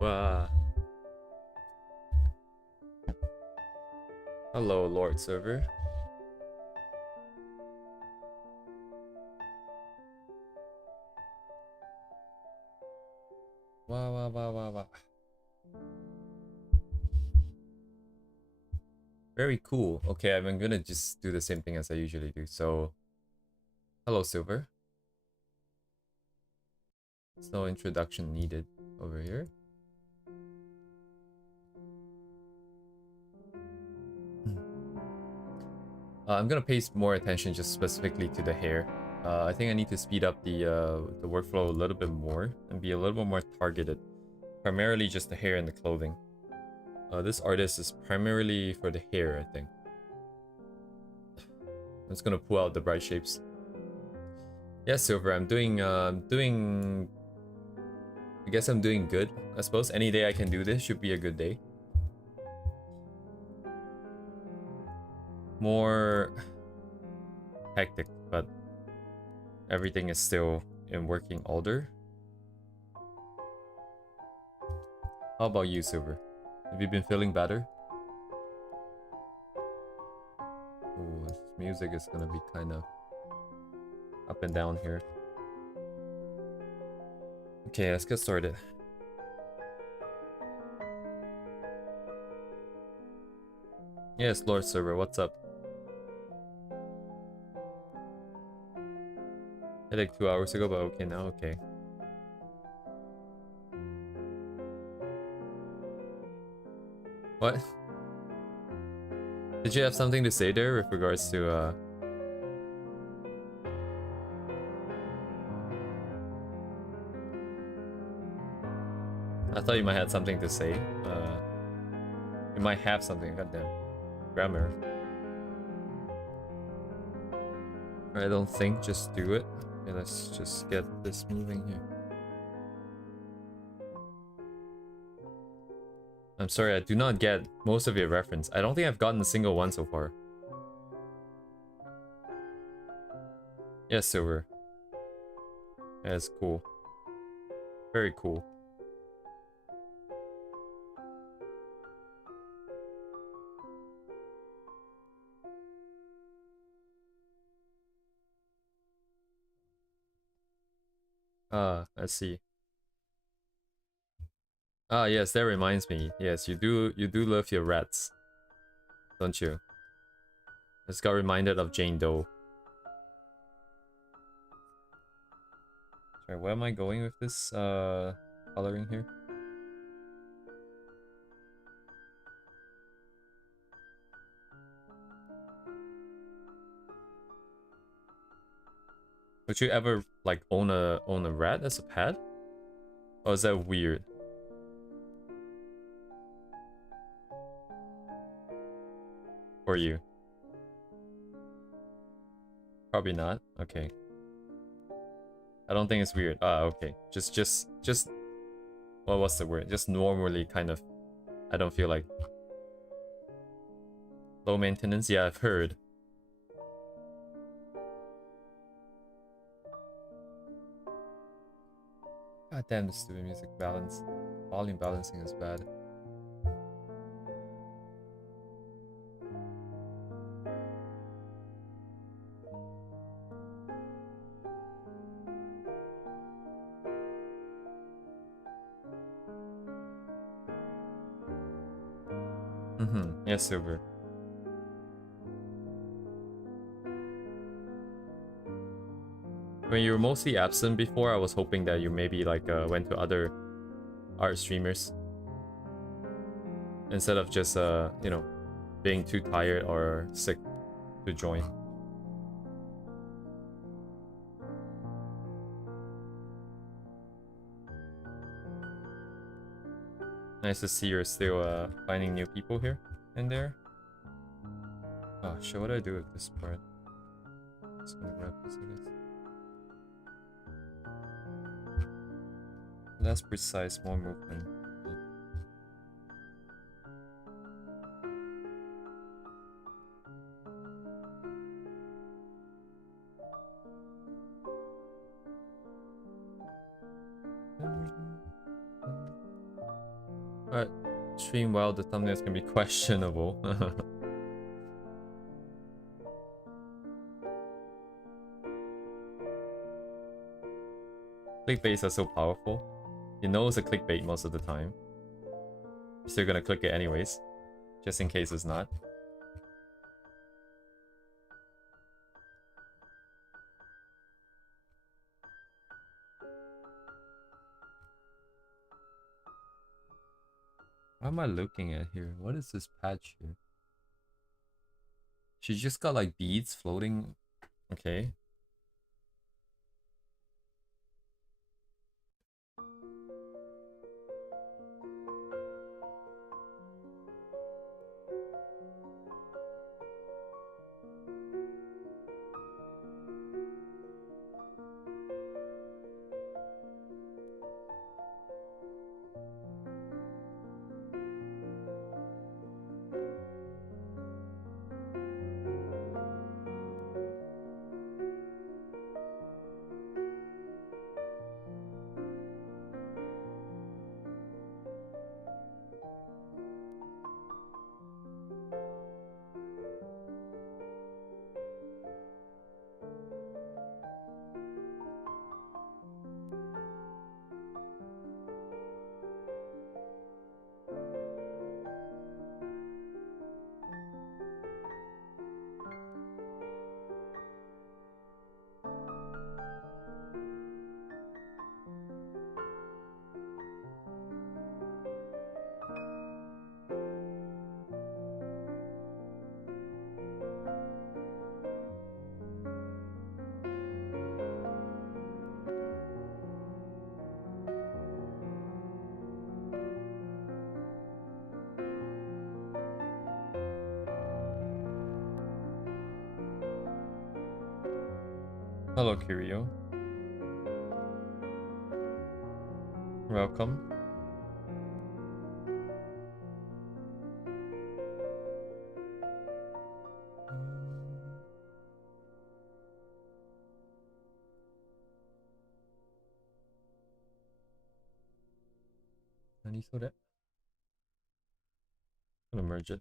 Wow. Hello, Lord Server. Wow, wow, wow, wow, wow. Very cool. Okay, I'm gonna just do the same thing as I usually do. So, hello, Silver. There's no introduction needed over here. I'm gonna pay more attention just specifically to the hair. I think I need to speed up the workflow a little bit more and be a little bit more targeted. Primarily just the hair and the clothing. This artist is primarily for the hair, I think. I'm just gonna pull out the bright shapes. Yes, Silver, I'm doing, I guess I'm doing good. I suppose any day I can do this should be a good day. More hectic, but everything is still in working order. How about you, Silver? Have you been feeling better? Oh, this music is gonna be kind of up and down here. Okay, let's get started. Yes, Lord Server, what's up? Headache 2 hours ago, but okay now, okay. What? Did you have something to say there with regards to, I thought you might have something to say. You might have something, goddamn. Grammar. I don't think, just do it. Okay, let's just get this moving here. I'm sorry, I do not get most of your reference. I don't think I've gotten a single one so far. Yes, Silver. That's cool. Very cool. Let's see. Ah, yes, that reminds me. Yes, you do love your rats, don't you? I just got reminded of Jane Doe. Sorry, where am I going with this coloring here? Would you ever like own a rat as a pet? Or is that weird? For you? Probably not. Okay. I don't think it's weird. Ah, okay. Just well, what's the word? Just normally kind of. I don't feel like low maintenance. Yeah, I've heard. God damn, the stupid music balance. Volume balancing is bad. Yes, Silver. When you were mostly absent before, I was hoping that you maybe like went to other art streamers instead of just you know, being too tired or sick to join. Nice to see you're still finding new people here and there. Oh shit, what do I do with this part? Just gonna grab this, I guess. Less precise, more movement. Alright, stream while the thumbnails can be questionable. Clickbaits are so powerful. You know it's a clickbait most of the time. You're still gonna click it anyways, just in case it's not. What am I looking at here? What is this patch here? She just got like beads floating. Okay. Hello, Kirio. Welcome. That. I'm gonna merge it.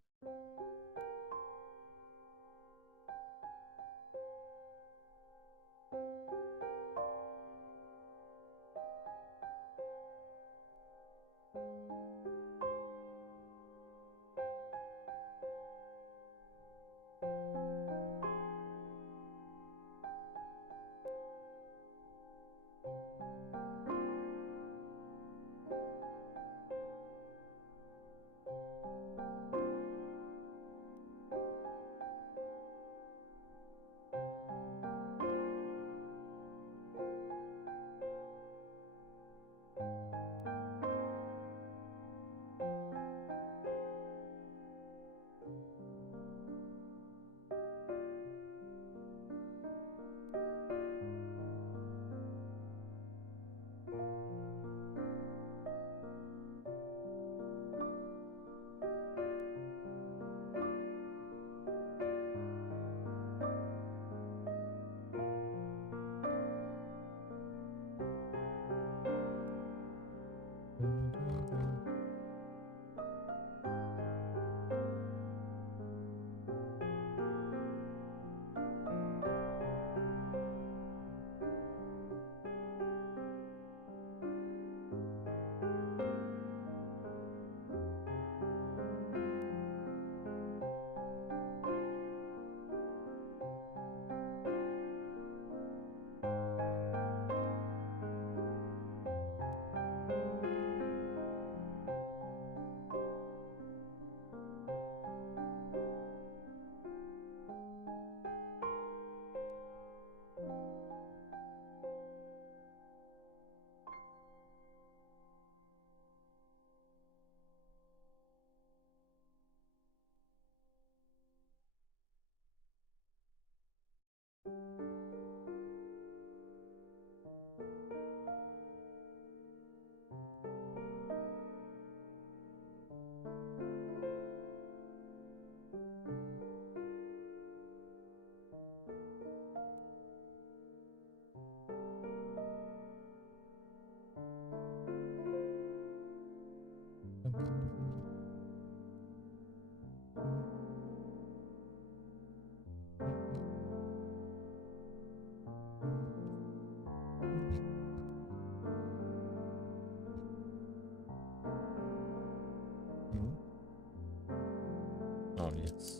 down, yes.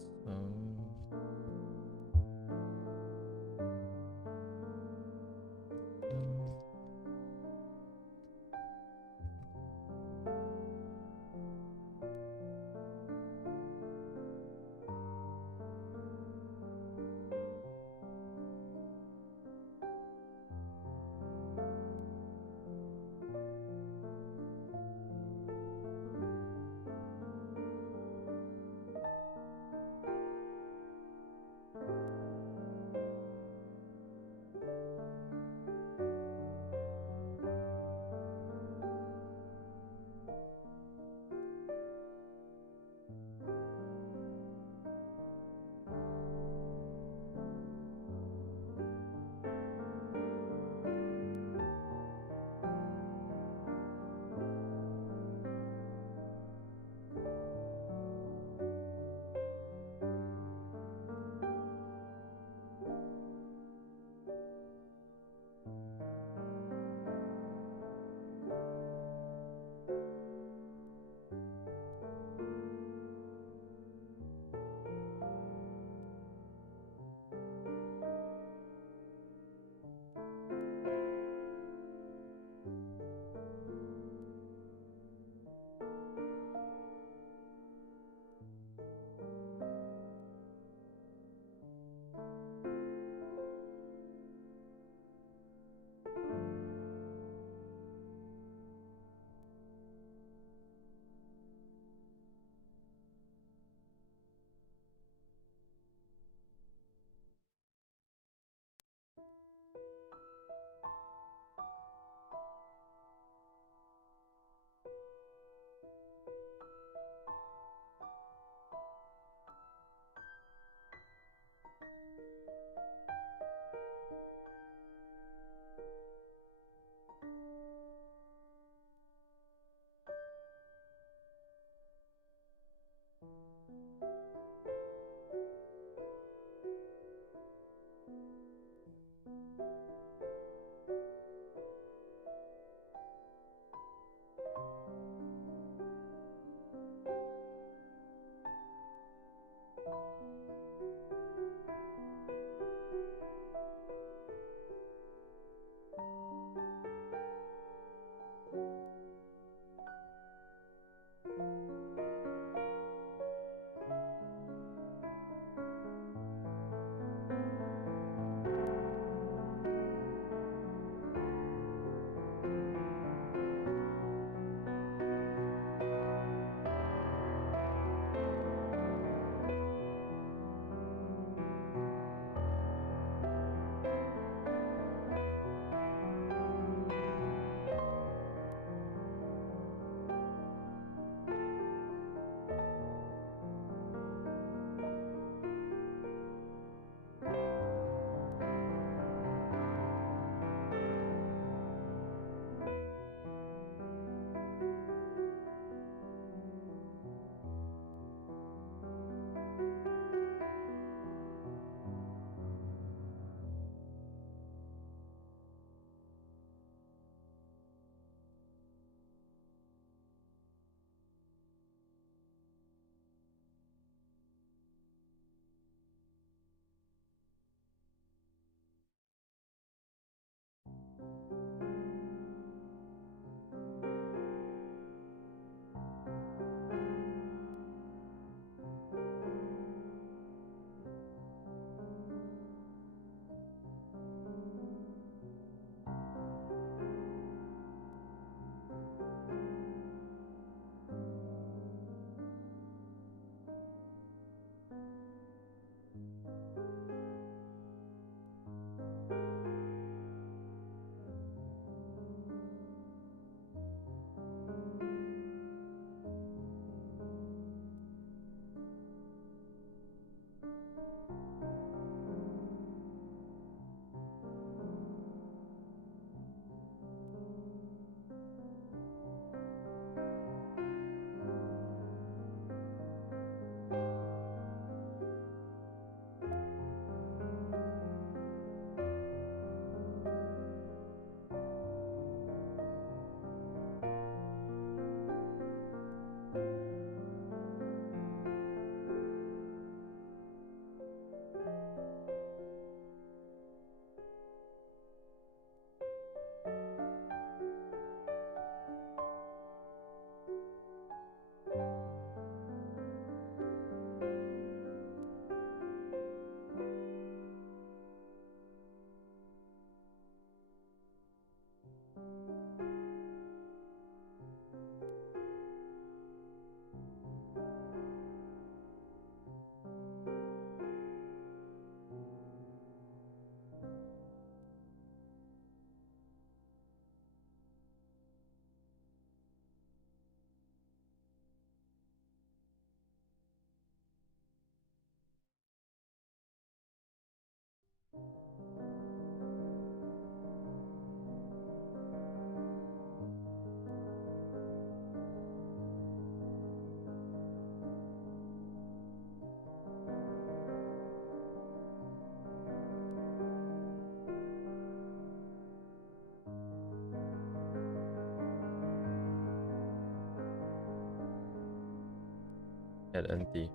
Head empty.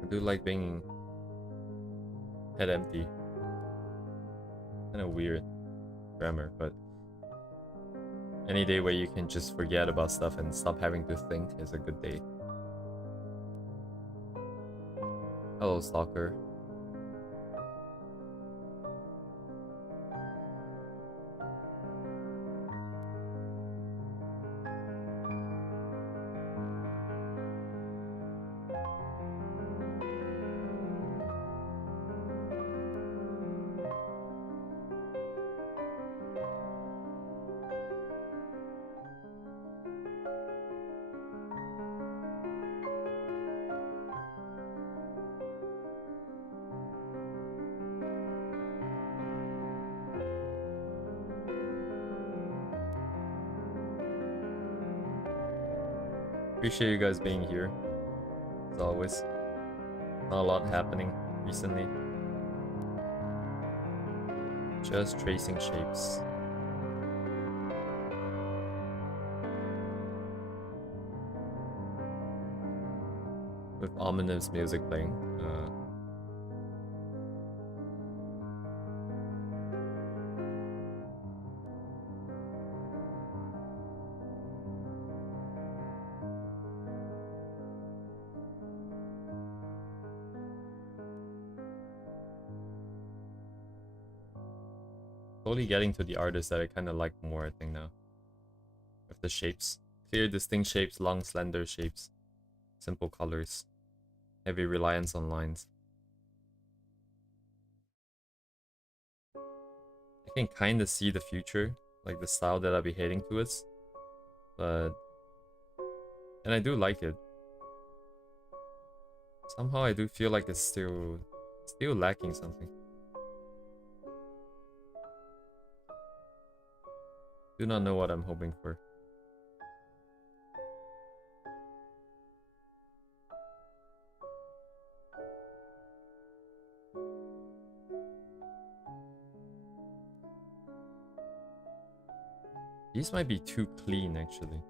I do like being head empty. Kind of weird grammar, but any day where you can just forget about stuff and stop having to think is a good day. Hello, stalker. Appreciate you guys being here, as always. Not a lot happening recently. Just tracing shapes. With ominous music playing. Slowly getting to the artist that I kind of like more, I think, now. With the shapes. Clear, distinct shapes, long, slender shapes. Simple colors. Heavy reliance on lines. I can kind of see the future, like the style that I'll be heading towards. But... and I do like it. Somehow I do feel like it's still lacking something. Do not know what I'm hoping for. These might be too clean, actually.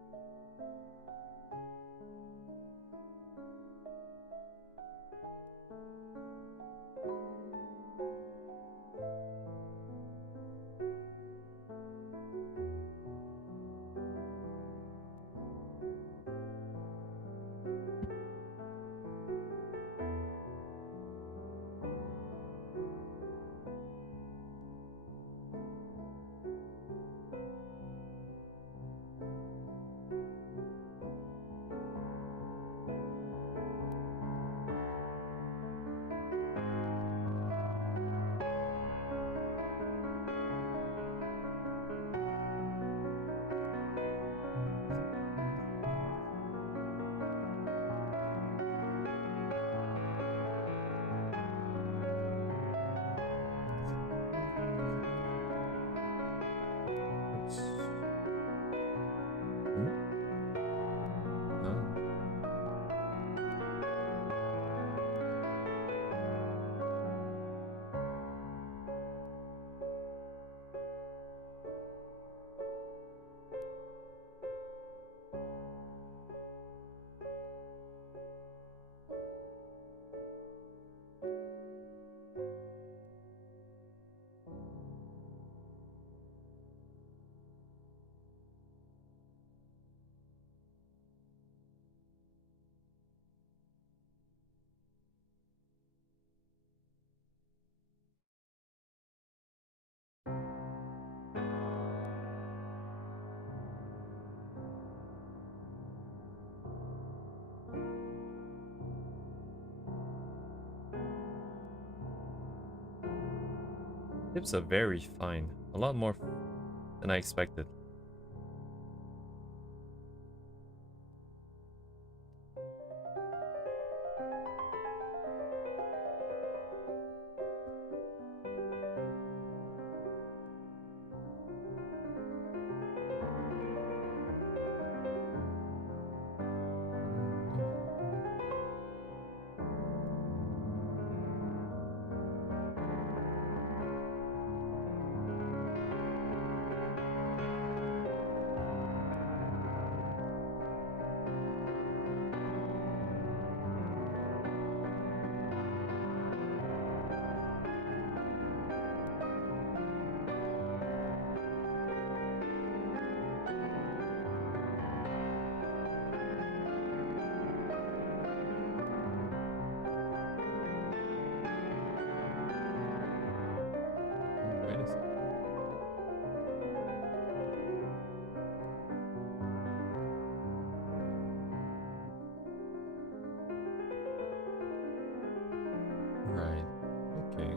Tips are very fine. A lot more than I expected. Okay.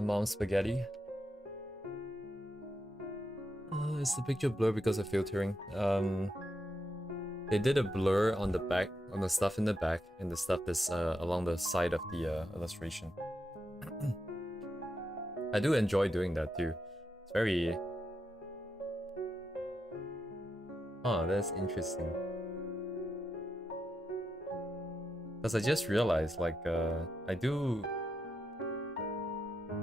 Mom spaghetti. Is the picture blurred because of filtering? They did a blur on the back, on the stuff in the back, and the stuff that's along the side of the illustration. I do enjoy doing that too. It's very... Oh, that's interesting. Because I just realized, like,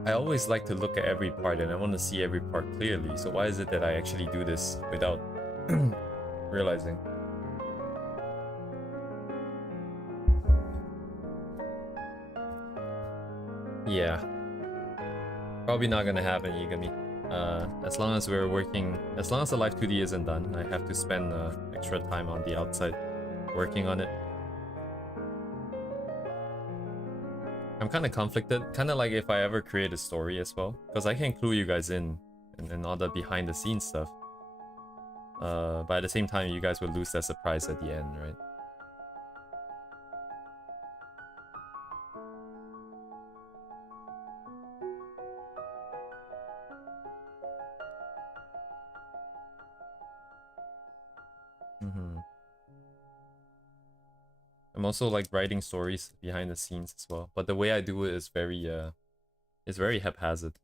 I always like to look at every part and I want to see every part clearly. So why is it that I actually do this without realizing? Yeah. Probably not gonna happen, Yigami. As long as we're working, as long as the Life 2D isn't done, I have to spend extra time on the outside working on it. I'm kind of conflicted, kind of like if I ever create a story as well, because I can clue you guys in and all the behind the scenes stuff. But at the same time, you guys would lose that surprise at the end, right? I'm also like writing stories behind the scenes as well, but the way I do it is very haphazard.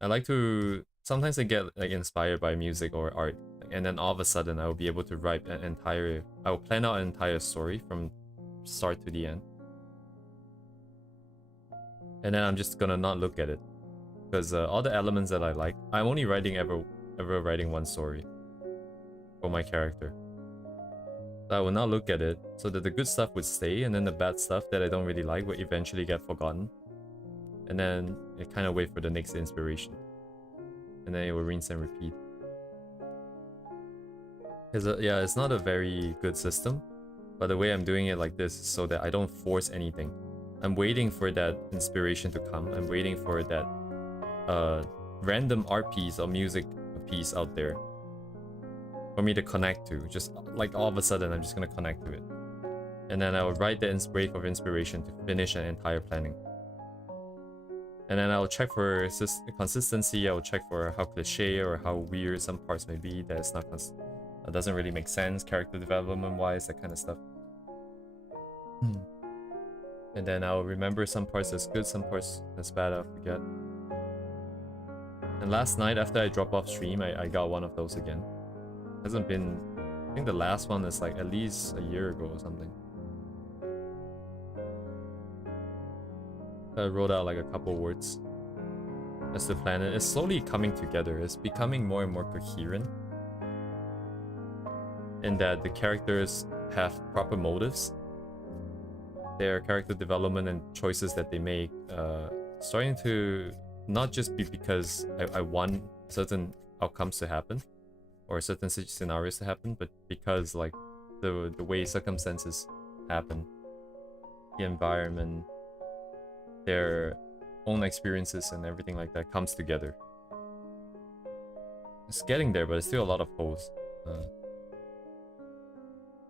I like to sometimes I get like inspired by music or art, and then all of a sudden I will be able to write an entire. I will plan out an entire story from start to the end, and then I'm just gonna not look at it because all the elements that I like, I'm only ever writing one story for my character. I will not look at it so that the good stuff would stay, and then the bad stuff that I don't really like would eventually get forgotten. And then I kind of wait for the next inspiration. And then it will rinse and repeat. Because yeah, it's not a very good system, but the way I'm doing it like this is so that I don't force anything. I'm waiting for that inspiration to come. I'm waiting for that random art piece or music piece out there for me to connect to. Just like all of a sudden, I'm just gonna connect to it. And then I will write the wave of inspiration to finish an entire planning. And then I'll check for consistency. I'll check for how cliche or how weird some parts may be that doesn't really make sense character development wise, that kind of stuff. And then I'll remember some parts that's good, some parts that's bad, I'll forget. And last night after I drop off stream, I got one of those again. Hasn't been, I think the last one is like at least a year ago or something. I wrote out like a couple words as the planet is slowly coming together. It's becoming more and more coherent, in that the characters have proper motives. Their character development and choices that they make starting to not just be because I want certain outcomes to happen or certain scenarios to happen, but because like the way circumstances happen, the environment, their own experiences and everything like that comes together. It's getting there, but it's still a lot of holes.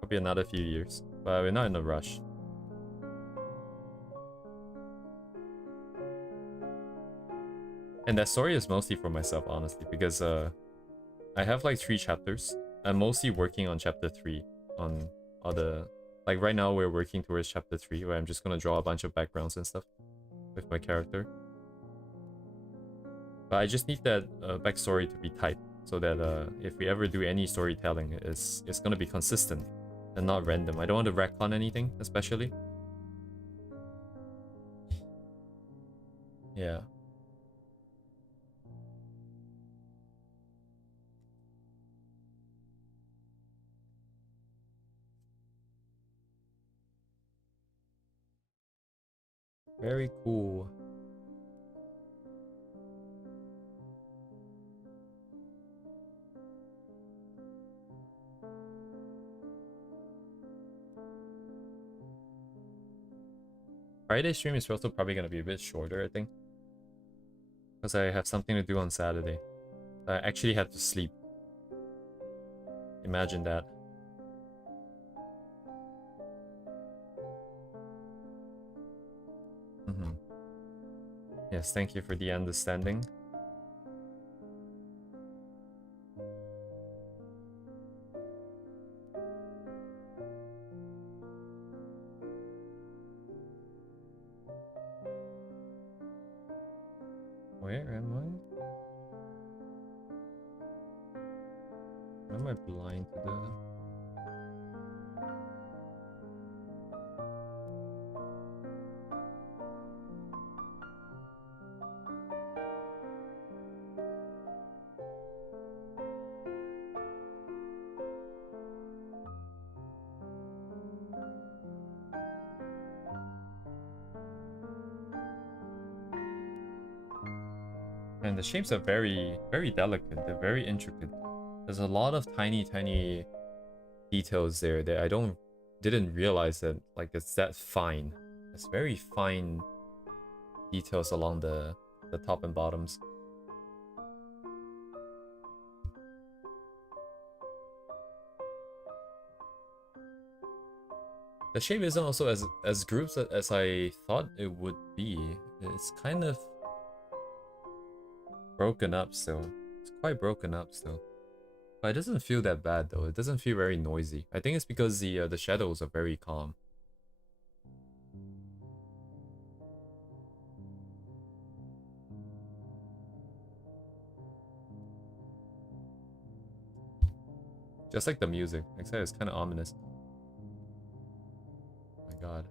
Probably another few years, but we're not in a rush. And that story is mostly for myself, honestly, because I have like 3 chapters. I'm mostly working on chapter 3 on all the... Like right now we're working towards chapter 3 where I'm just gonna draw a bunch of backgrounds and stuff with my character. But I just need that backstory to be tight so that if we ever do any storytelling, it's gonna be consistent and not random. I don't want to retcon anything, especially. Yeah. Very cool. Friday stream is also probably going to be a bit shorter, I think. Because I have something to do on Saturday. I actually had to sleep. Imagine that. Yes, thank you for the understanding. Where am I? Am I blind to the... And the shapes are very, very delicate. They're very intricate. There's a lot of tiny details there that I didn't realize that like it's that fine. It's very fine details along the top and bottoms. The shape isn't also as grouped as I thought it would be. It's kind of broken up still. It's quite broken up still. But it doesn't feel that bad though. It doesn't feel very noisy. I think it's because the shadows are very calm. Just like the music, except it's kind of ominous. Oh my god.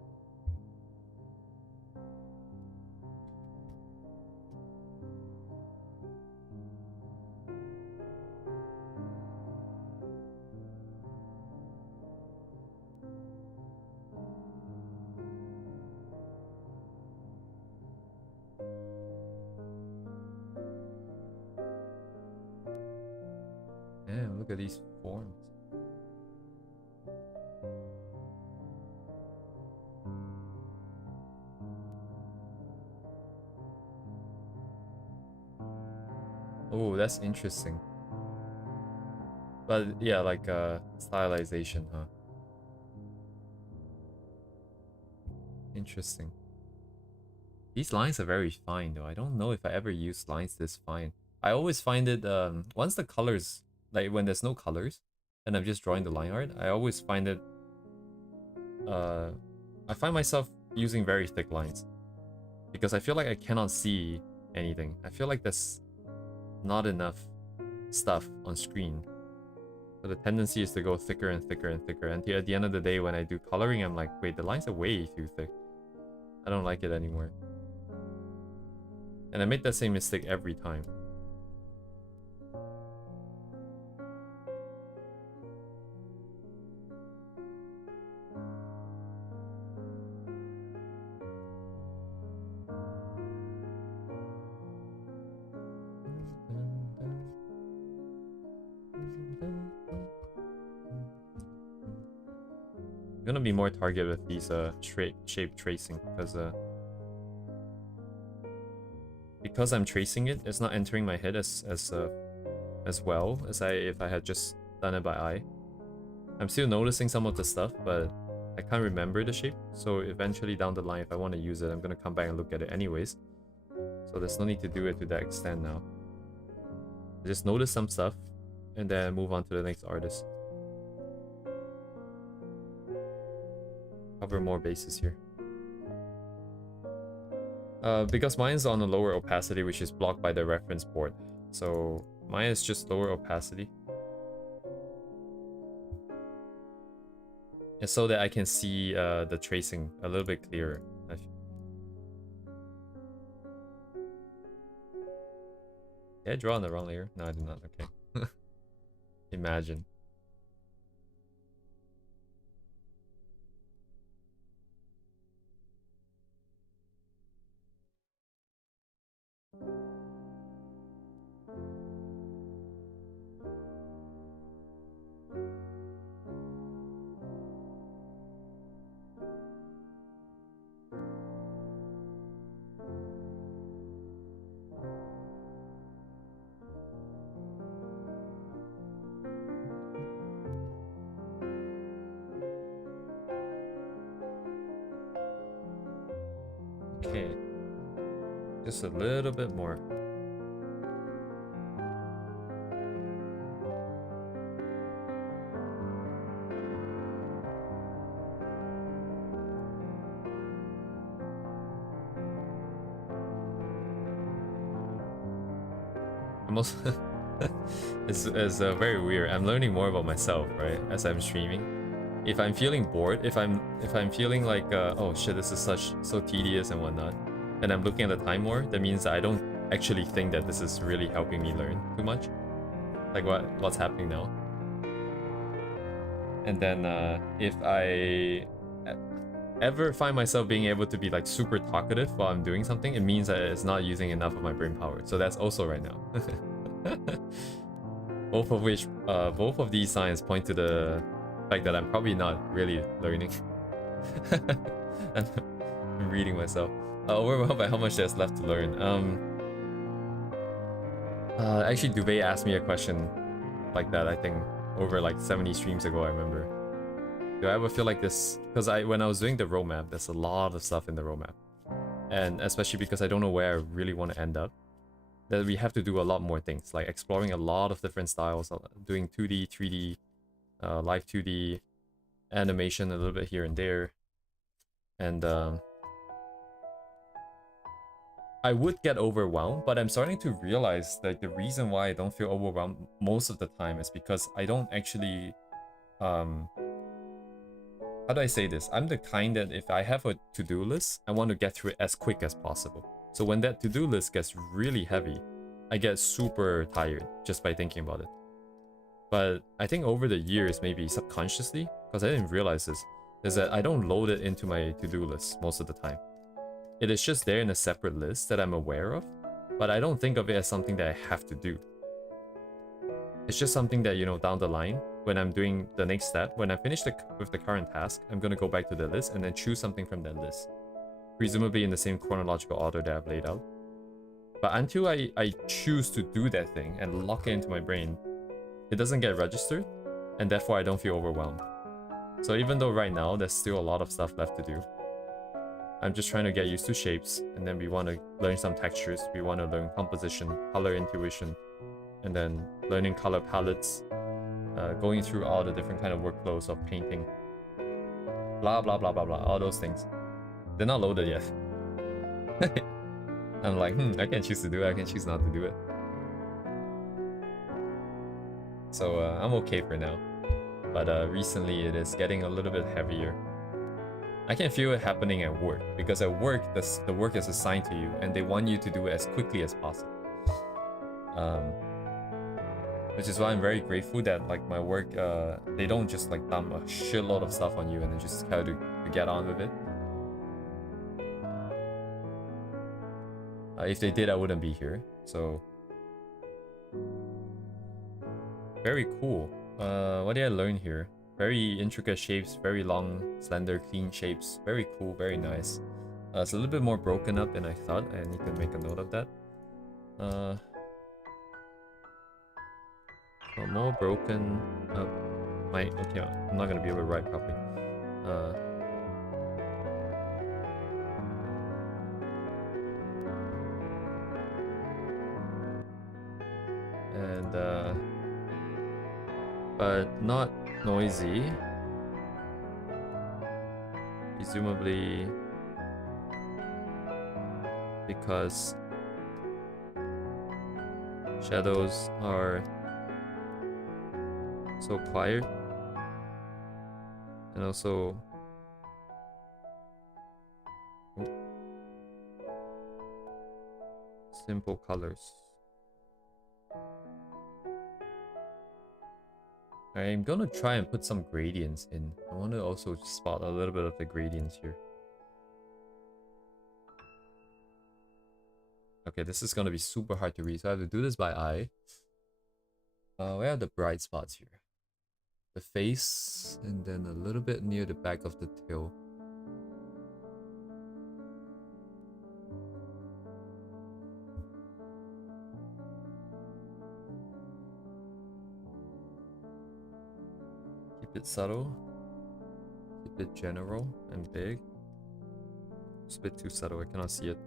Damn, look at these forms. Oh, that's interesting. But yeah, like stylization, huh? Interesting. These lines are very fine though. I don't know if I ever used lines this fine. I always find it once the colors, like when there's no colors and I'm just drawing the line art, I always find it I find myself using very thick lines because I feel like I cannot see anything. I feel like there's not enough stuff on screen. So the tendency is to go thicker and thicker and thicker. And at the end of the day, when I do coloring, I'm like, wait, the lines are way too thick. I don't like it anymore. And I make that same mistake every time. I'm gonna be more targeted with these shape tracing because I'm tracing it, it's not entering my head as well as if I had just done it by eye. I'm still noticing some of the stuff, but I can't remember the shape. So eventually down the line, if I want to use it, I'm gonna come back and look at it anyways. So there's no need to do it to that extent now. I just notice some stuff and then move on to the next artist. Cover more bases here. Because mine's on a lower opacity, which is blocked by the reference board. So mine is just lower opacity. And so that I can see the tracing a little bit clearer. Did I draw on the wrong layer? No, I did not. Okay. Imagine. Okay. Just a little bit more. I'm also it's very weird. I'm learning more about myself, right, as I'm streaming. If I'm feeling bored, if I'm feeling like oh shit, this is so tedious and whatnot, and I'm looking at the time more, that means I don't actually think that this is really helping me learn too much, like what's happening now. And then if I ever find myself being able to be like super talkative while I'm doing something, it means that it's not using enough of my brain power. So that's also right now. Both of these signs point to the fact that I'm probably not really learning. I'm reading myself. Overwhelmed by how much there's left to learn. Actually, Dubé asked me a question like that, I think, over like 70 streams ago, I remember. Do I ever feel like this? Because when I was doing the roadmap, there's a lot of stuff in the roadmap. And especially because I don't know where I really want to end up, that we have to do a lot more things, like exploring a lot of different styles, doing 2D, 3D, live 2D, animation a little bit here and there. And I would get overwhelmed, but I'm starting to realize that the reason why I don't feel overwhelmed most of the time is because I don't actually, how do I say this? I'm the kind that if I have a to-do list, I want to get through it as quick as possible. So when that to-do list gets really heavy, I get super tired just by thinking about it. But I think over the years, maybe subconsciously, because I didn't realize this, is that I don't load it into my to-do list most of the time. It is just there in a separate list that I'm aware of, but I don't think of it as something that I have to do. It's just something that, you know, down the line, when I'm doing the next step, when I finish with the current task, I'm going to go back to the list and then choose something from that list. Presumably in the same chronological order that I've laid out. But until I choose to do that thing and lock it into my brain, it doesn't get registered, and therefore I don't feel overwhelmed. So even though right now there's still a lot of stuff left to do, I'm just trying to get used to shapes, and then we want to learn some textures, we want to learn composition, color intuition, and then learning color palettes, going through all the different kind of workflows of painting, blah blah blah blah blah, all those things. They're not loaded yet. I'm like, I can choose to do it, I can choose not to do it. So I'm okay for now. But recently it is getting a little bit heavier. I can feel it happening at work, because at work, the work is assigned to you, and they want you to do it as quickly as possible. Which is why I'm very grateful that like my work, they don't just like dump a shitload of stuff on you and then just try to get on with it. If they did, I wouldn't be here. So very cool. What did I learn here? Very intricate shapes, very long, slender, clean shapes. Very cool, very nice. It's a little bit more broken up than I thought. I need to make a note of that. So more broken up. Okay, I'm not gonna be able to write properly. But not noisy. Presumably because shadows are so quiet, and also simple colors. I'm gonna try and put some gradients in. I want to also spot a little bit of the gradients here. Okay, this is gonna be super hard to read, so I have to do this by eye. Where are the bright spots here? The face, and then a little bit near the back of the tail. Keep it subtle. Keep it general and big. It's a bit too subtle, I cannot see it.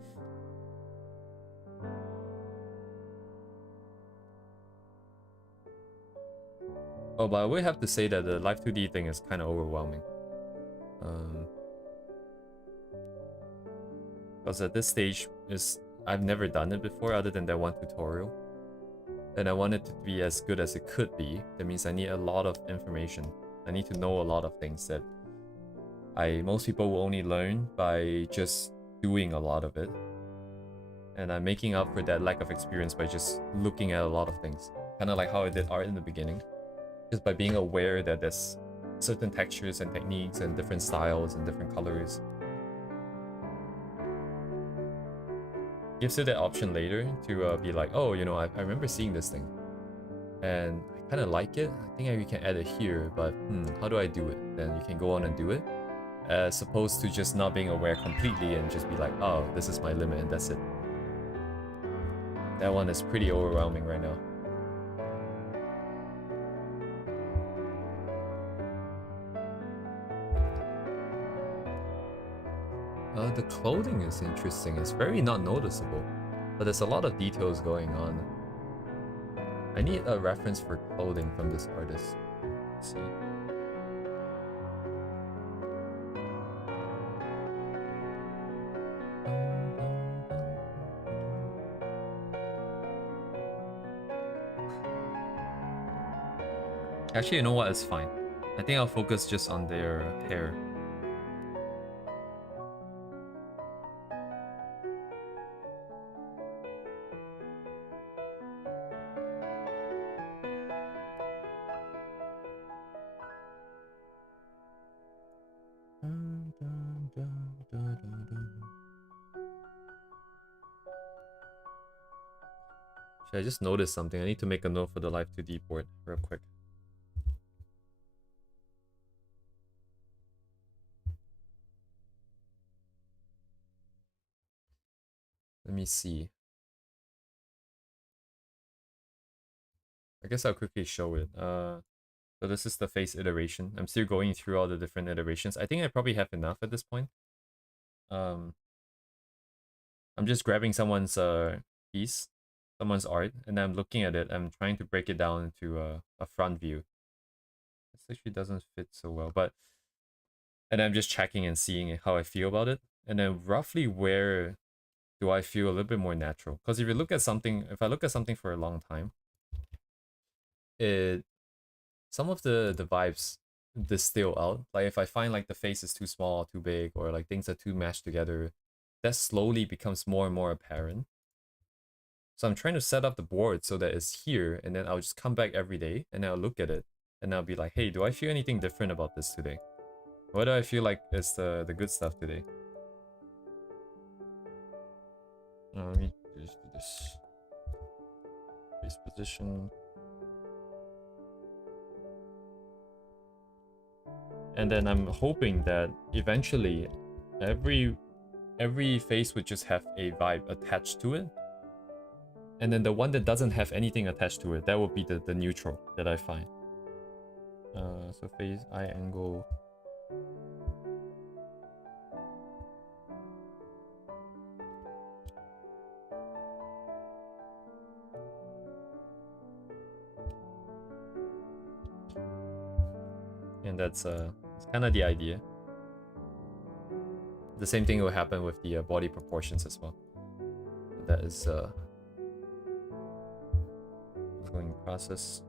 Oh, but I would have to say that the Live 2D thing is kind of overwhelming. Because at this stage, I've never done it before other than that one tutorial. And I want it to be as good as it could be. That means I need a lot of information. I need to know a lot of things that most people will only learn by just doing a lot of it. And I'm making up for that lack of experience by just looking at a lot of things. Kind of like how I did art in the beginning. Just by being aware that there's certain textures and techniques and different styles and different colors. Gives you that option later to be like, oh, you know, I remember seeing this thing and I kind of like it. I think we can add it here, but how do I do it? Then you can go on and do it, as opposed to just not being aware completely and just be like, oh, this is my limit and that's it. That one is pretty overwhelming right now. The clothing is interesting. It's very not noticeable, but there's a lot of details going on. I need a reference for clothing from this artist. Let's see. Actually, you know what? It's fine. I think I'll focus just on their hair. I just noticed something. I need to make a note for the Live 2D board real quick. Let me see. I guess I'll quickly show it. So this is the face iteration. I'm still going through all the different iterations. I think I probably have enough at this point. I'm just grabbing someone's piece, someone's art, and I'm looking at it. I'm trying to break it down into a front view. This actually doesn't fit so well, but and I'm just checking and seeing how I feel about it, and then roughly where do I feel a little bit more natural? Because if you look at something, if I look at something for a long time, some of the vibes distill out. Like if I find like the face is too small, too big, or like things are too mashed together, that slowly becomes more and more apparent. So I'm trying to set up the board so that it's here, and then I'll just come back every day and I'll look at it and I'll be like, hey, do I feel anything different about this today? What do I feel like is the good stuff today? Let me just do this. Face position. And then I'm hoping that eventually every face would just have a vibe attached to it. And then the one that doesn't have anything attached to it, that would be the neutral that I find. So face, eye angle. And that's kind of the idea. The same thing will happen with the body proportions as well. That is going process.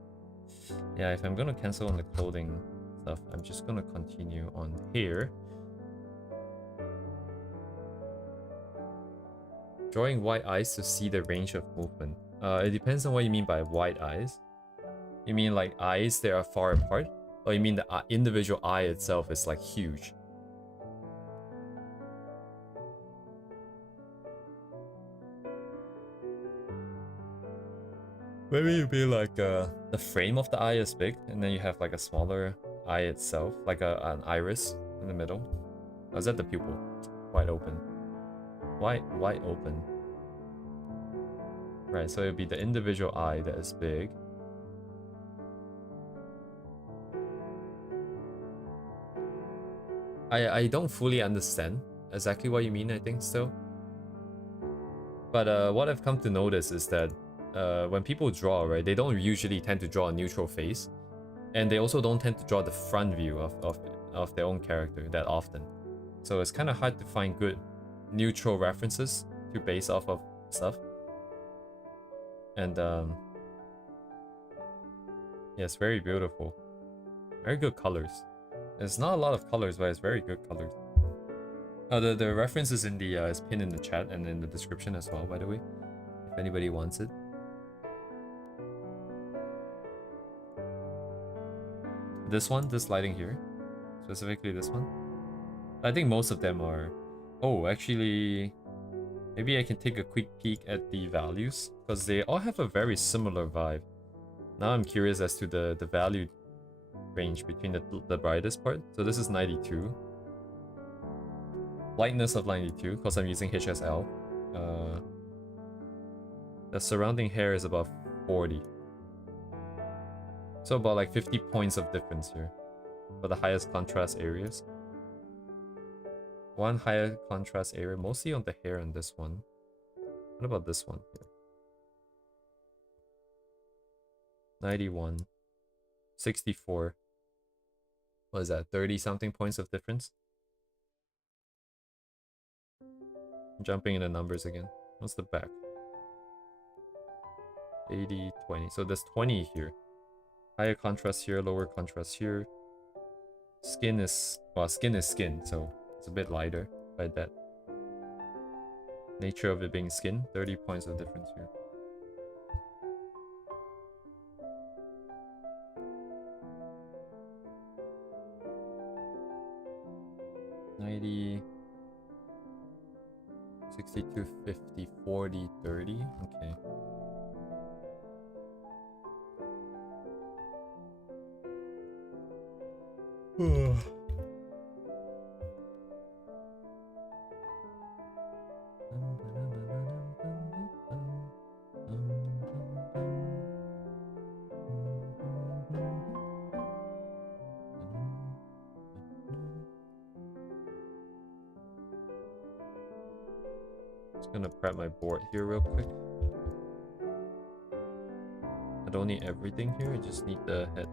Yeah, if I'm gonna cancel on the clothing stuff, I'm just gonna continue on hair. Drawing wide eyes to see the range of movement. It depends on what you mean by wide eyes. You mean like eyes that are far apart? Or you mean the individual eye itself is like huge? Maybe you'd be like the frame of the eye is big, and then you have like a smaller eye itself, like an iris in the middle. Or is that the pupil? Wide open. Wide open. Right, so it'd be the individual eye that is big. I don't fully understand exactly what you mean, I think, still. But what I've come to notice is that when people draw, right, they don't usually tend to draw a neutral face. And they also don't tend to draw the front view of their own character that often. So it's kind of hard to find good neutral references to base off of stuff. And yeah, it's very beautiful. Very good colors. There's not a lot of colors, but it's very good colors. The reference is in the is pinned in the chat and in the description as well, by the way, if anybody wants it. This lighting here, specifically this one. I think most of them are. Oh, actually, maybe I can take a quick peek at the values because they all have a very similar vibe. Now I'm curious as to the value range between the brightest part. So this is 92. Lightness of 92 because I'm using HSL. The surrounding hair is about 40. So about like 50 points of difference here for the highest contrast areas. One higher contrast area, mostly on the hair on this one. What about this one here? 91. 64. What is that? 30 something points of difference? I'm jumping in the numbers again. What's the back? 80, 20. So there's 20 here. Higher contrast here, lower contrast here. Skin is, well, skin is skin, so it's a bit lighter by that. Nature of it being skin, 30 points of difference here. $90, 62, 50, 40, 30. Okay. Just gonna prep my board here real quick. I don't need everything here, I just need the head.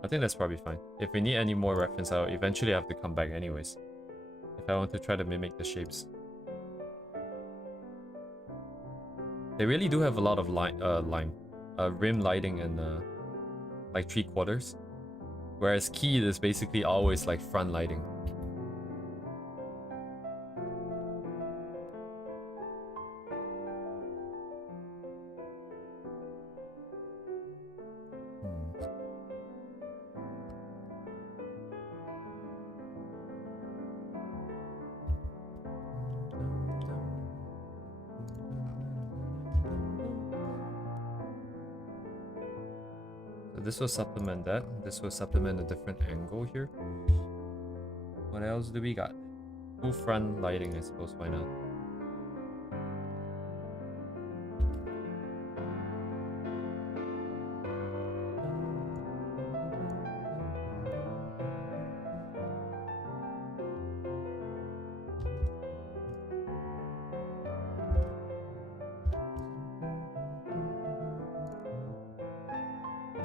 I think that's probably fine. If we need any more reference, I'll eventually have to come back anyways. If I want to try to mimic the shapes. They really do have a lot of rim lighting and like 3/4. Whereas key is basically always like front lighting. This will supplement that. This will supplement a different angle here. What else do we got? Full front lighting, I suppose. Why not?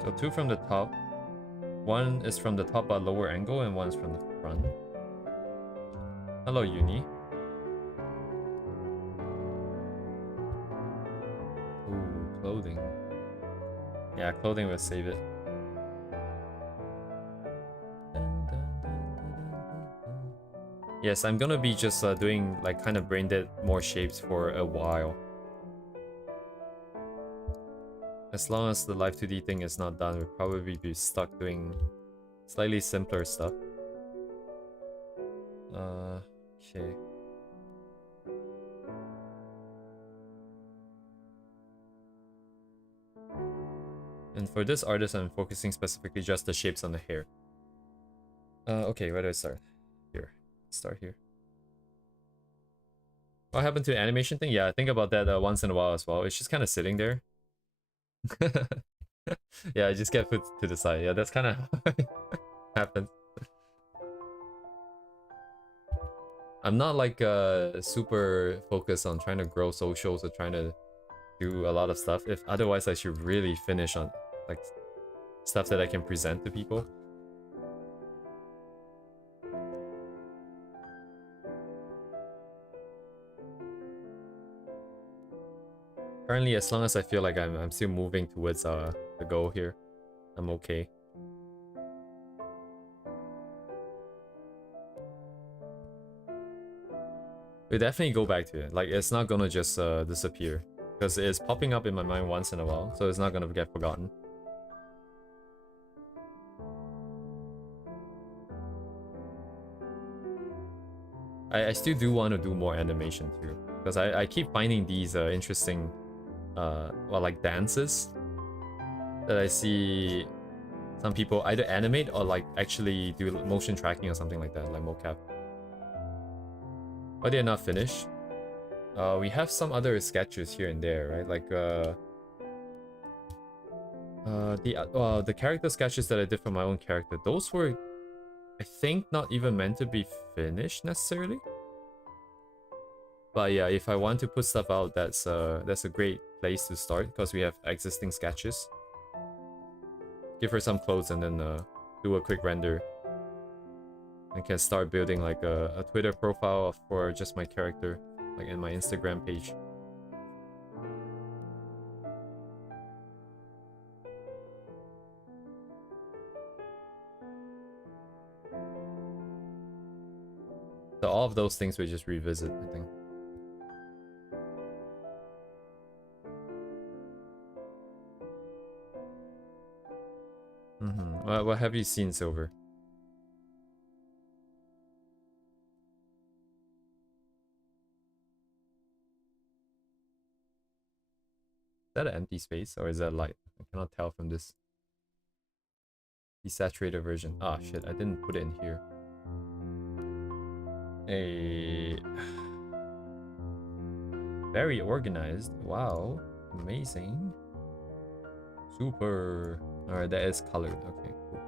So two from the top. One is from the top at lower angle and one's from the front. Hello, Uni. Ooh, clothing. Yeah, clothing will save it. Yes, I'm gonna be just doing like kind of brain dead more shapes for a while. As long as the Live 2D thing is not done, we'll probably be stuck doing slightly simpler stuff. Okay. And for this artist, I'm focusing specifically just the shapes on the hair. Okay, where do I start? Here. Start here. What happened to the animation thing? Yeah, I think about that once in a while as well. It's just kind of sitting there. Yeah, I just get put to the side. Yeah, that's kind of how it happens. I'm not like super focused on trying to grow socials or trying to do a lot of stuff. If otherwise, I should really finish on like stuff that I can present to people. Currently, as long as I feel like I'm still moving towards the goal here, I'm okay. We definitely go back to it. Like, it's not gonna just disappear. Because it's popping up in my mind once in a while, so it's not gonna get forgotten. I still do want to do more animation too. Because I keep finding these interesting, well, like dances that I see some people either animate or like actually do motion tracking or something like that, like mocap. But they're not finished. We have some other sketches here and there, right? Like the character sketches that I did for my own character, those were, I think, not even meant to be finished necessarily. But yeah, if I want to put stuff out, that's a great place to start because we have existing sketches. Give her some clothes and then do a quick render. And can start building like a Twitter profile for just my character, like in my Instagram page. So all of those things we just revisit, I think. What have you seen, Silver? Is that an empty space or is that light? I cannot tell from this. Desaturated version. Ah, shit, I didn't put it in here. Very organized. Wow. Amazing. Super. Alright, that is colored. Okay, cool.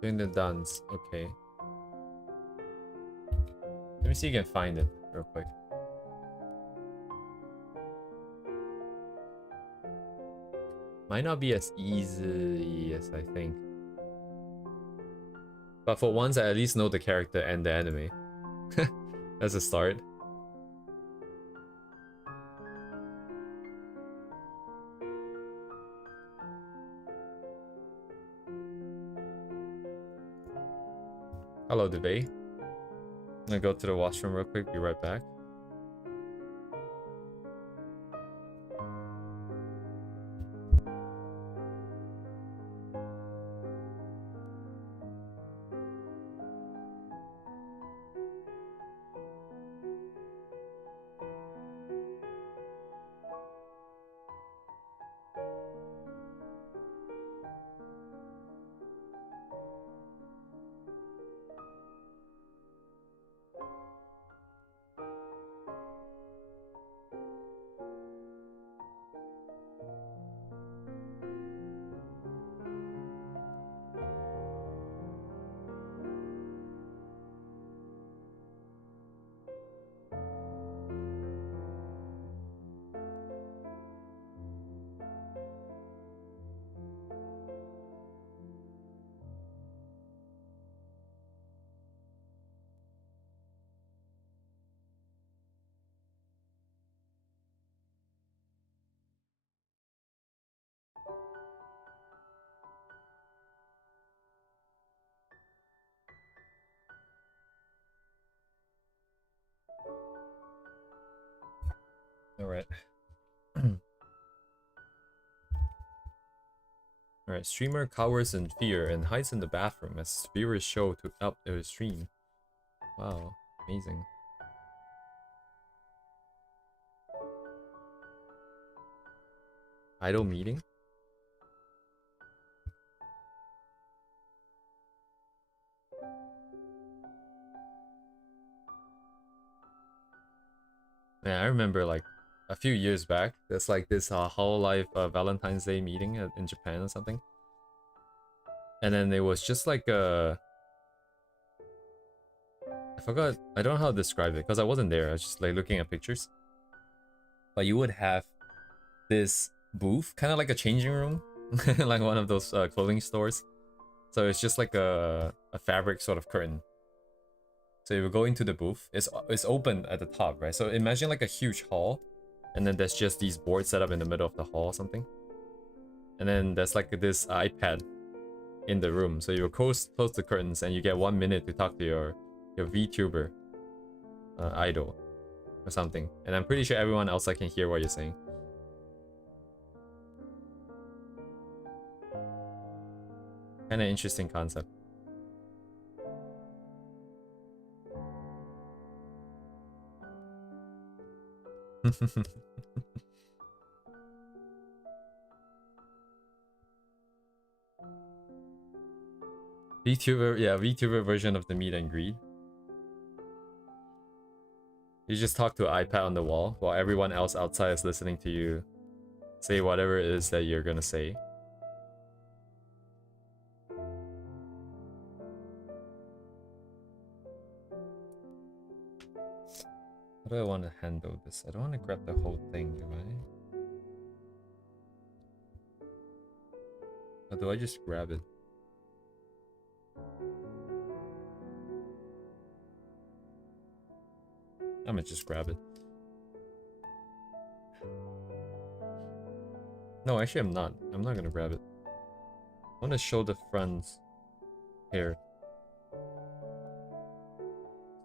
Doing the dance. Okay. Let me see if you can find it real quick. Might not be as easy as I think. But for once, I at least know the character and the anime. That's a start. Hello, Debate. I'm gonna go to the washroom real quick, be right back. Alright. Alright, streamer cowers in fear and hides in the bathroom as viewers show to up their stream. Wow, amazing. Idle meeting? Yeah, I remember like a few years back, there's like this whole life Valentine's Day meeting in Japan or something. And then it was just like I forgot. I don't know how to describe it because I wasn't there. I was just like looking at pictures. But you would have this booth, kind of like a changing room, like one of those clothing stores. So it's just like a fabric sort of curtain. So you go into the booth. It's open at the top, right? So imagine like a huge hall, and then there's just these boards set up in the middle of the hall or something. And then there's like this iPad in the room. So you close the curtains and you get 1 minute to talk to your VTuber idol or something. And I'm pretty sure everyone else can hear what you're saying. Kind of interesting concept. VTuber, yeah, VTuber version of the meet and greet. You just talk to an iPad on the wall while everyone else outside is listening to you say whatever it is that you're gonna say. How do I want to handle this? I don't want to grab the whole thing, do I? Or do I just grab it? I'm gonna just grab it. No, actually I'm not. I'm not gonna grab it. I want to show the fronts here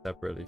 separately.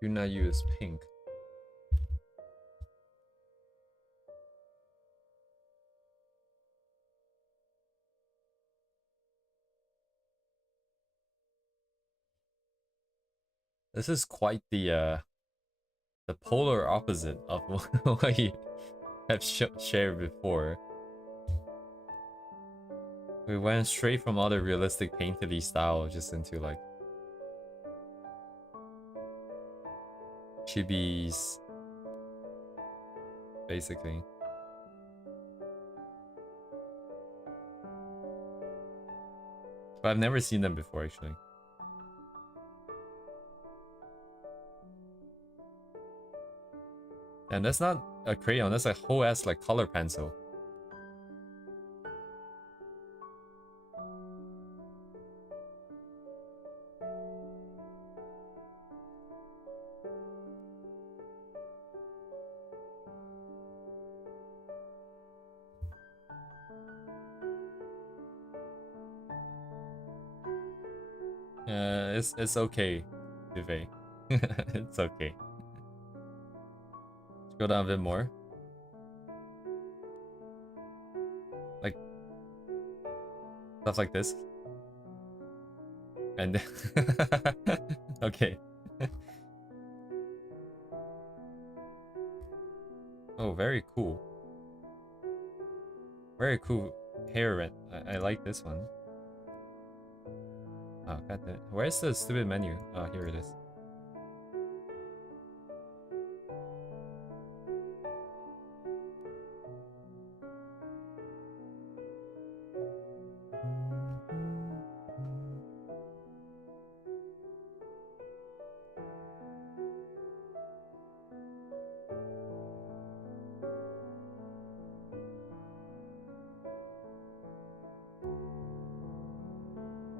Do not use pink. This is quite the polar opposite of what you have shared before. We went straight from all the realistic painterly style just into like chibis, basically. But I've never seen them before, actually. And that's not a crayon, that's a whole ass like color pencil. It's okay, Vive. It's okay. Let's go down a bit more. Like stuff like this. And okay. Oh, very cool. Very cool hair rent. I like this one. Oh, god damn. Where's the stupid menu? Oh, here it is.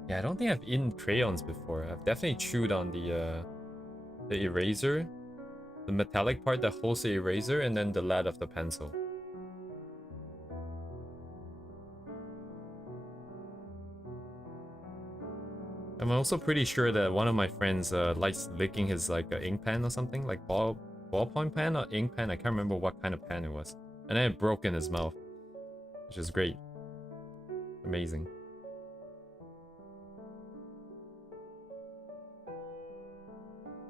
Yeah, I don't think I've eaten crayons before. I've definitely chewed on the eraser, the metallic part that holds the eraser, and then the lead of the pencil. I'm also pretty sure that one of my friends likes licking his like ink pen or something, like ballpoint pen or ink pen. I can't remember what kind of pen it was, and then it broke in his mouth, which is great, amazing.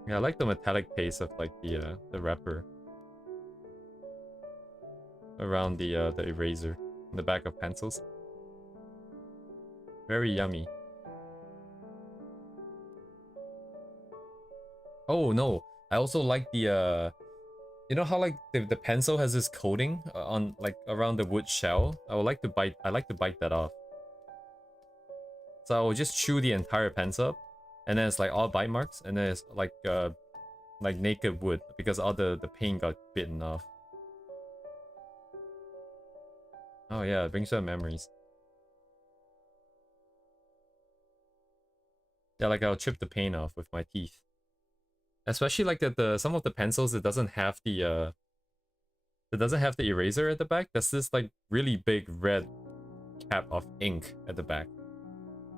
Yeah, I like the metallic taste of like the wrapper around the eraser in the back of pencils. Very yummy. Oh no, I also like the you know how like the pencil has this coating on like around the wood shell? I like to bite that off. So I will just chew the entire pencil up, and then it's like all bite marks, and then it's like naked wood because all the paint got bitten off. Oh yeah, it brings back memories. Yeah, like I'll chip the paint off with my teeth. Especially like the some of the pencils that doesn't have the eraser at the back. That's this like really big red cap of ink at the back.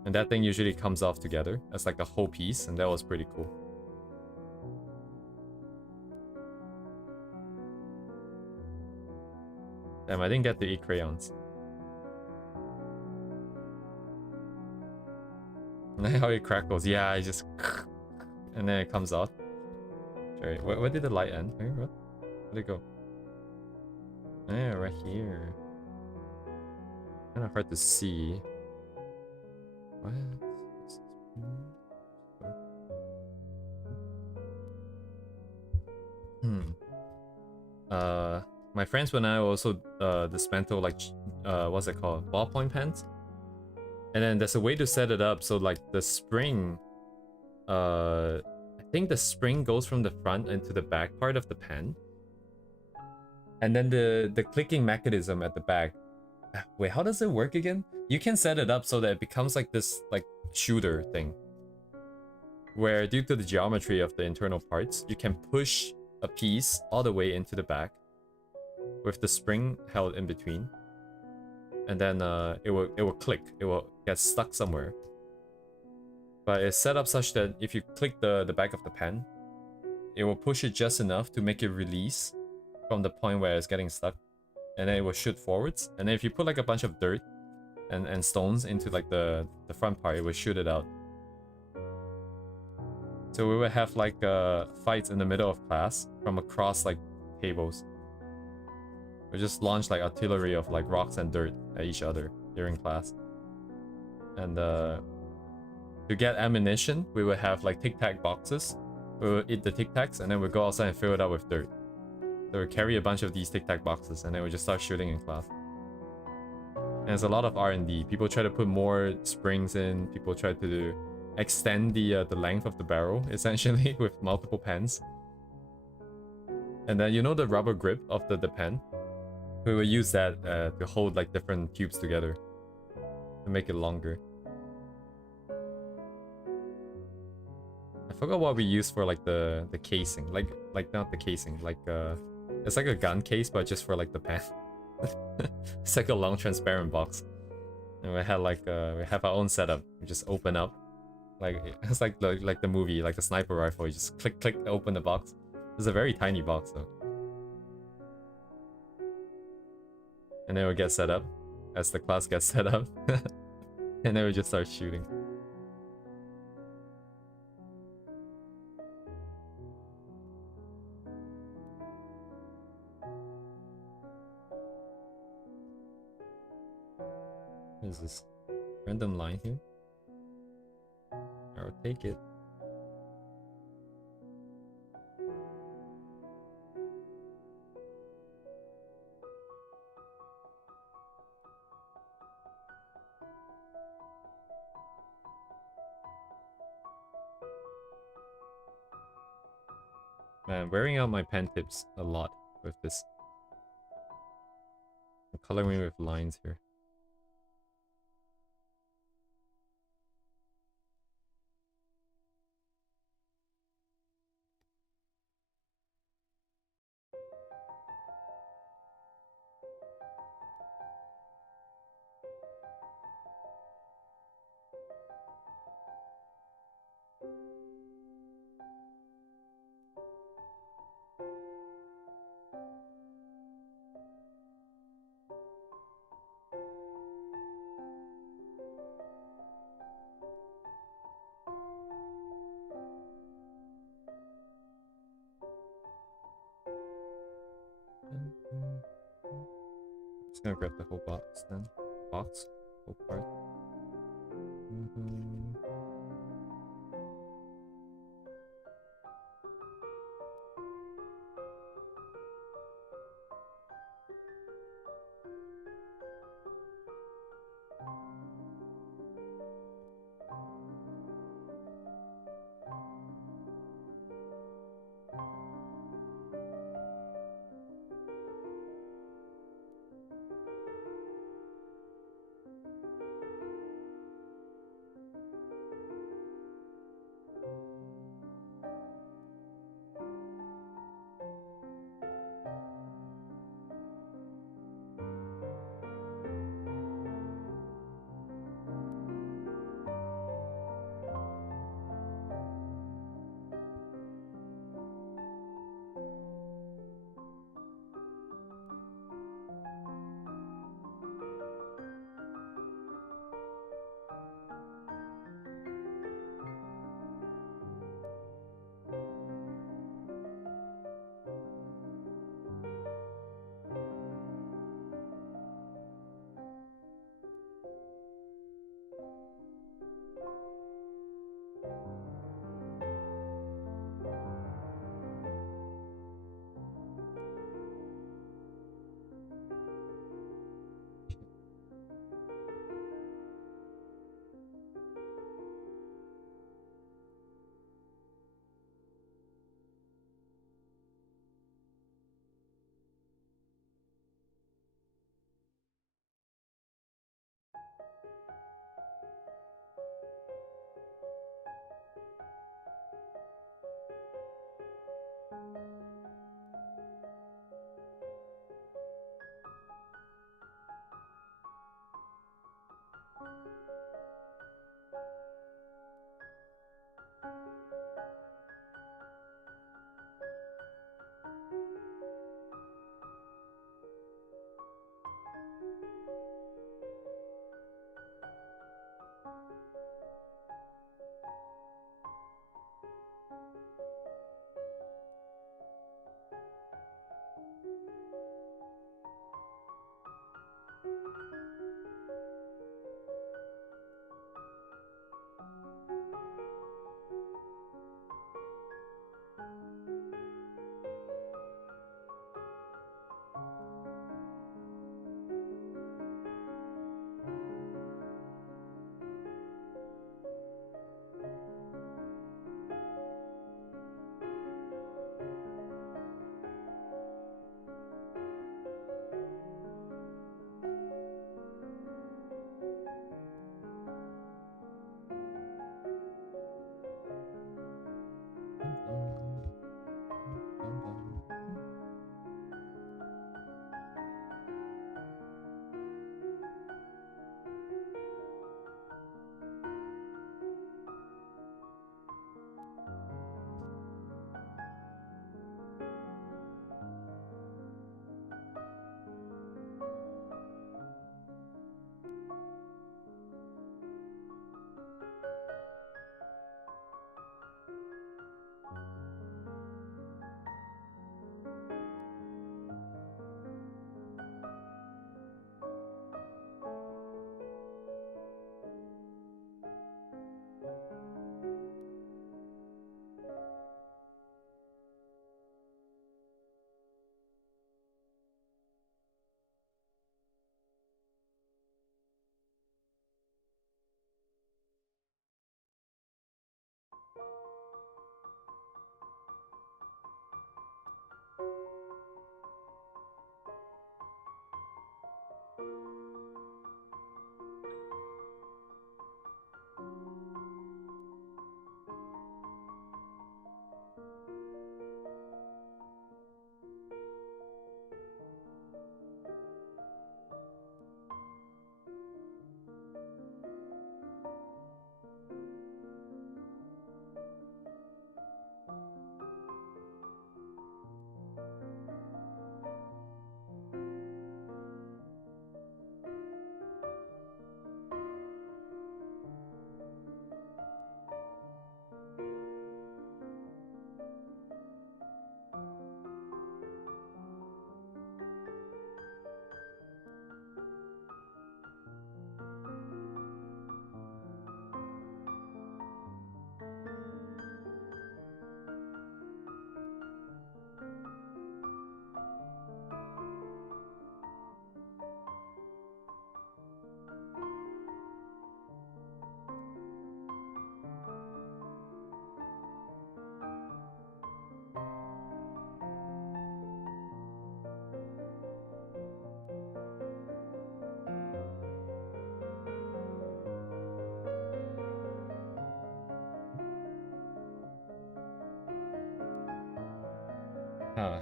And that thing usually comes off together as like a whole piece, and that was pretty cool. Damn, I didn't get to eat crayons. And how it crackles. Yeah, I just and then it comes off. Sorry, where did the light end? What? Where'd it go? Yeah, right here. Kind of hard to see. What? My friends and I also dismantle like what's it called? Ballpoint pens. And then there's a way to set it up so like the spring I think the spring goes from the front into the back part of the pen. And then the clicking mechanism at the back. Wait, how does it work again? You can set it up so that it becomes like this like shooter thing. Where due to the geometry of the internal parts, you can push a piece all the way into the back with the spring held in between. And then it will click. It will get stuck somewhere. But it's set up such that if you click the back of the pen, it will push it just enough to make it release from the point where it's getting stuck. And then it will shoot forwards. And then if you put like a bunch of dirt and stones into like the front part, it will shoot it out. So we would have like fights in the middle of class from across like tables. We just launch like artillery of like rocks and dirt at each other during class. And to get ammunition, we would have like tic-tac boxes. We would eat the tic-tacs and then we'd go outside and fill it up with dirt. So we carry a bunch of these tic-tac boxes and then we just start shooting in class. And it's a lot of R&D. People try to put more springs in. People try to extend the length of the barrel, essentially, with multiple pens. And then, you know the rubber grip of the pen? We will use that to hold like different cubes together to make it longer. I forgot what we use for like the casing, like not the casing, like it's like a gun case but just for like the pen. It's like a long transparent box, and we had like we have our own setup. We just open up, like it's like the movie, like the sniper rifle. You just click click open the box. It's a very tiny box though. And then we get set up as the class gets set up. And then we just start shooting. What is this? Random line here? I'll take it. Man, wearing out my pen tips a lot with this. I'm coloring with lines here. Just gonna grab the whole box then. Box? Whole part.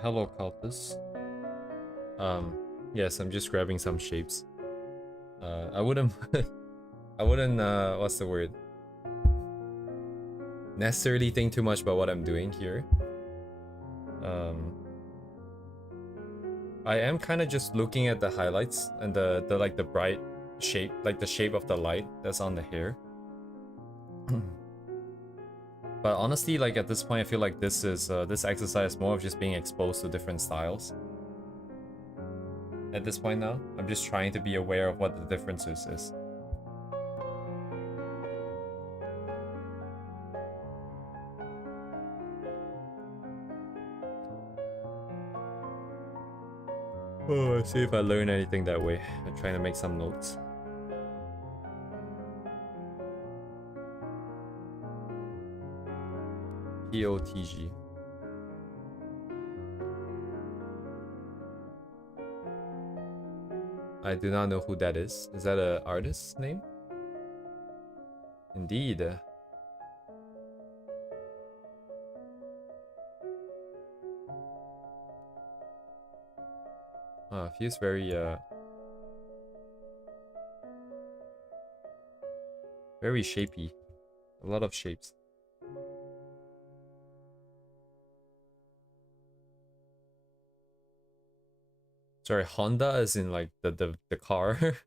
Hello, Cultus. Um, yes, I'm just grabbing some shapes. I wouldn't, I wouldn't, what's the word? Necessarily think too much about what I'm doing here. I am kind of just looking at the highlights and the like the bright shape, like the shape of the light that's on the hair. But honestly, like at this point, I feel like this is this exercise more of just being exposed to different styles. At this point now, I'm just trying to be aware of what the differences is. Oh, see if I learn anything that way. I'm trying to make some notes. POTG. I do not know who that is. Is that an artist's name? Indeed. Feels very very shapy. A lot of shapes. Sorry, Honda is in like the car.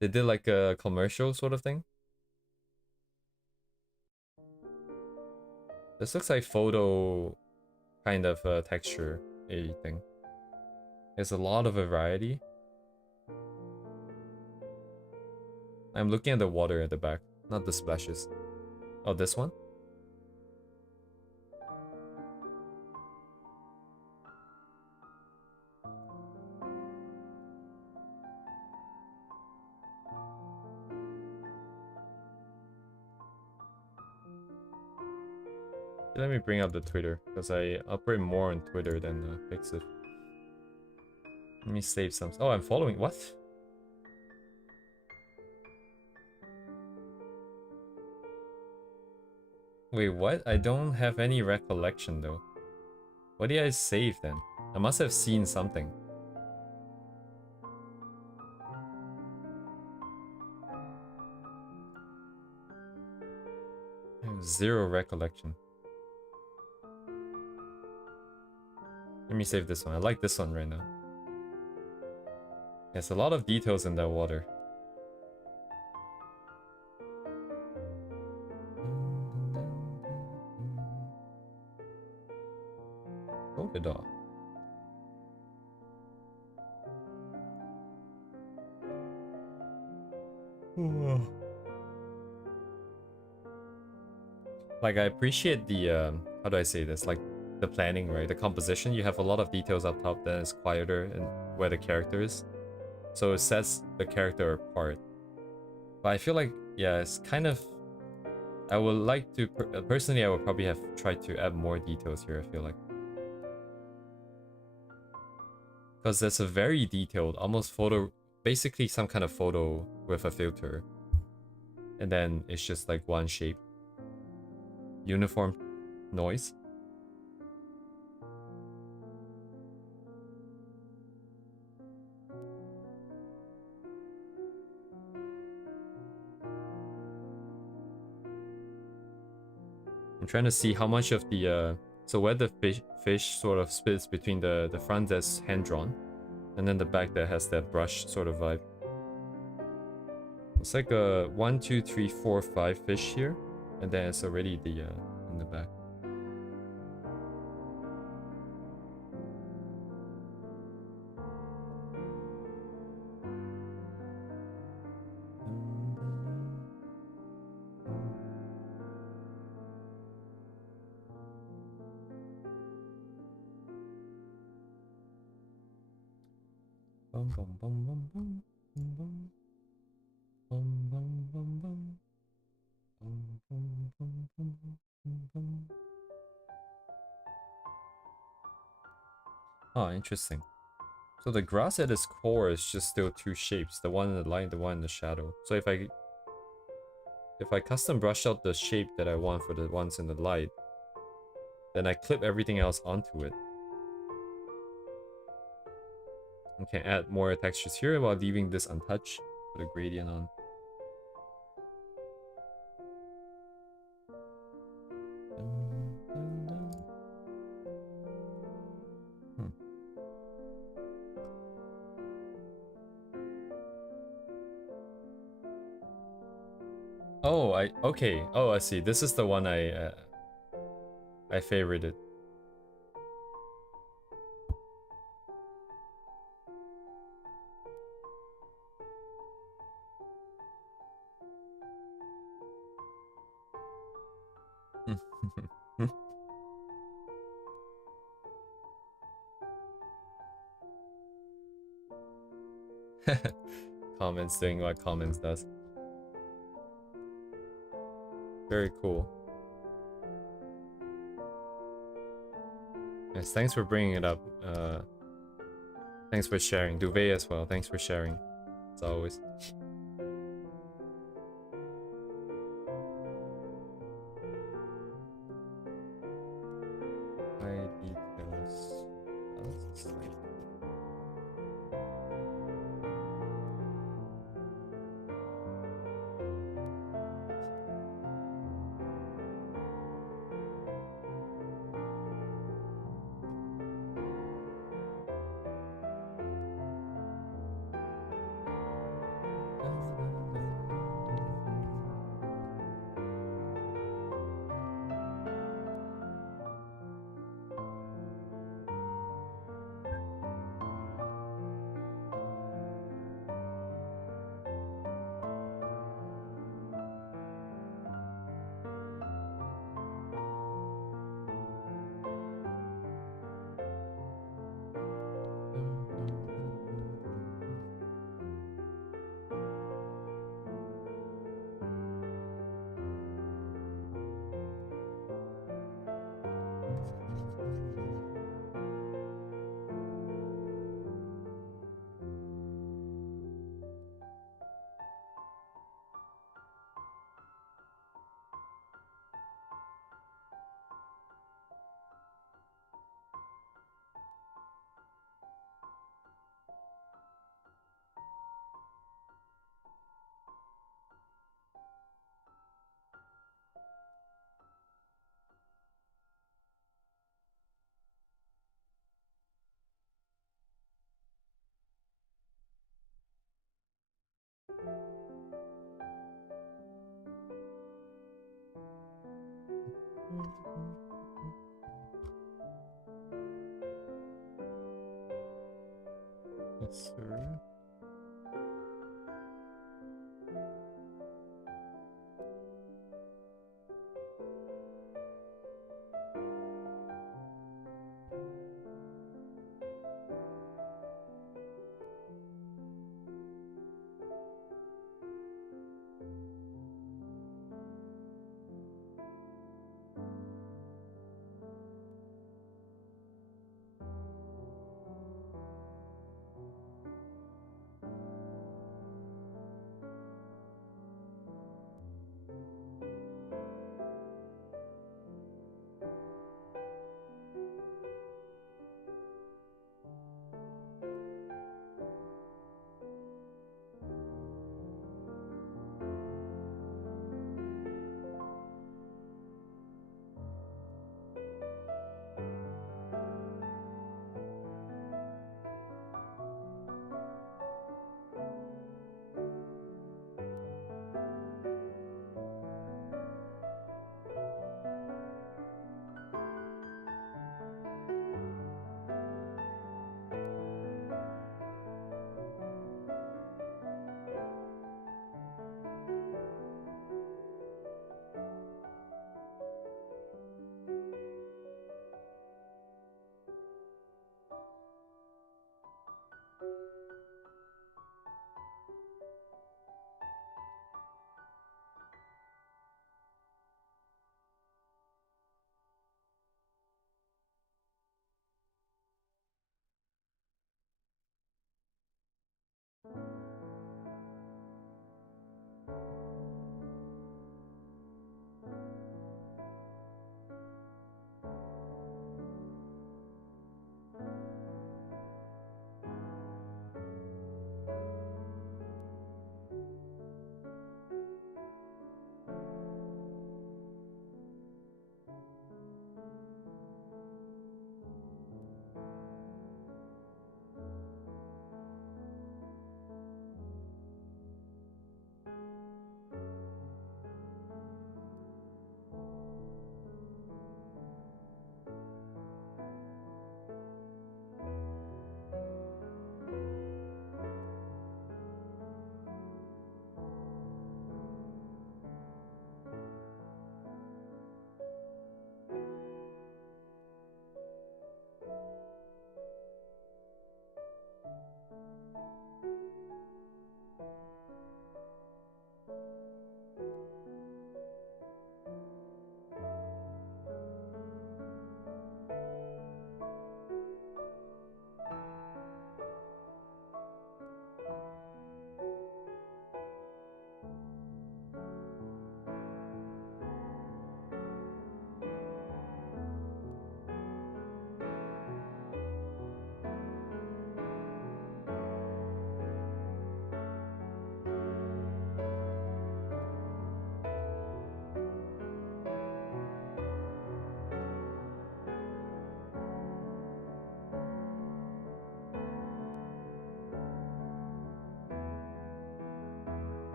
They did like a commercial sort of thing. This looks like photo kind of texture a thing. There's a lot of variety. I'm looking at the water at the back, not the splashes. Oh, this one? Let me bring up the Twitter, because I operate more on Twitter than Pixiv. Let me save some. Oh, I'm following. What? Wait, what? I don't have any recollection though. What did I save then? I must have seen something. I have zero recollection. Let me save this one. I like this one right now. There's a lot of details in that water. Polka dot. Like, I appreciate the, how do I say this? Like, the planning, right? The composition. You have a lot of details up top, then it's quieter and where the character is. So it sets the character apart. But I feel like, yeah, it's kind of... I would like to... Personally, I would probably have tried to add more details here, I feel like. Because that's a very detailed, almost photo... Basically some kind of photo with a filter. And then it's just like one shape. Uniform noise. I'm trying to see how much of the so where the fish sort of splits between the front that's hand drawn and then the back that has that brush sort of vibe. It's like a 1, 2, 3, 4, 5 fish here, and then it's already the in the back. Bum bum bum bum bum bum bum bum bum bum bum. Oh, interesting. So the grass at its core is just still two shapes, the one in the light, the one in the shadow. So if I custom brush out the shape that I want for the ones in the light, then I clip everything else onto it. And can add more textures here while leaving this untouched. Put a gradient on. Oh, okay. Oh, I see. This is the one I favorited. Comments doing what comments does. Very cool. Yes, thanks for bringing it up. Thanks for sharing. Duvet as well. Thanks for sharing. As always. High details. sir.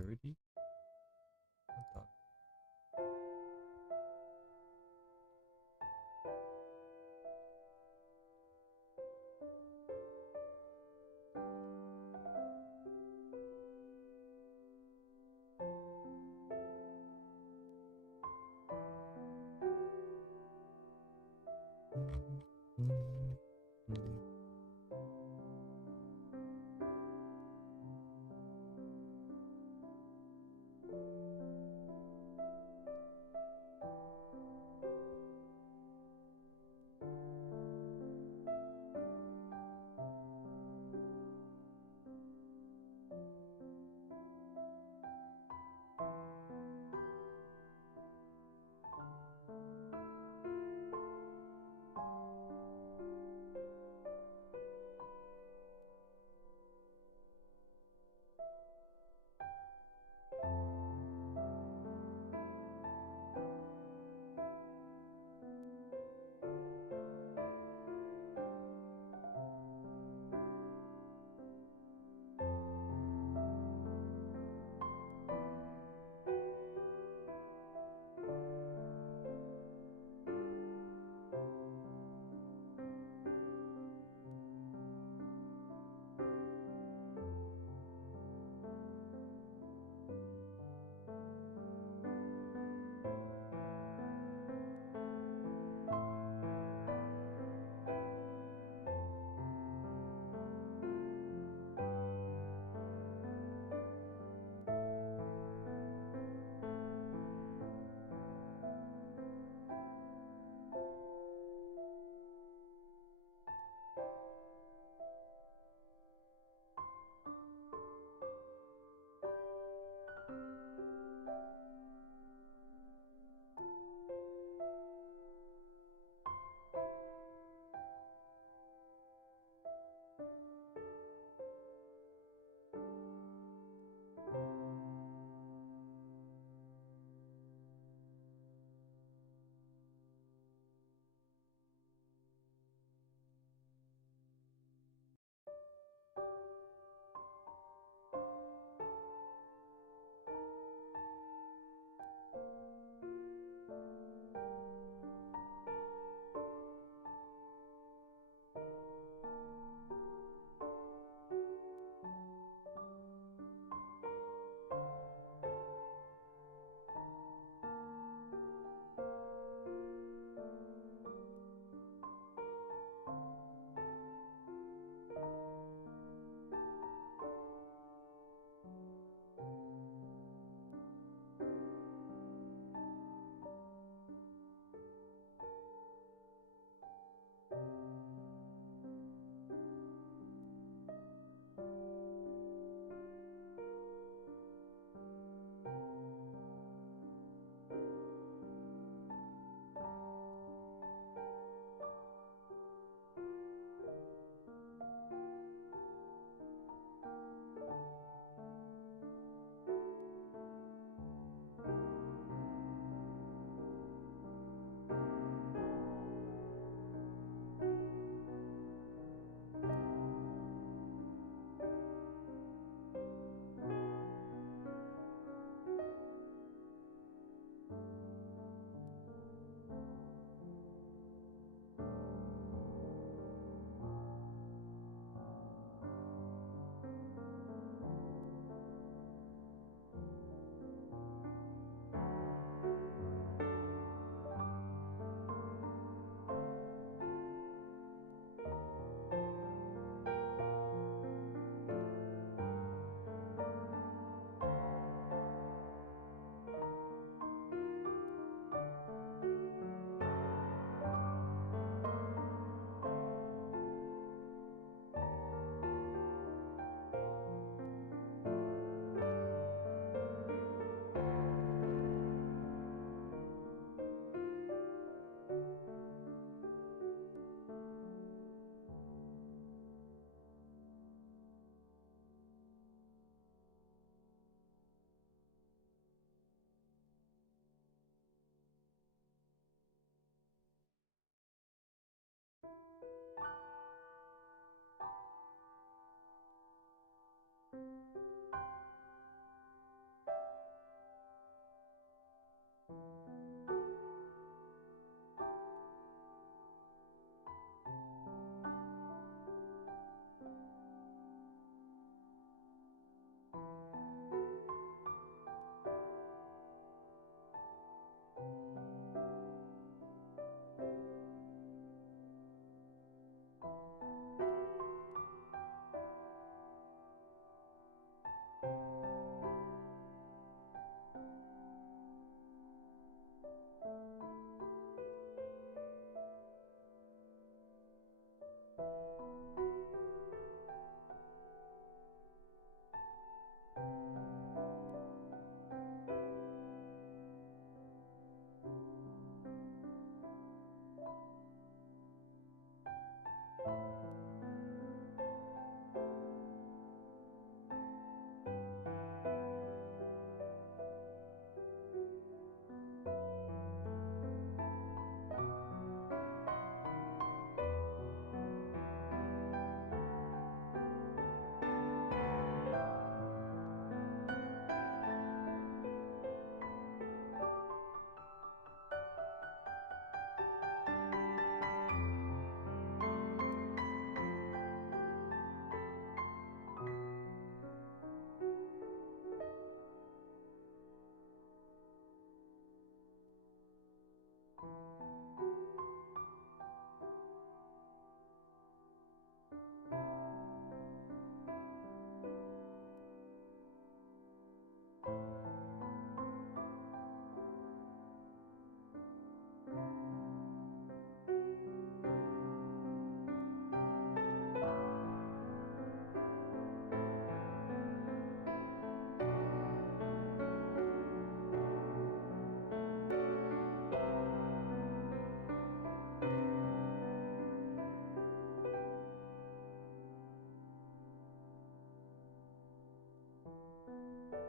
Security? Hold on.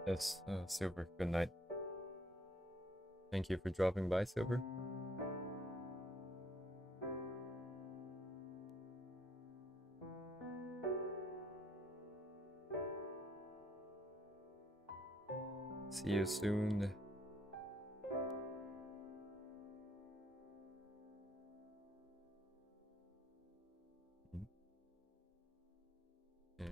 Yes, Silver. Good night. Thank you for dropping by, Silver. See you soon. Okay.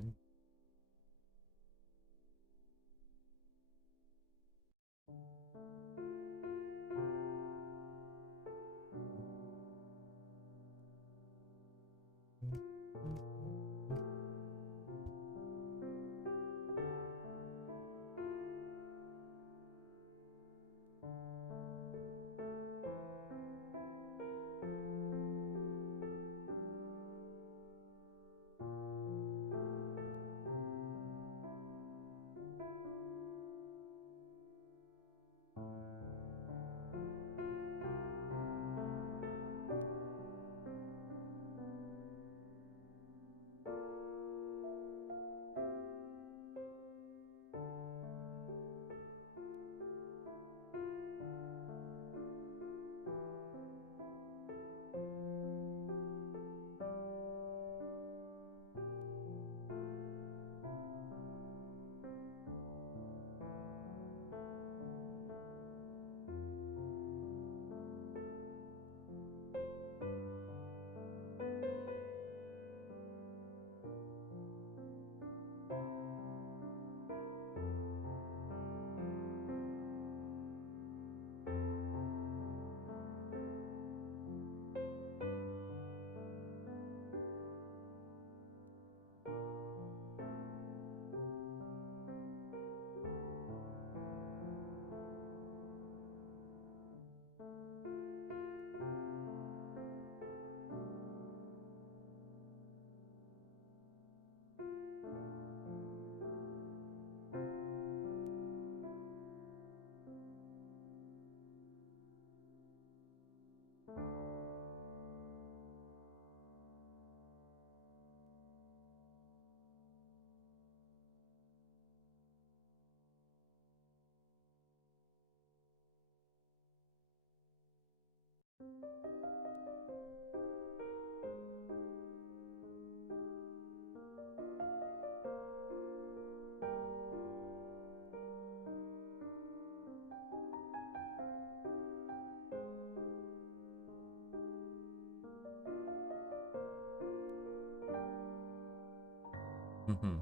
Mm-hmm.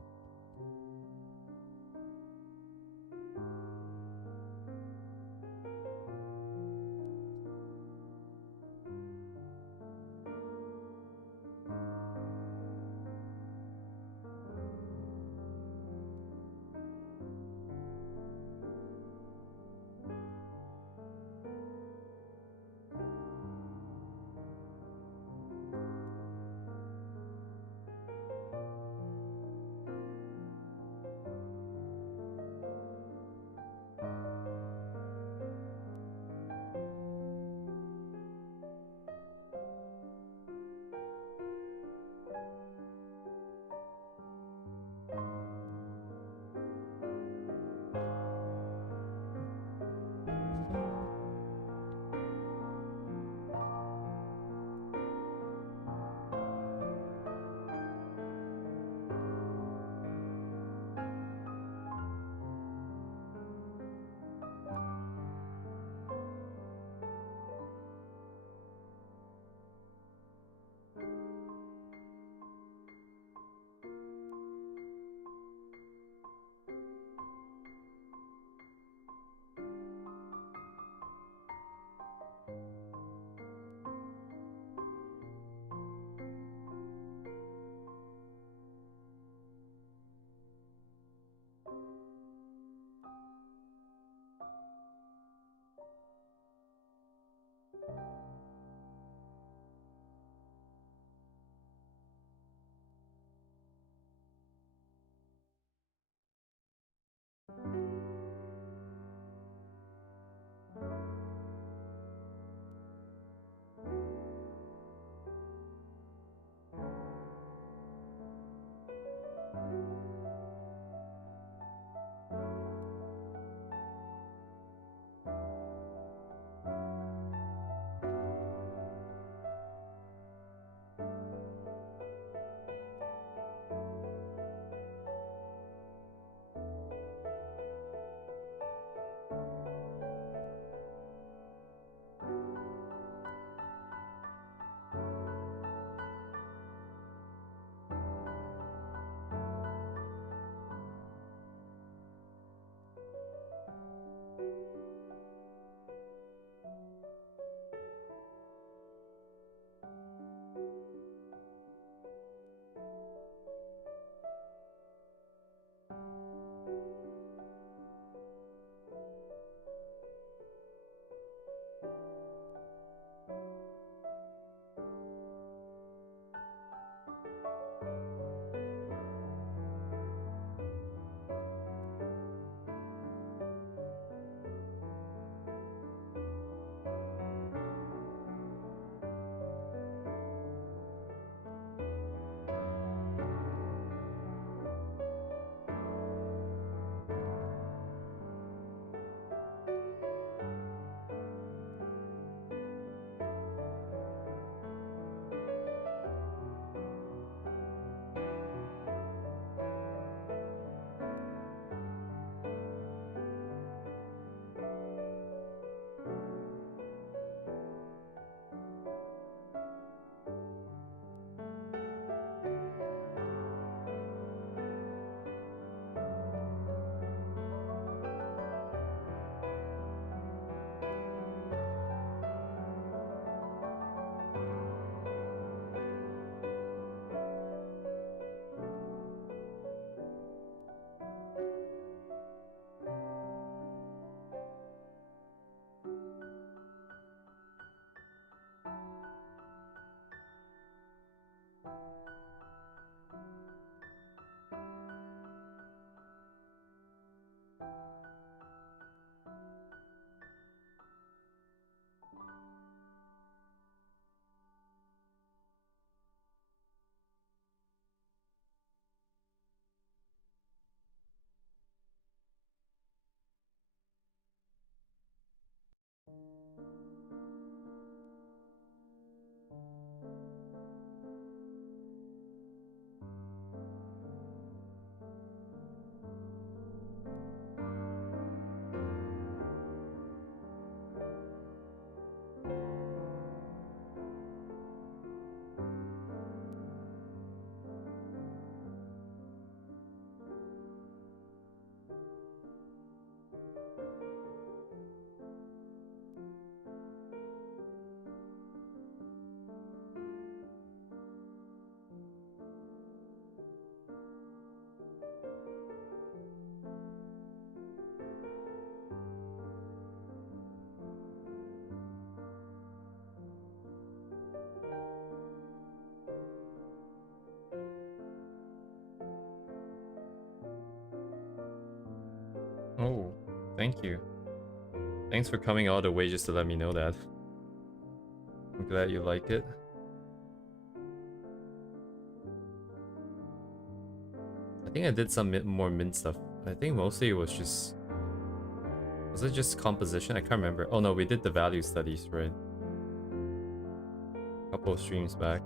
Oh, thank you. Thanks for coming all the way just to let me know that. I'm glad you like it. I think I did some more mint stuff. I think mostly it was just... Was it just composition? I can't remember. Oh no, we did the value studies, right? A couple of streams back.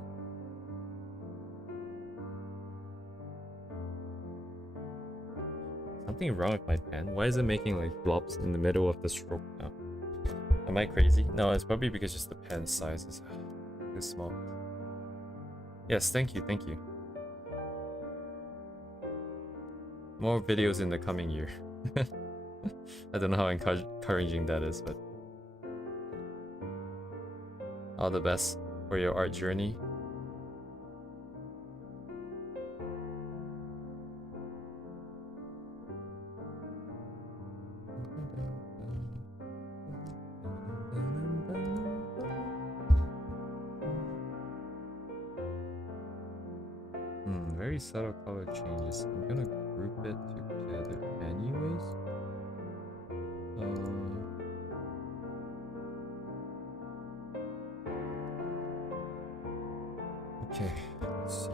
Something wrong with my pen? Why is it making like blobs in the middle of the stroke now? Am I crazy? No, it's probably because just the pen size is too small. Yes, thank you, thank you. More videos in the coming year. I don't know how encouraging that is, but all the best for your art journey. Very subtle color changes. I'm gonna group it together anyways. Okay, let's see.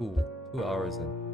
Cool. 2 hours in.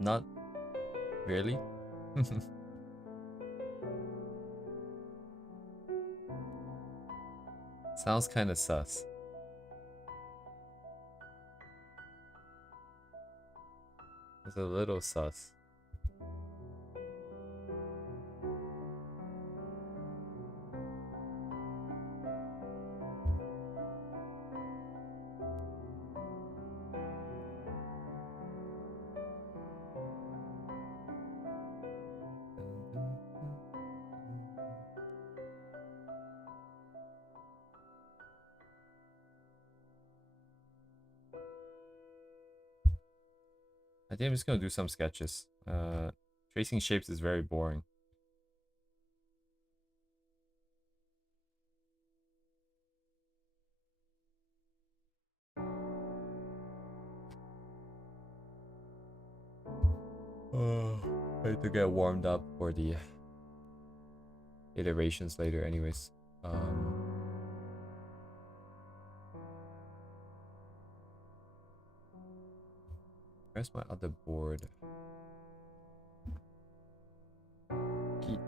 Not really. Sounds kind of sus. It's a little sus. I think I'm just gonna do some sketches. Tracing shapes is very boring. I need to get warmed up for the iterations later anyways. Where's my other board? Heat.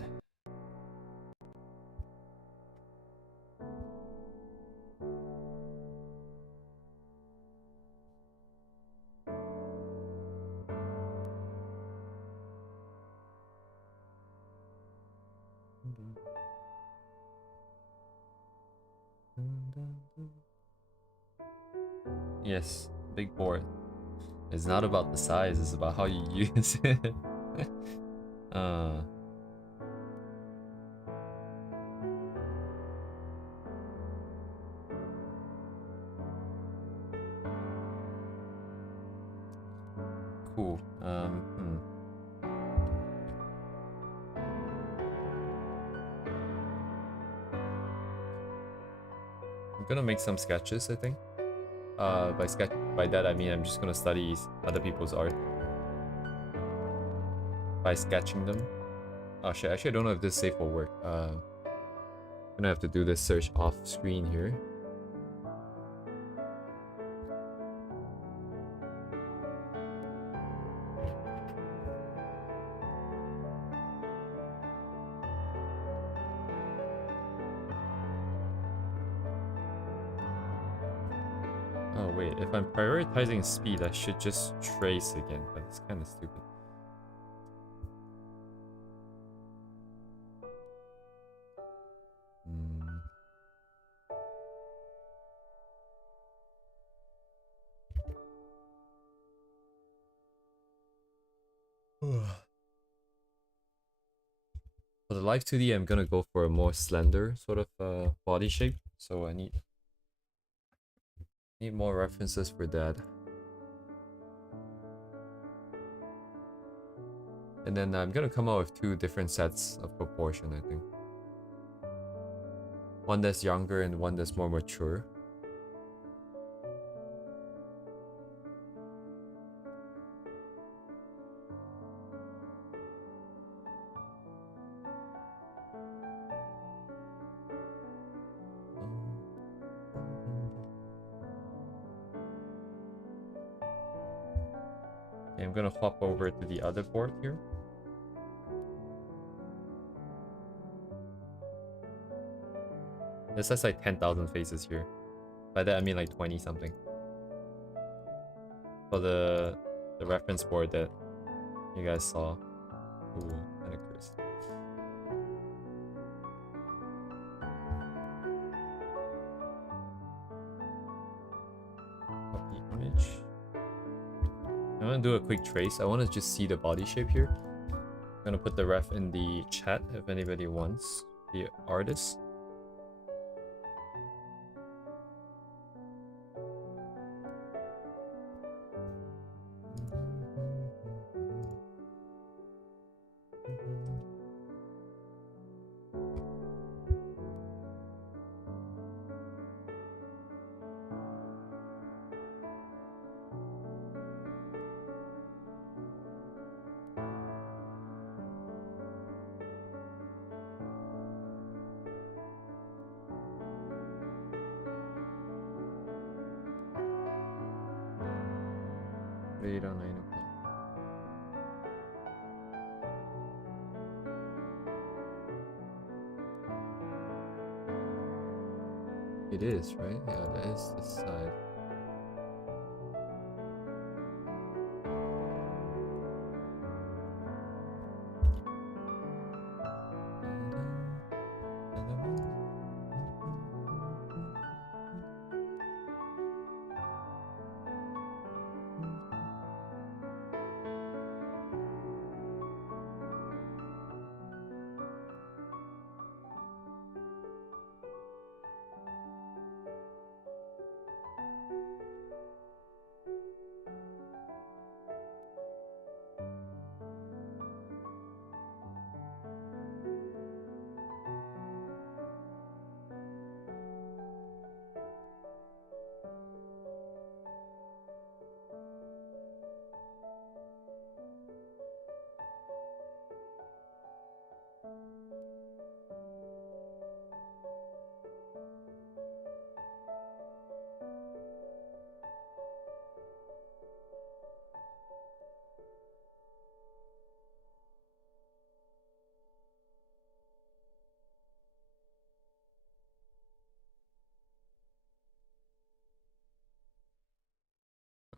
Yes, big board. It's not about the size, it's about how you use it. Cool. I'm gonna make some sketches, I think. By that I mean I'm just gonna study other people's art by sketching them. Oh shit, actually I don't know if this is safe for work. I'm gonna have to do this search off screen here. Oh wait, if I'm prioritizing speed, I should just trace again, but it's kind of stupid. For the Live 2D, I'm gonna go for a more slender sort of body shape, so I need more references for that. And then I'm gonna come out with two different sets of proportion, I think. One that's younger and one that's more mature. Okay, I'm gonna hop over to the other board here. This has like 10,000 faces here. By that I mean like 20 something. For the reference board that you guys saw. Ooh, kinda cursed. Copy image. I'm gonna do a quick trace. I wanna just see the body shape here. I'm gonna put the ref in the chat if anybody wants the artist. Late on 9 o'clock. It is, right? Yeah, that is this side.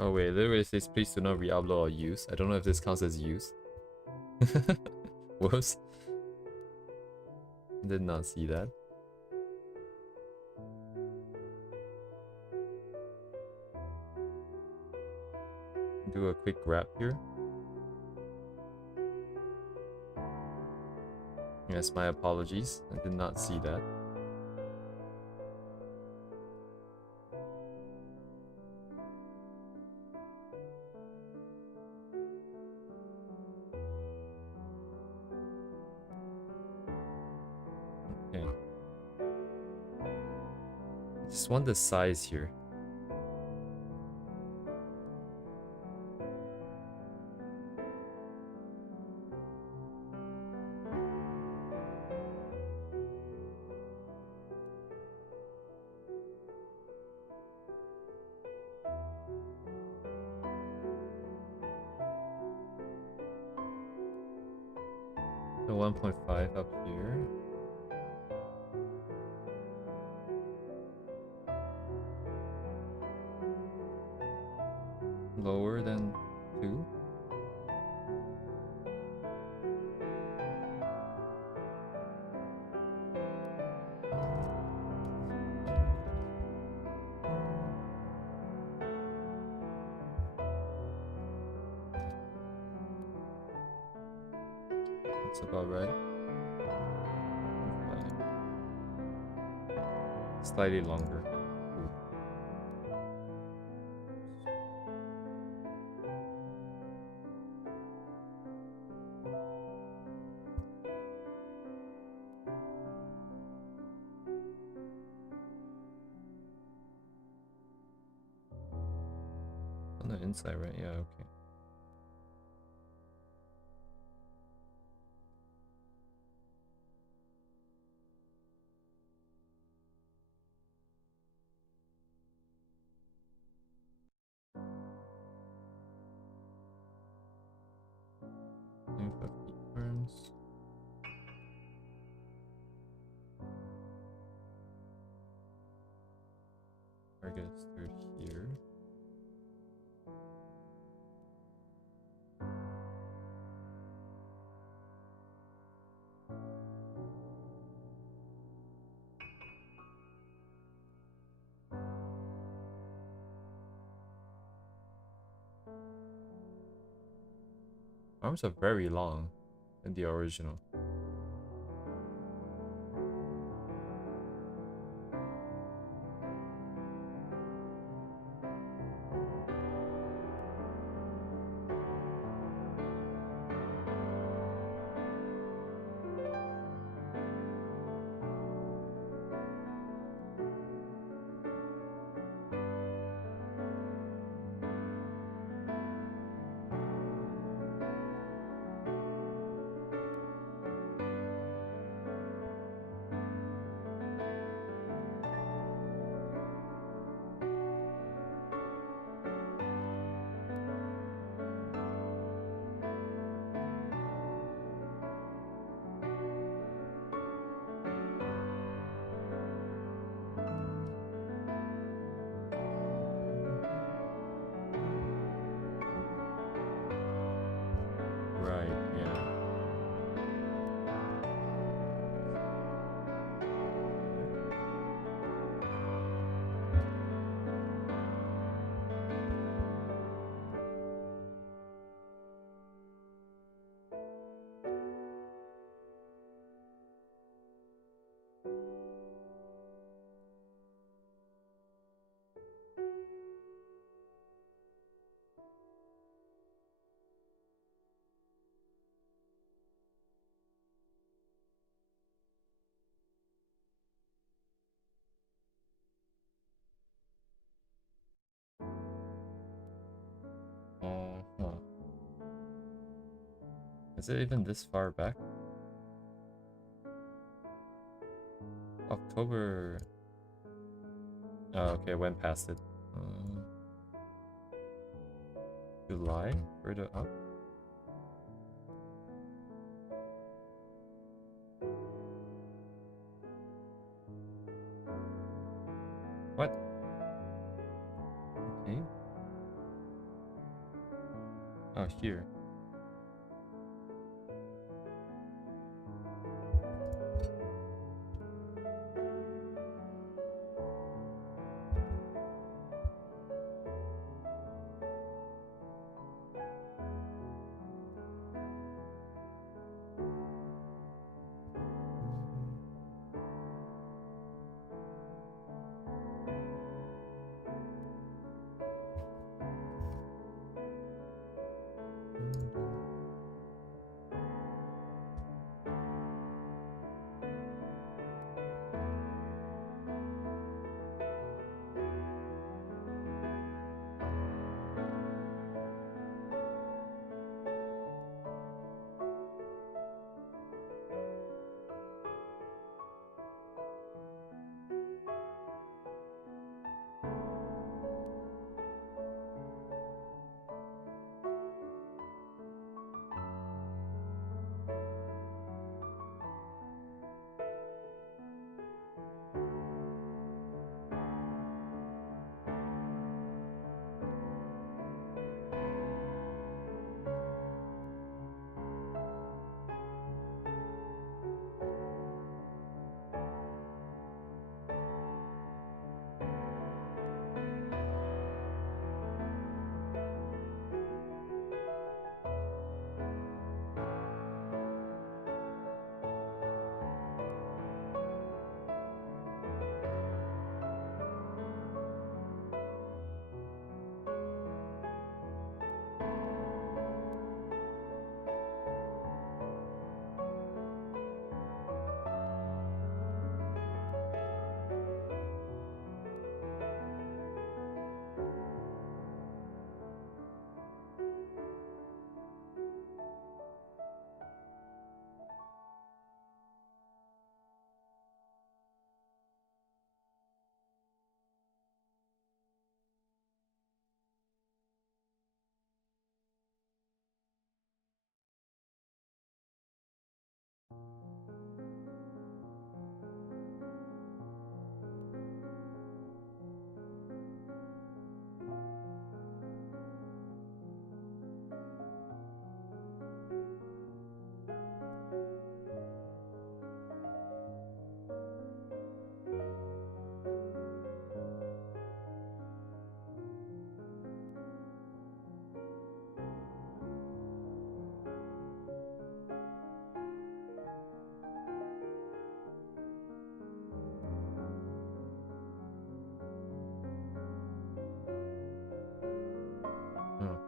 Oh wait, literally says please do not re-upload or use. I don't know if this counts as use. Whoops. Did not see that. Do a quick wrap here. Yes, my apologies. I did not see that. Okay. Just want the size here. The 1.5 up here. Lower than 2. That's about right. Slightly longer. On the inside, right? Yeah, okay. Length of the arms. Target is through here. Arms are very long in the original. Right, yeah. Huh. Is it even this far back? October. Oh, okay, I went past it. July? Further up? What? Okay. Oh, here.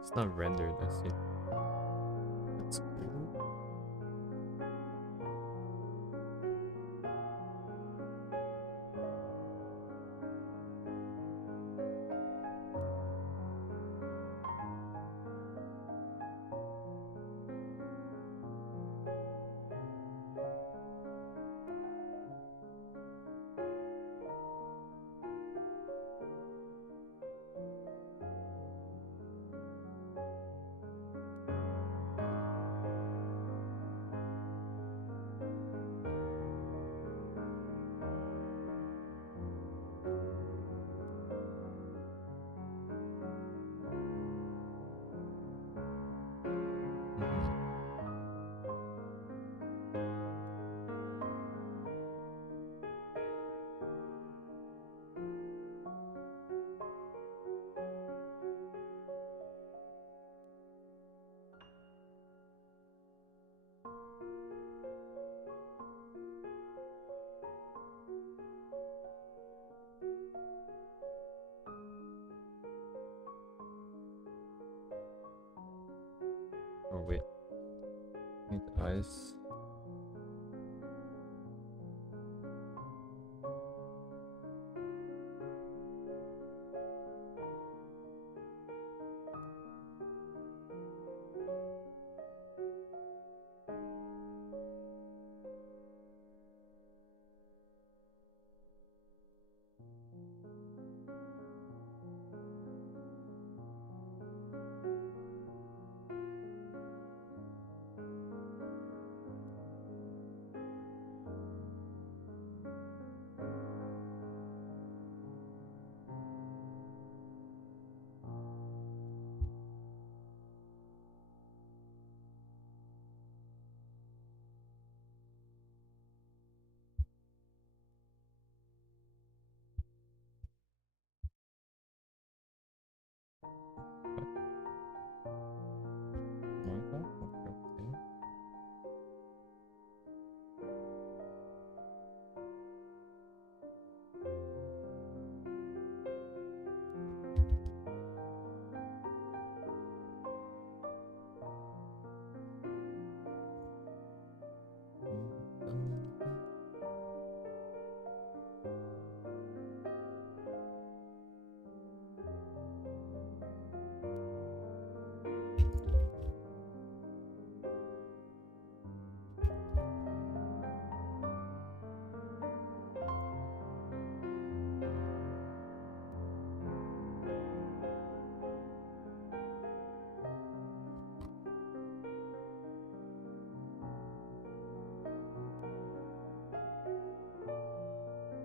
It's not rendered, I see. That's cool. Oh wait, I need the eyes.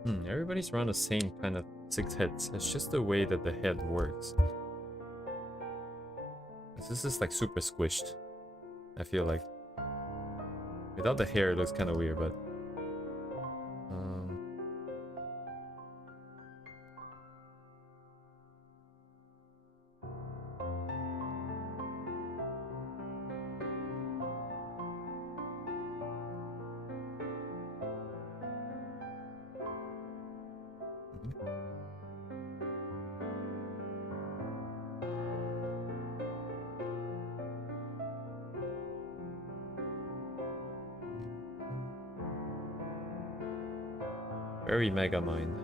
Okay. Everybody's around the same kind of 6 heads. It's just the way that the head works. This is like super squished. I feel like without the hair, it looks kind of weird, but very Mega Mind.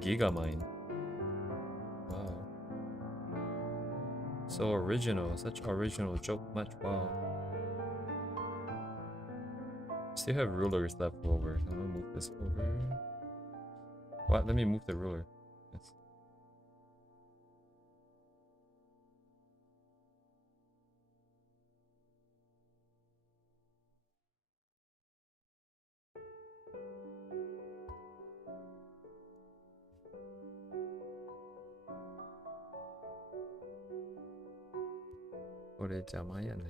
Giga Mind. Wow. So original, such original joke much, wow. Still have rulers left over. I'm gonna move this over. What? Let me move the ruler. Yes. これ邪魔やね。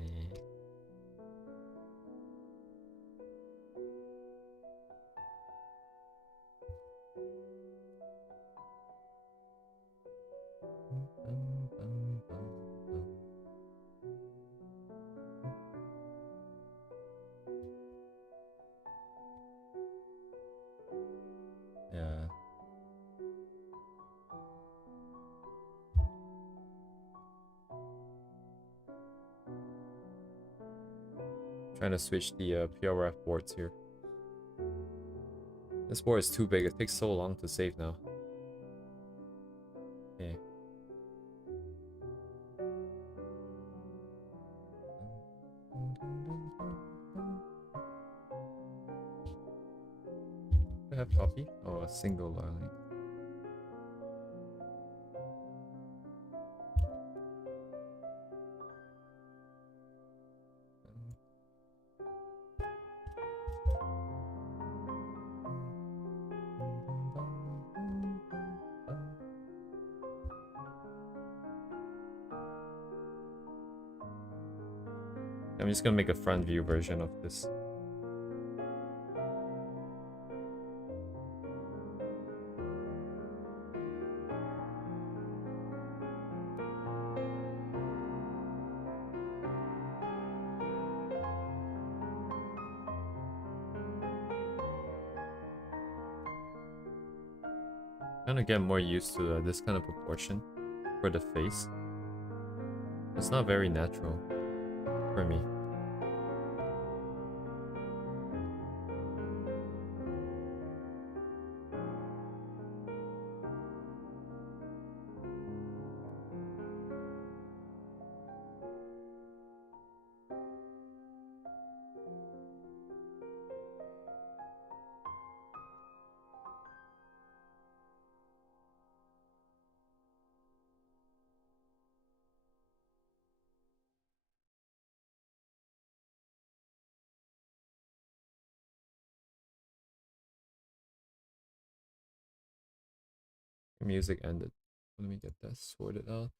Yeah. Trying to switch the PRF boards here. This board is too big. It takes so long to save now. Okay. Do I have copy? Oh, a single line. I'm just gonna make a front view version of this. Trying to get more used to this kind of proportion for the face. It's not very natural for me. Music ended. Let me get that sorted out.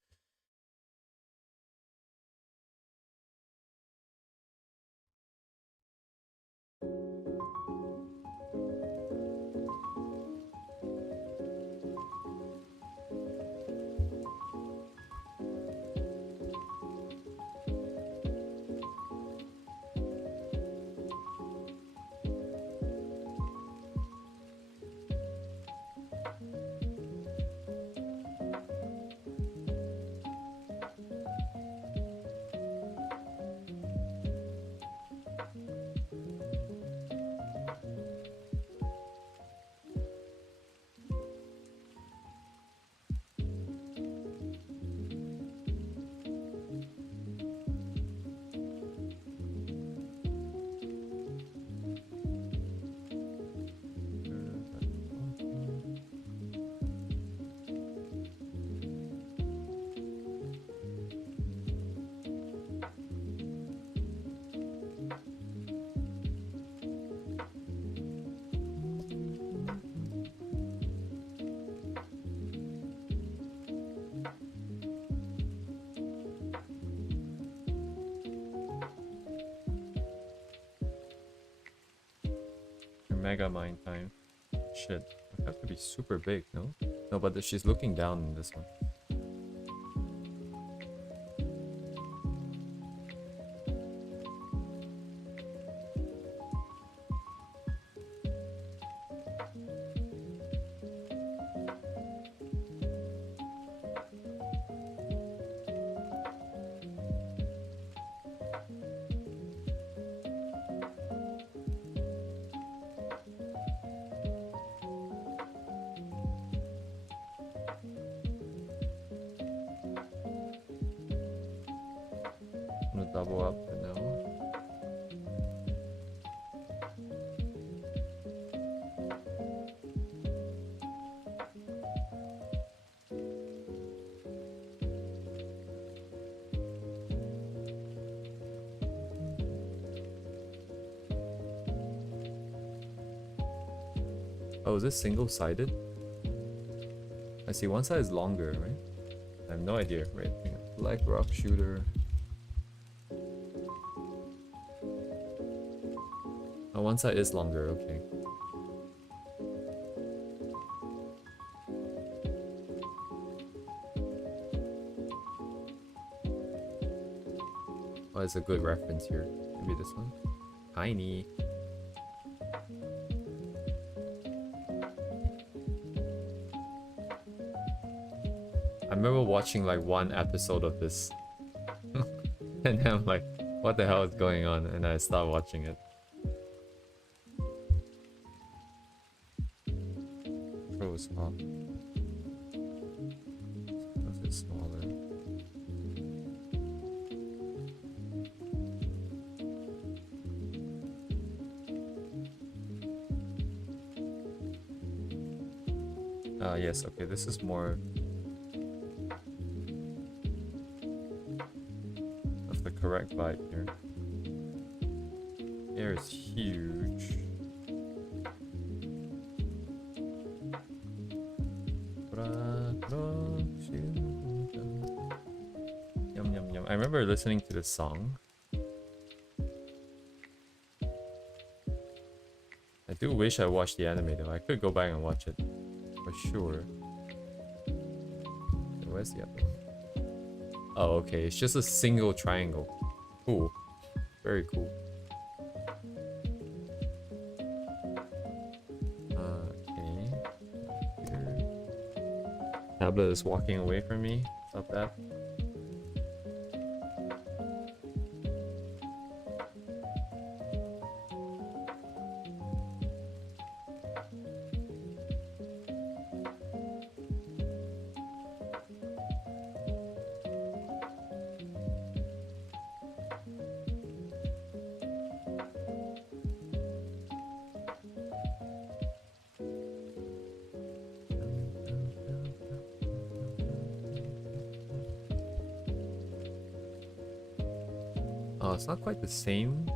Mega Mind time. Shit, I have to be super big, no? No, but she's looking down in this one. Double up for now. Oh, is this single-sided? I see one side is longer, right? I have no idea, right? Black rock shooter. Oh, one side is longer, okay. Oh, it's a good reference here. Maybe this one. Tiny. I remember watching like one episode of this. And then I'm like, what the hell is going on, and I stopped watching it. Pro is off. Was it smaller? Yes, okay, this is more of the correct vibe here. Air is huge. Yum yum yum. I remember listening to this song. I do wish I watched the anime though. I could go back and watch it for sure. Where's the other one? Oh, okay. It's just a single triangle. Cool. Very cool. Okay. Here. Tablet is walking away from me. Stop that. Oh, it's not quite the same.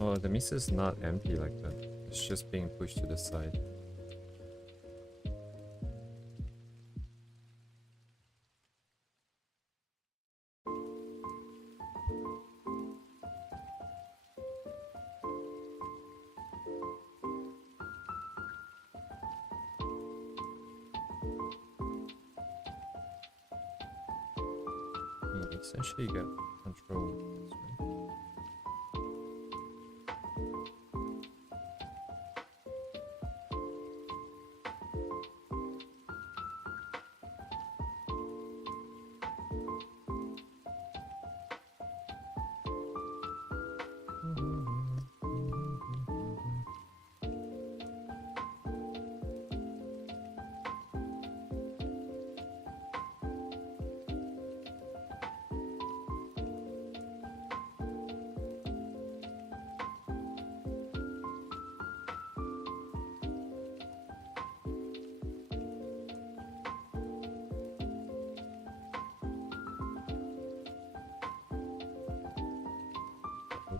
Oh, the Misa is not empty like that. It's just being pushed to the side. Essentially, you get control of this, right?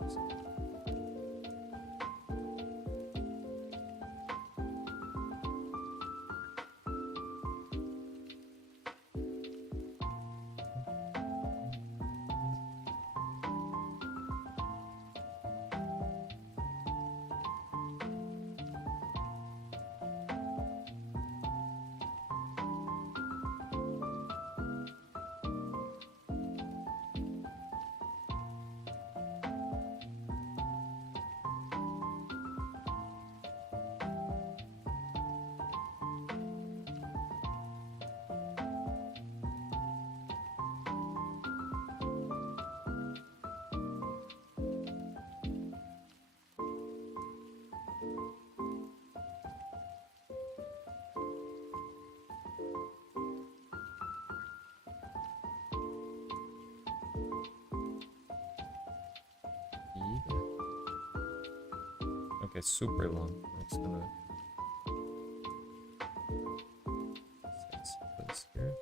Oops. Okay, super long. I'm just gonna set sequence here.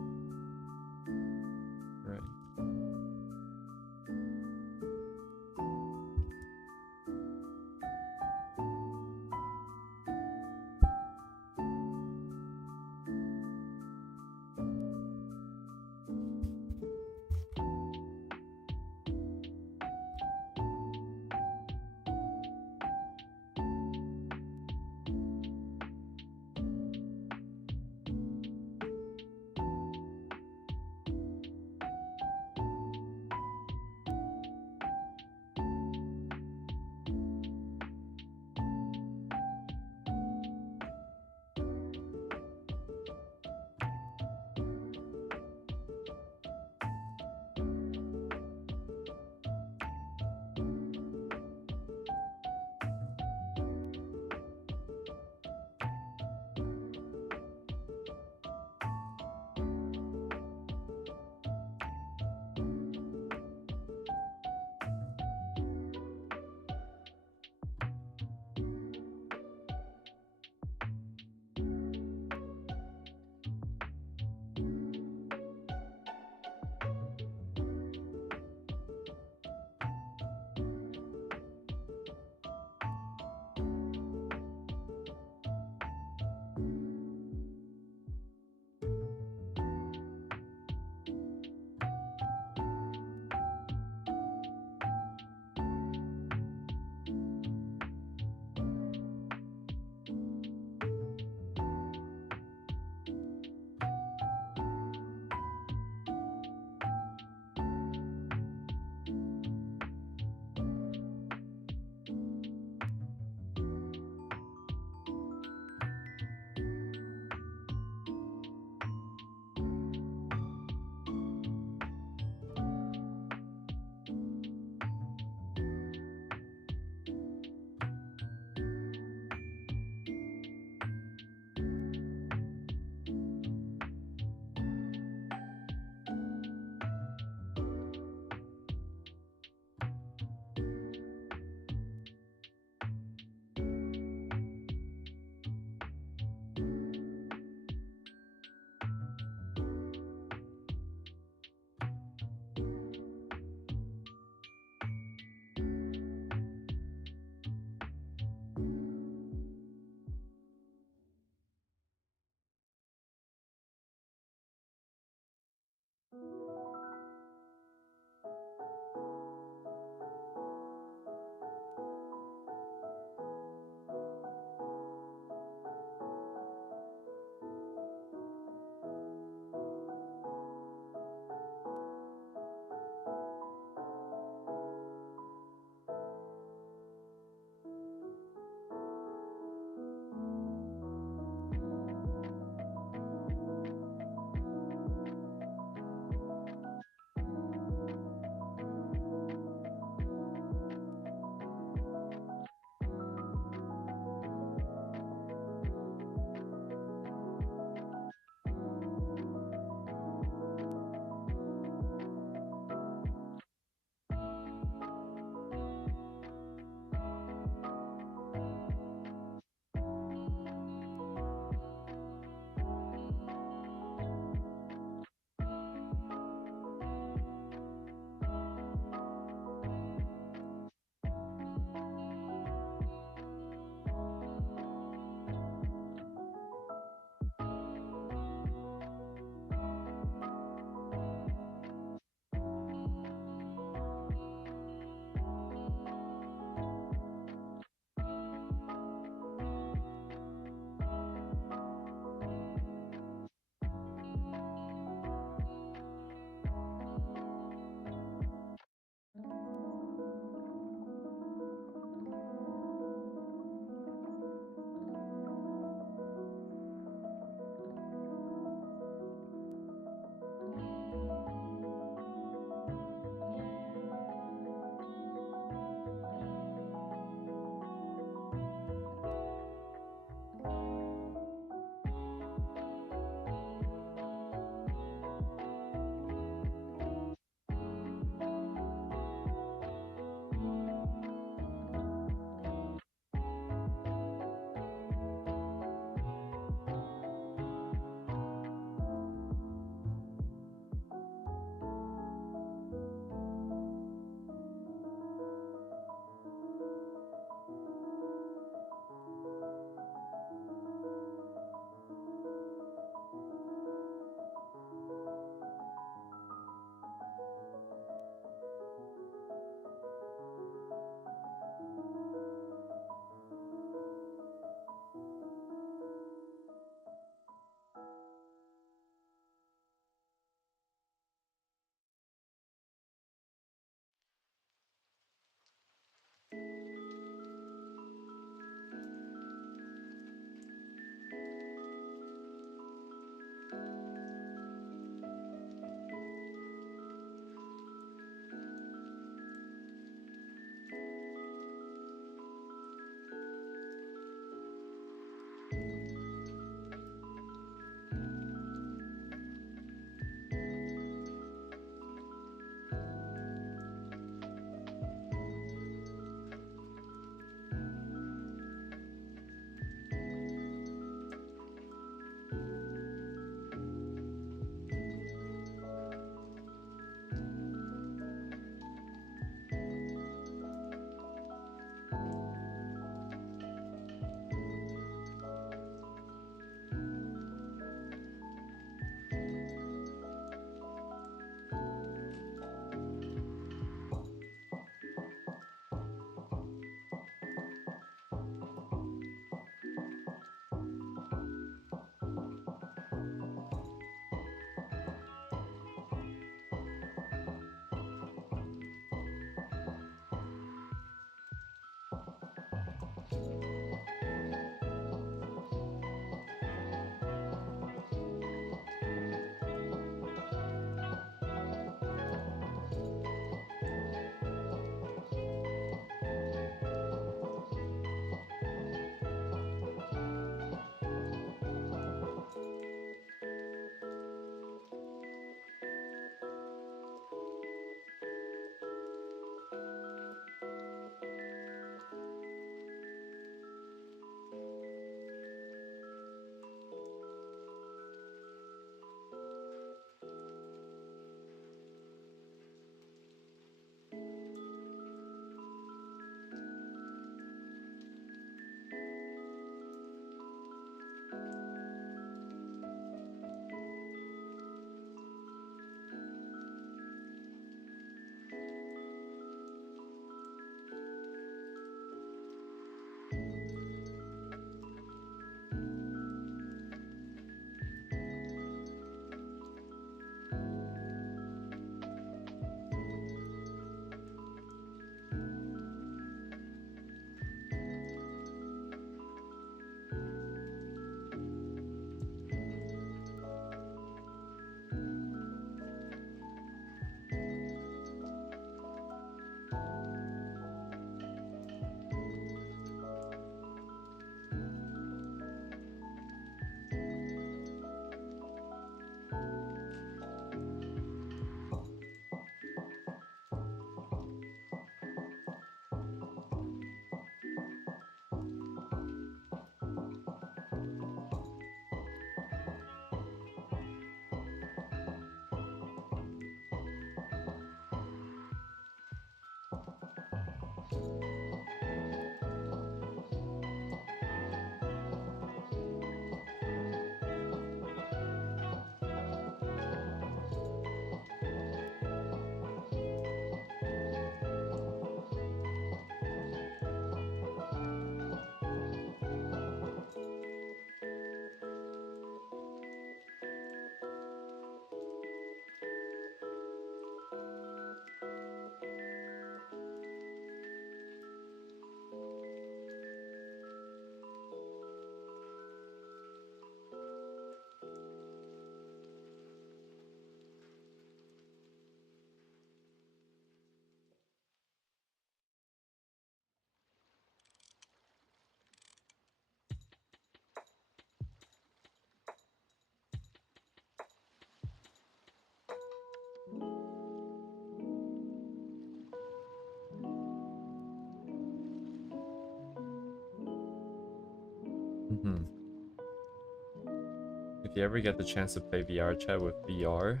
If you ever get the chance to play VR chat with VR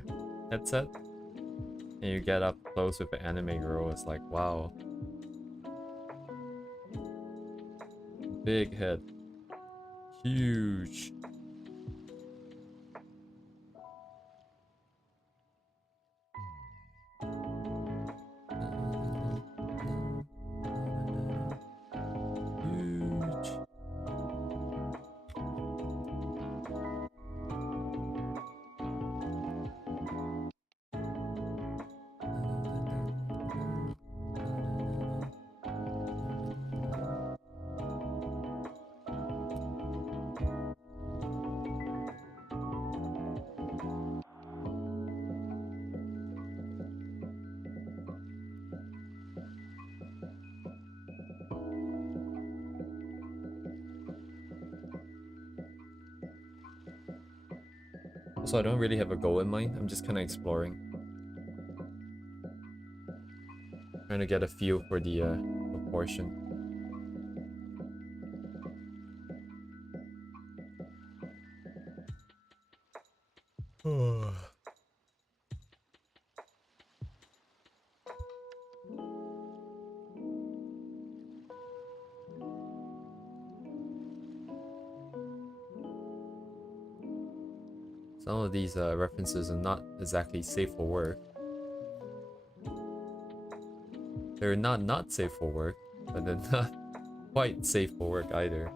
headset, and you get up close with an anime girl, it's like, wow. Big head. Huge. Huge. Also, I don't really have a goal in mind. I'm just kind of exploring. Trying to get a feel for the proportion. Some of these references are not exactly safe for work. They're not safe for work, but they're not quite safe for work either.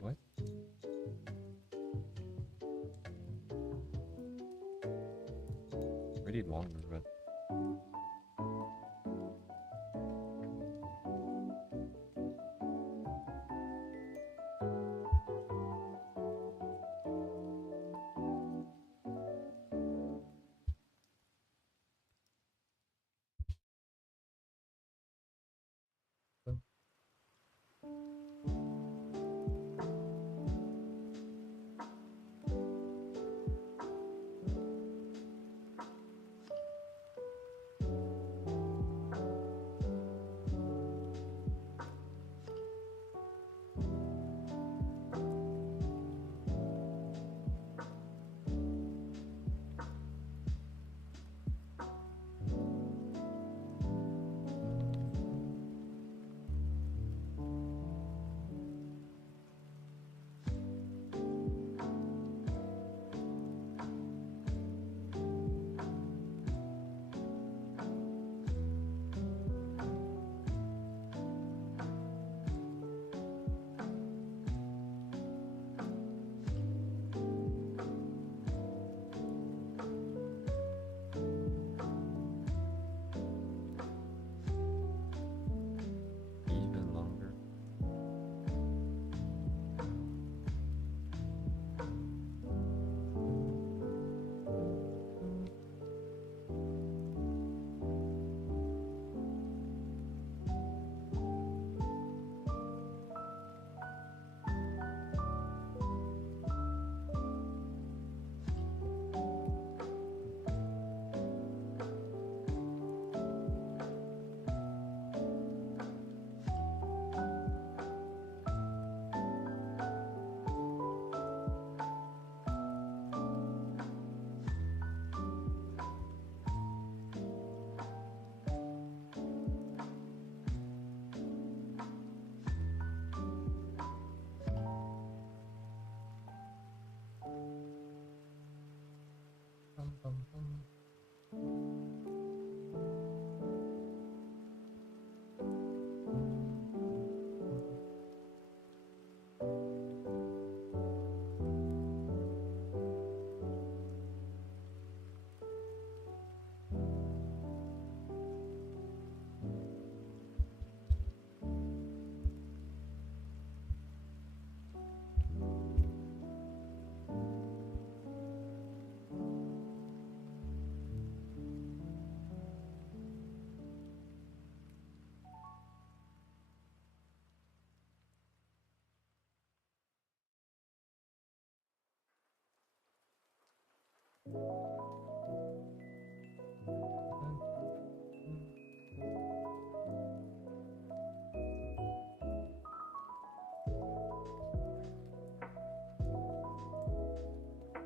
What? Pretty longer, but even longer. Bum, bum, bum.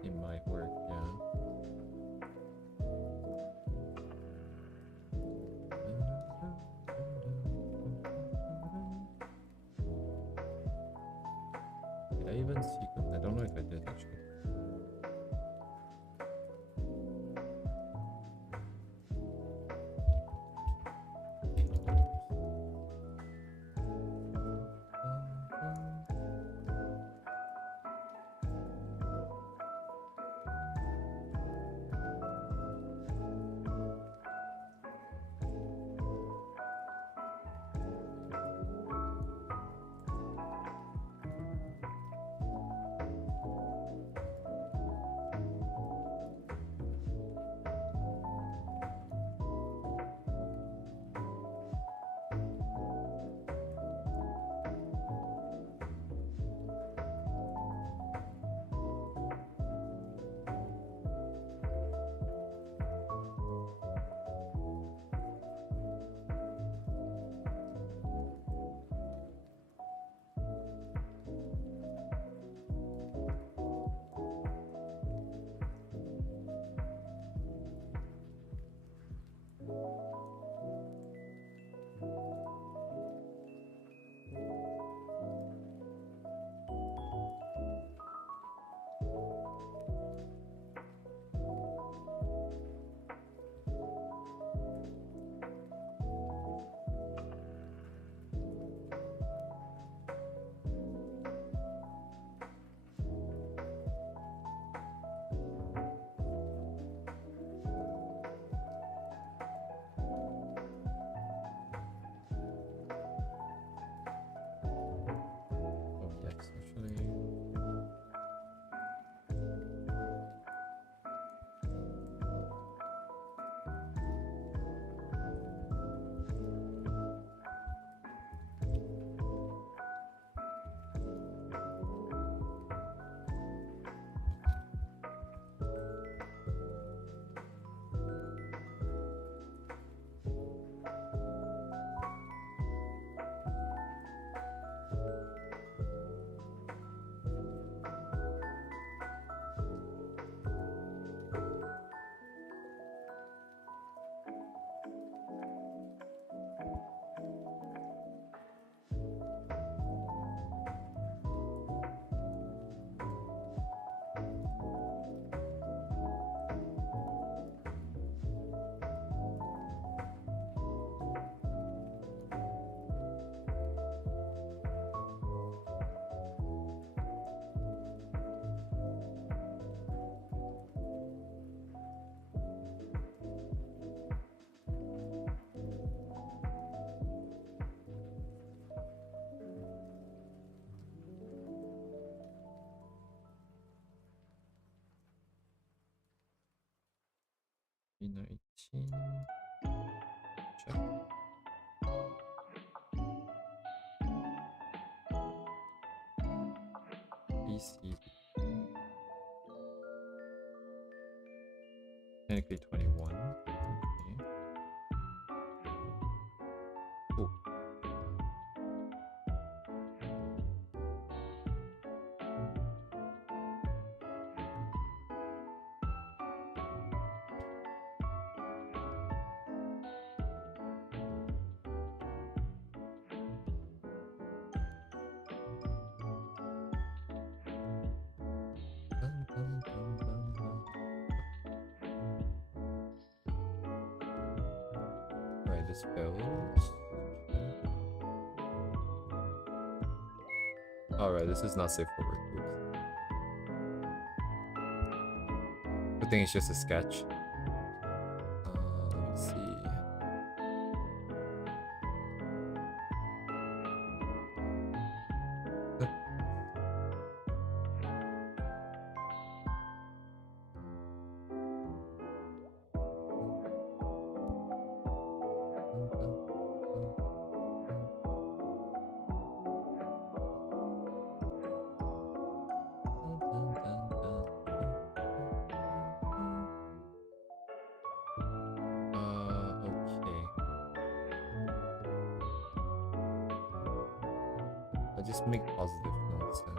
It might work, yeah. Did I even sequence? I don't know if I did actually. G19. Check. PC. Technically 21. Okay. Cool. Right, this fails. Alright, this is not safe for work. Good thing it's just a sketch. Let me see. Just make positive notes then.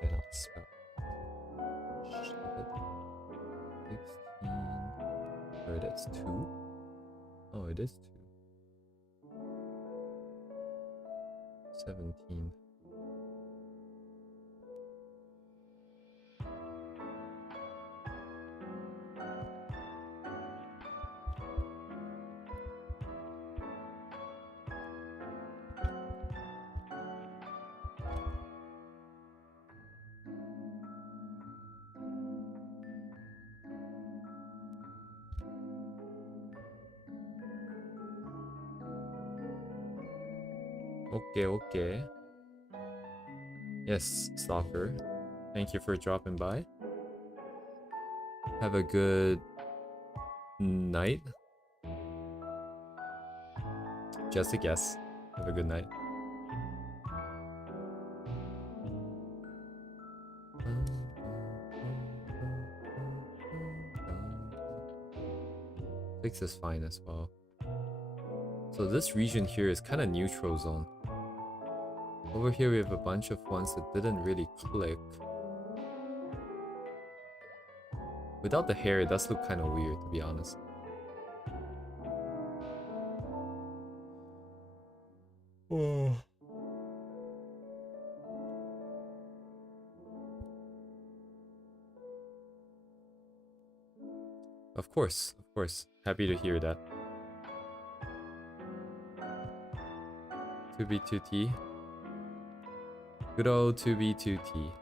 Cannot spell. Shit. 16. Oh, that's 2? Oh, it is 2. 17. Okay. Yes, Stalker. Thank you for dropping by. Have a good night. Just a guess. Have a good night. Fix is fine as well. So this region here is kind of neutral zone. Over here we have a bunch of ones that didn't really click. Without the hair, it does look kind of weird, to be honest. Oh. Of course. Happy to hear that. 2B2T. Good old 2B2T.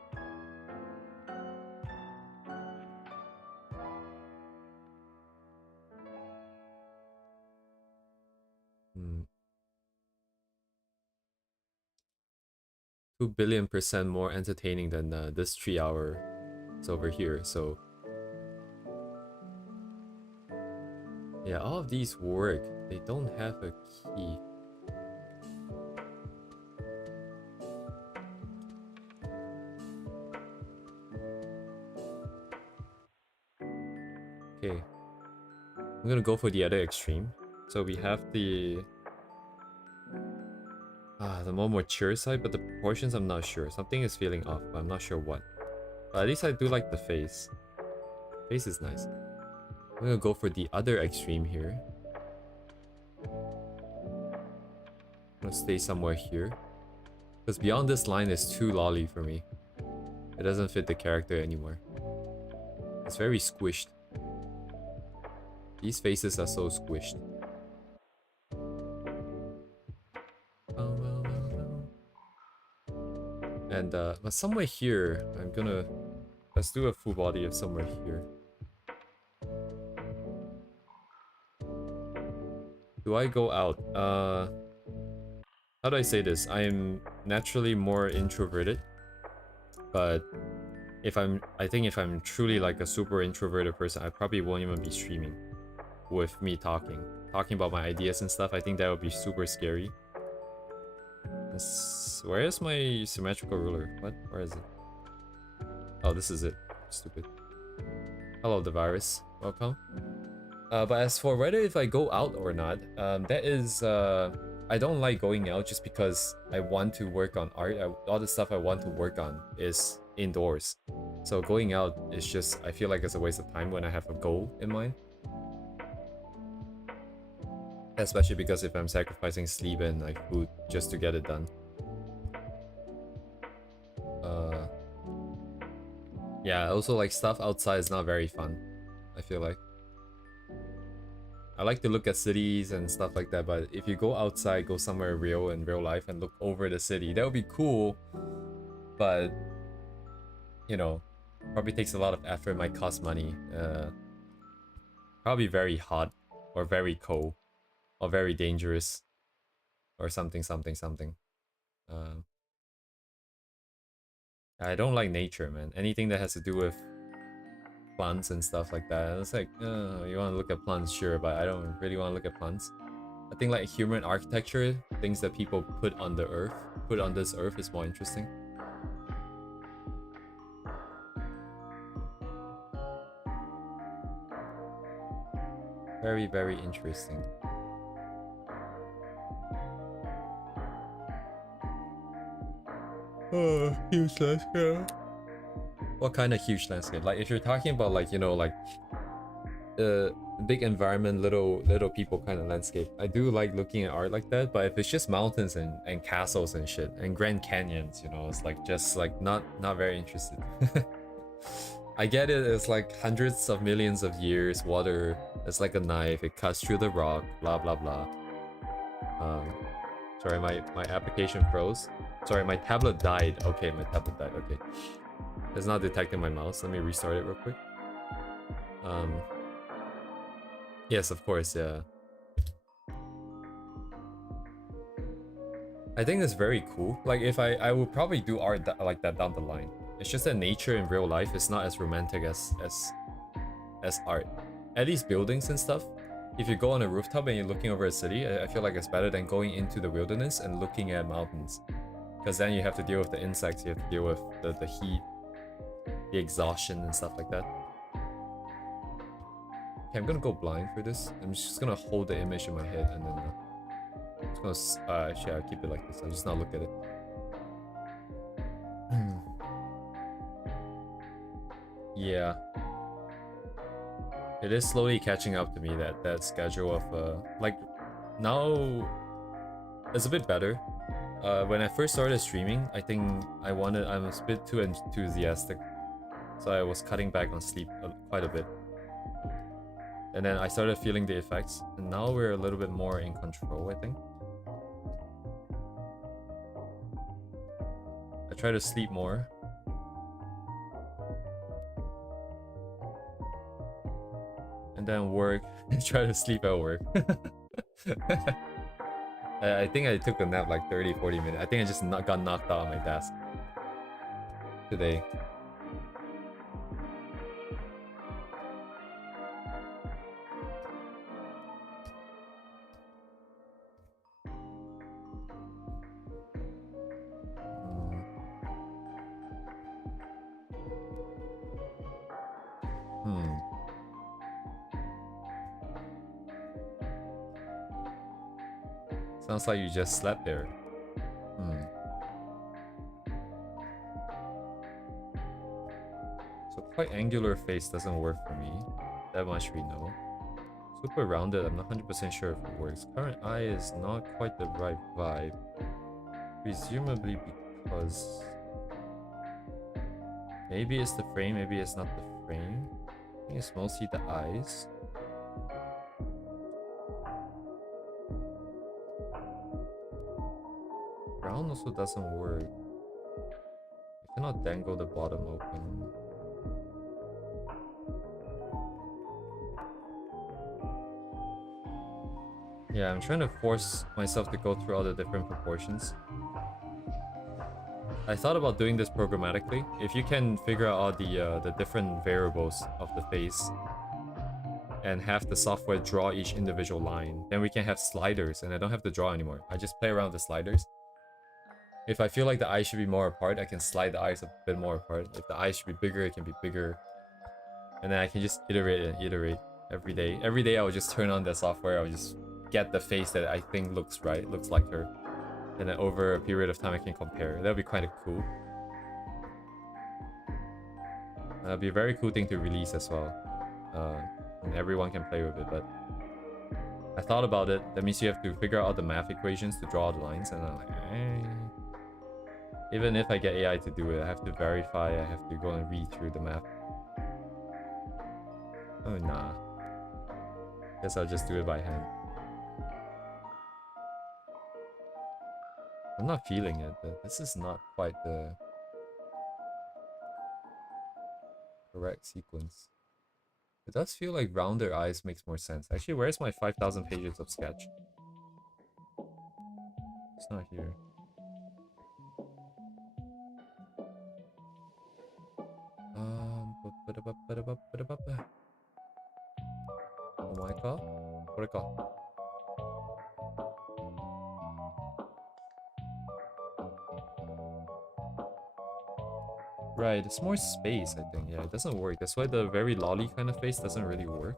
2 billion% more entertaining than this 3 hour is over here. So yeah, all of these work. They don't have a key. Okay, I'm gonna go for the other extreme. So we have the more mature side, but the proportions I'm not sure. Something is feeling off, but I'm not sure what. But at least I do like the face. Face is nice. I'm gonna go for the other extreme here. I'm gonna stay somewhere here. Because beyond this line is too lolly for me. It doesn't fit the character anymore. It's very squished. These faces are so squished. And but somewhere here, let's do a full body of somewhere here. Do I go out? How do I say this? I am naturally more introverted, but I think if I'm truly like a super introverted person, I probably won't even be streaming with me talking about my ideas and stuff. I think that would be super scary. Where is my symmetrical ruler? What? Where is it? Oh, this is it. Stupid. Hello, the virus. Welcome. But as for whether if I go out or not, that is I don't like going out just because I want to work on art. All the stuff I want to work on is indoors. So going out is just, I feel like it's a waste of time when I have a goal in mind. Especially because if I'm sacrificing sleep and like food just to get it done. Yeah, also like stuff outside is not very fun, I feel like. I like to look at cities and stuff like that, but if you go outside, go somewhere real in real life and look over the city, that would be cool. But, you know, probably takes a lot of effort, might cost money. Probably very hot or very cold or very dangerous or something. I don't like nature, man. Anything that has to do with plants and stuff like that. It's like, you want to look at plants, sure, but I don't really want to look at plants. I think like human architecture, things that people put on the earth, put on this earth is more interesting. Very, very interesting. Oh, huge landscape. What kind of huge landscape? Like if you're talking about like, you know, like big environment, little people kind of landscape. I do like looking at art like that, but if it's just mountains and castles and shit and Grand Canyons, you know, it's like just like not very interested. I get it, it's like hundreds of millions of years, water, it's like a knife, it cuts through the rock, blah blah blah. Sorry, my application froze. Sorry, my tablet died. Okay, my tablet died, okay. It's not detecting my mouse. Let me restart it real quick. Yes, of course, yeah. I think it's very cool. Like if I would probably do art like that down the line. It's just that nature in real life is not as romantic as art. At least buildings and stuff. If you go on a rooftop and you're looking over a city, I feel like it's better than going into the wilderness and looking at mountains. Because then you have to deal with the insects, you have to deal with the heat, the exhaustion and stuff like that. Okay, I'm gonna go blind for this. I'm just gonna hold the image in my head and then I'm just gonna actually I'll keep it like this. I'll just not look at it. Yeah. It is slowly catching up to me, that schedule of like now it's a bit better. When I first started streaming, I think I was a bit too enthusiastic, so I was cutting back on sleep quite a bit. And then I started feeling the effects, and now we're a little bit more in control, I think. I try to sleep more. And then work, try to sleep at work. I think I took a nap like 30-40 minutes. I think I just got knocked out on my desk today. Sounds like you just slept there. So quite angular face doesn't work for me. That much we know. Super rounded, I'm not 100% sure if it works. Current eye is not quite the right vibe. Presumably because... maybe it's the frame, maybe it's not the frame. I think it's mostly the eyes. Brown also doesn't work. I cannot dangle the bottom open. Yeah, I'm trying to force myself to go through all the different proportions. I thought about doing this programmatically. If you can figure out all the different variables of the face and have the software draw each individual line, then we can have sliders and I don't have to draw anymore. I just play around with the sliders. If I feel like the eyes should be more apart, I can slide the eyes a bit more apart. If the eyes should be bigger, it can be bigger. And then I can just iterate and iterate every day. Every day I will just turn on the software, I'll just get the face that I think looks right, looks like her. And then over a period of time I can compare. That would be kind of cool. That'd be a very cool thing to release as well. And everyone can play with it, but I thought about it. That means you have to figure out the math equations to draw the lines, and I'm like, Even if I get AI to do it, I have to verify, I have to go and read through the math. Oh, nah. Guess I'll just do it by hand. I'm not feeling it. This is not quite the correct sequence. It does feel like rounder eyes makes more sense. Actually, where's my 5,000 pages of sketch? It's not here. Oh my god. What a god. Right, it's more space, I think. Yeah, it doesn't work. That's why the very lolly kind of face doesn't really work.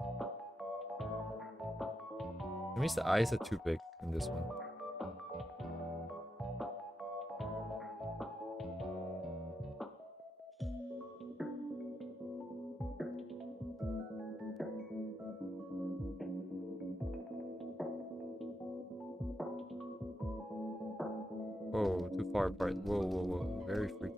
It means the eyes are too big in this one. Oh, too far apart. Whoa, whoa, whoa. Very freaky.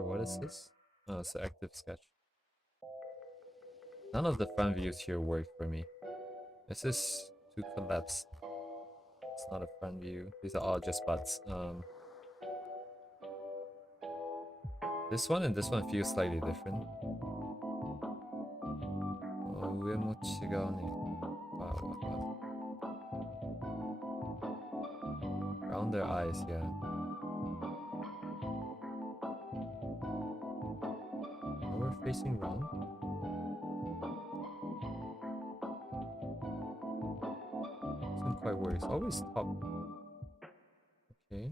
What is this? Oh, it's an active sketch. None of the front views here work for me. This is to collapse. It's not a front view. These are all just butts. This one and this one feel slightly different. 위에 못違うね. Wow. Around their eyes, yeah. Now we're facing round. Doesn't quite work. It's always top. Okay.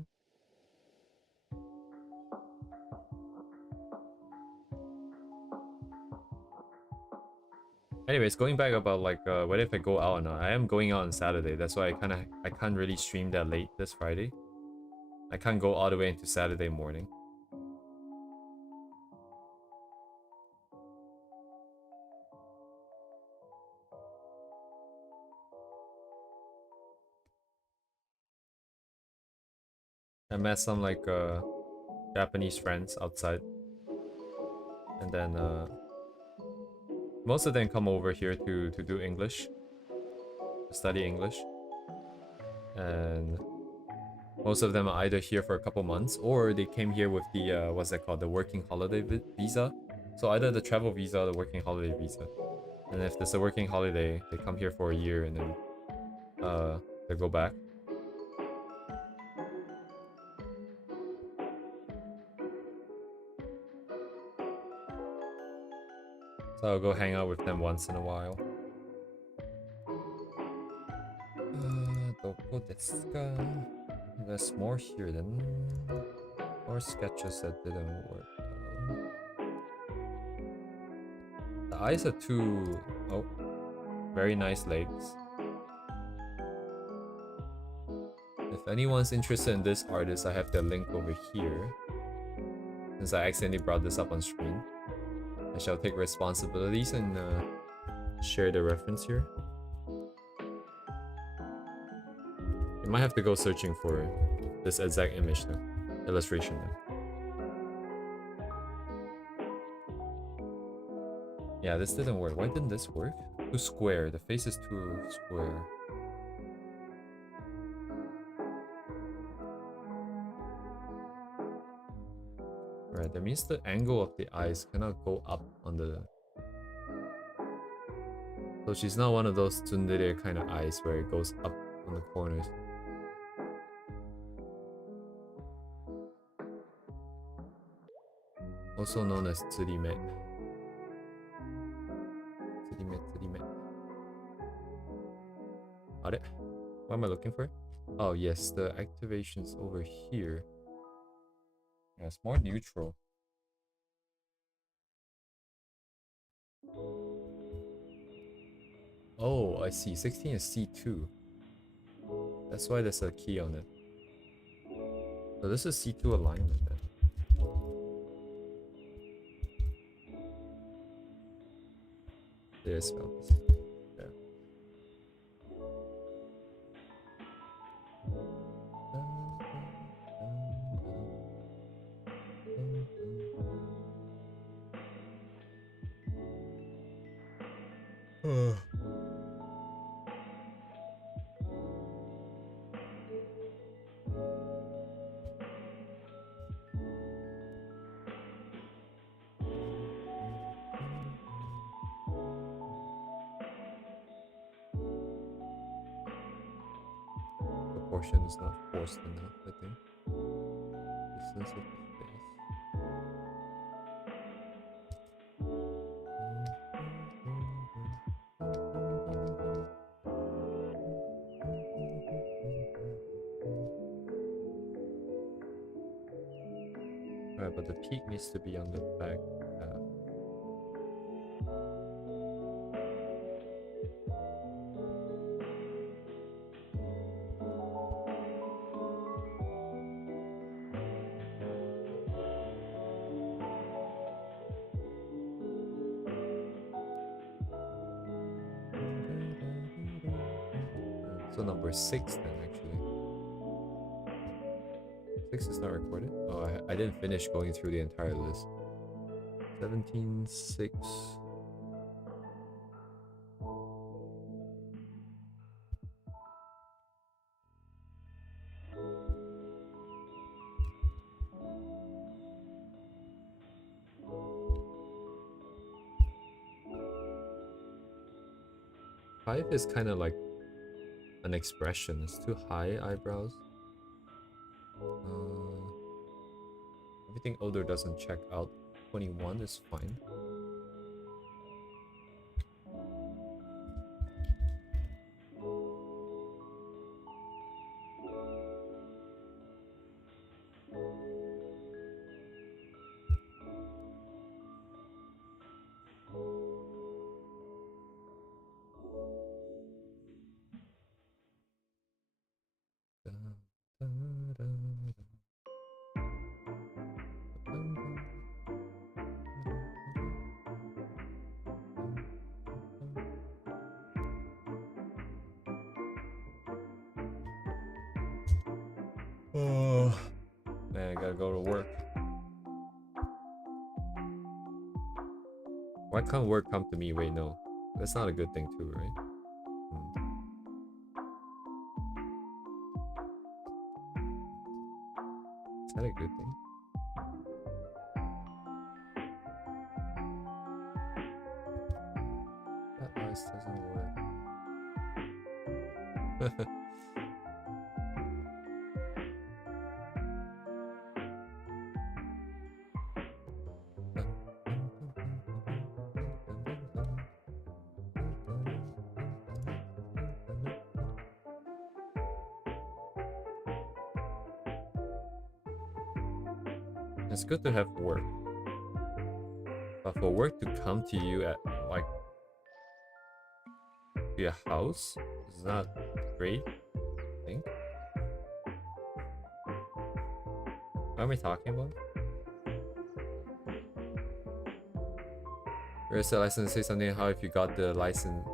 Anyways, going back about like what if I go out or not? I am going out on Saturday. That's why I can't really stream that late this Friday. I can't go all the way into Saturday morning. I met some like Japanese friends outside, and then most of them come over here to do English, to study English, and most of them are either here for a couple months or they came here with the what's that called, the working holiday visa. So either the travel visa or the working holiday visa. And if there's a working holiday, they come here for a year and then they go back. So I'll go hang out with them once in a while. Doko desu ka? There's more here then. More sketches that didn't work. The eyes are too... Oh. Very nice legs. If anyone's interested in this artist, I have the link over here. Since I accidentally brought this up on screen. I shall take responsibilities and share the reference here. You might have to go searching for this exact image now. Illustration now. Yeah, this didn't work. Why didn't this work? Too square. The face is too square. Right, that means the angle of the eyes cannot go up on the... So she's not one of those tsundere kind of eyes where it goes up on the corners. Also known as tsurime. Tsurime. Are? What am I looking for? Oh yes, the activation's over here. Yeah, it's more neutral. Oh, I see. 16 is C2. That's why there's a key on it. So this is C2 alignment then. There, spell this. There. Proportion is not forced enough, I think. Distance of the face. Alright, but the peak needs to be on the back half. So number 6 then, actually. 6 is not recorded? Oh, I didn't finish going through the entire list. 17, 6. Five is kind of like an expression. It's too high eyebrows. Everything older doesn't check out. 21 is fine. Man, I gotta go to work. Why can't work come to me? Wait, no. That's not a good thing too, right? Is that a good thing? That ice doesn't work. It's good to have work, but for work to come to you at like to your house is not great, I think. What am I talking about? Where's the license? Say something how if you got the license.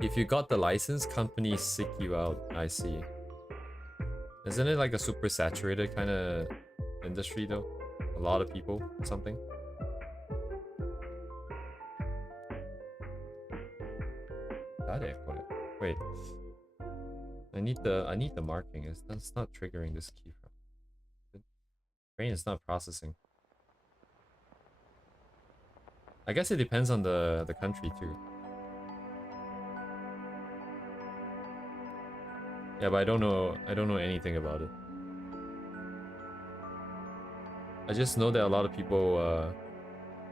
If you got the license, companies seek you out. I see. Isn't it like a super saturated kind of industry though? A lot of people or something? Wait. I need the marking. It's not triggering this keyframe. The brain is not processing. I guess it depends on the country too. Yeah, but I don't know anything about it. I just know that a lot of people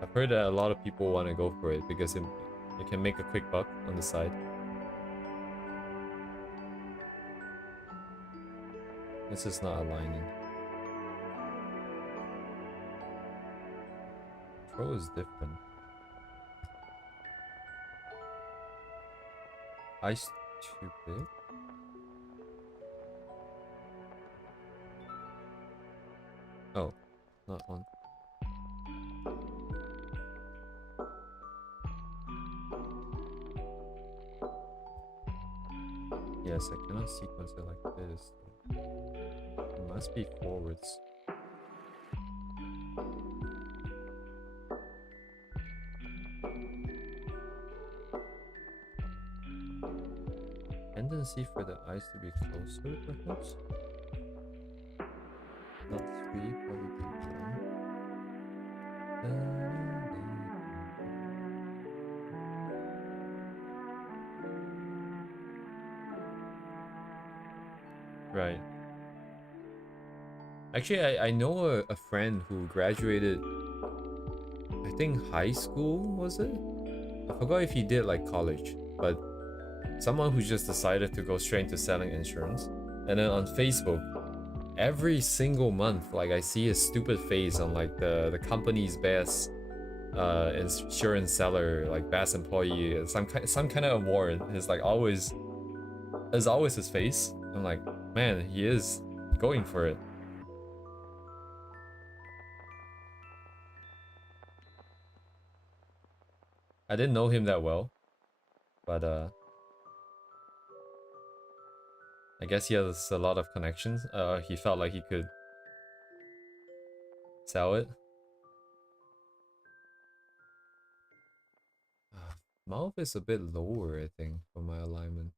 I've heard that a lot of people want to go for it because it can make a quick buck on the side. This is not aligning. Control is different. Ice too big? Oh, not on. Yes, I cannot sequence it like this. It must be forwards. Tendency for the eyes to be closer, perhaps? Not 3, probably 1. Right. Actually, I know a friend who graduated, I think high school, was it? I forgot if he did like college, but someone who just decided to go straight into selling insurance. And then on Facebook, every single month, like I see his stupid face on like the company's best insurance seller, like best employee, some kind of award. It's like always his face. I'm like, man, he is going for it. I didn't know him that well, but I guess he has a lot of connections. He felt like he could sell it. Mouth is a bit lower, I think, for my alignment.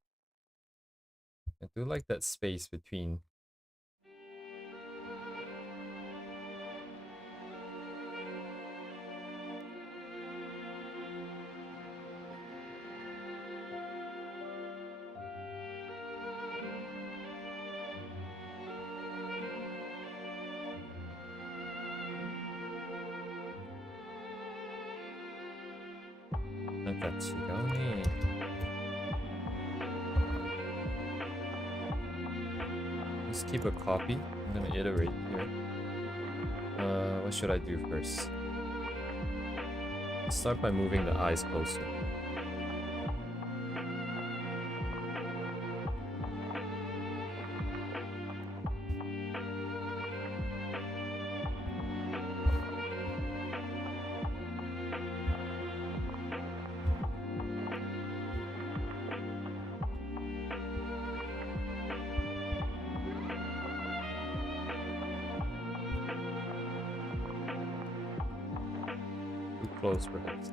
I do like that space between. Let's keep a copy. I'm gonna iterate here. What should I do first? Let's start by moving the eyes closer. close perhaps.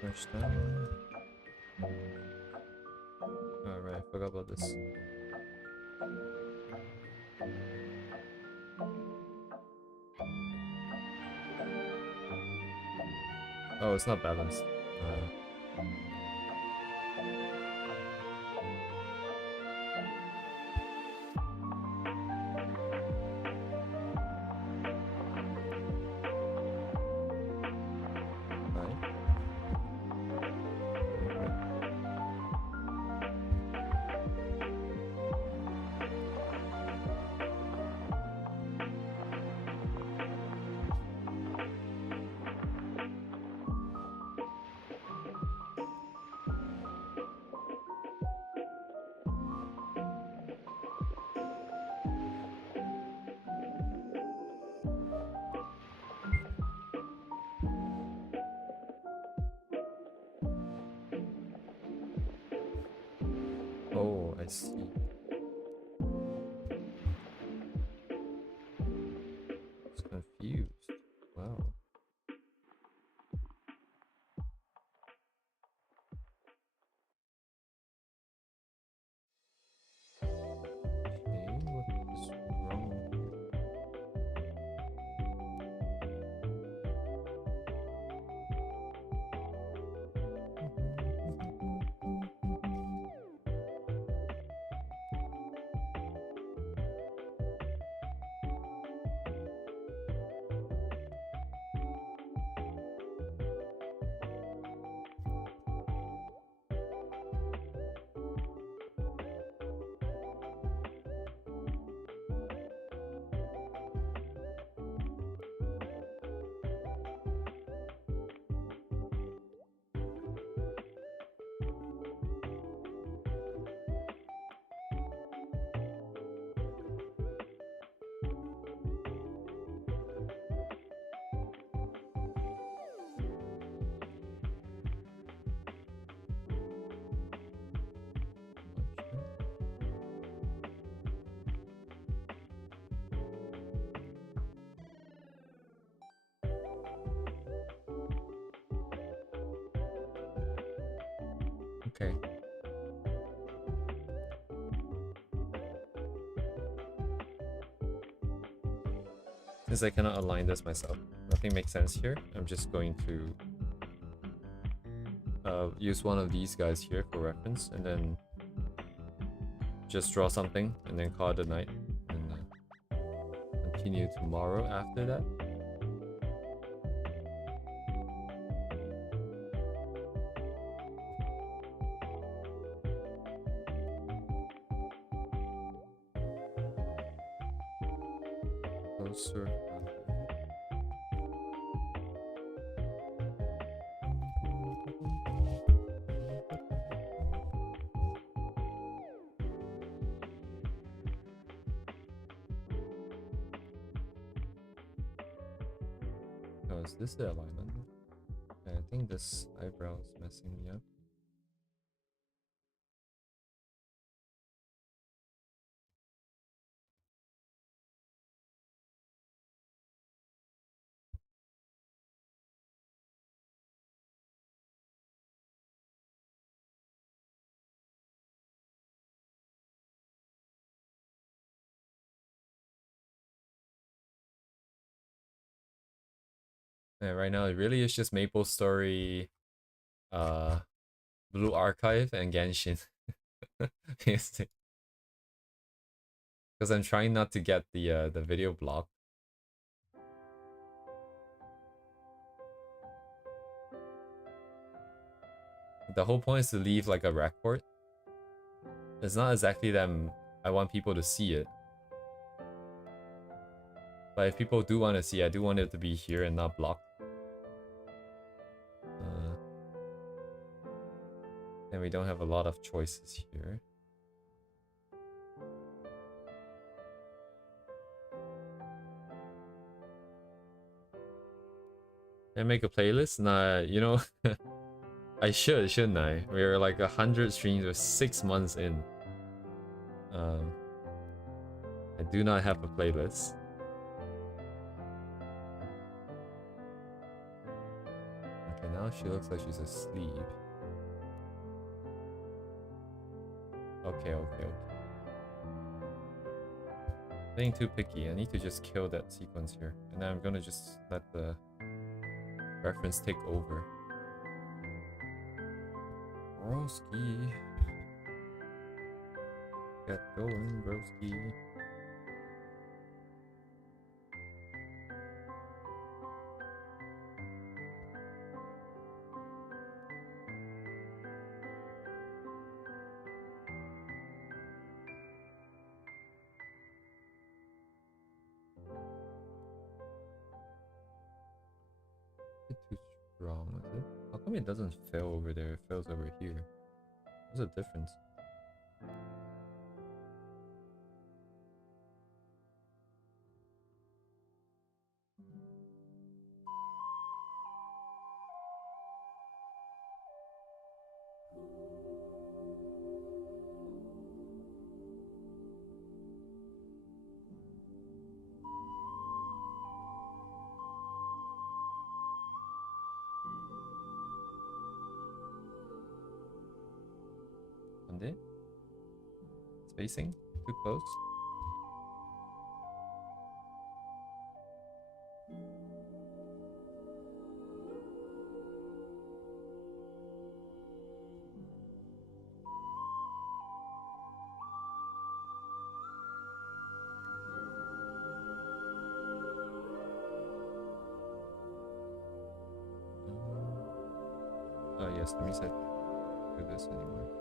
Push down. Alright, forgot about this. Oh, it's not balanced. Oh, I see. It's confused. Wow. Okay, what is wrong here? Okay. Since I cannot align this myself, nothing makes sense here. I'm just going to use one of these guys here for reference, and then just draw something, and then call it a night, and continue tomorrow after that. Closer. Oh, is this the alignment? Okay, I think this eyebrow is messing me up. Yeah, right now it really is just Maple Story, Blue Archive, and Genshin. Because I'm trying not to get the video blocked. The whole point is to leave like a record. It's not exactly that I want people to see it. But if people do want to see, I do want it to be here and not blocked. And we don't have a lot of choices here. Can I make a playlist? Nah, you know, I should, shouldn't I? We're like 100 streams, we're 6 months in. I do not have a playlist. Now she looks like she's asleep. Okay, okay, okay. Being too picky. I need to just kill that sequence here. And then I'm gonna just let the reference take over. Broski. Get going, broski. Too strong, is it? How come it doesn't fail over there? It fails over here. What's the difference? On there? Spacing? Too close? Oh yes, let me set do this anymore.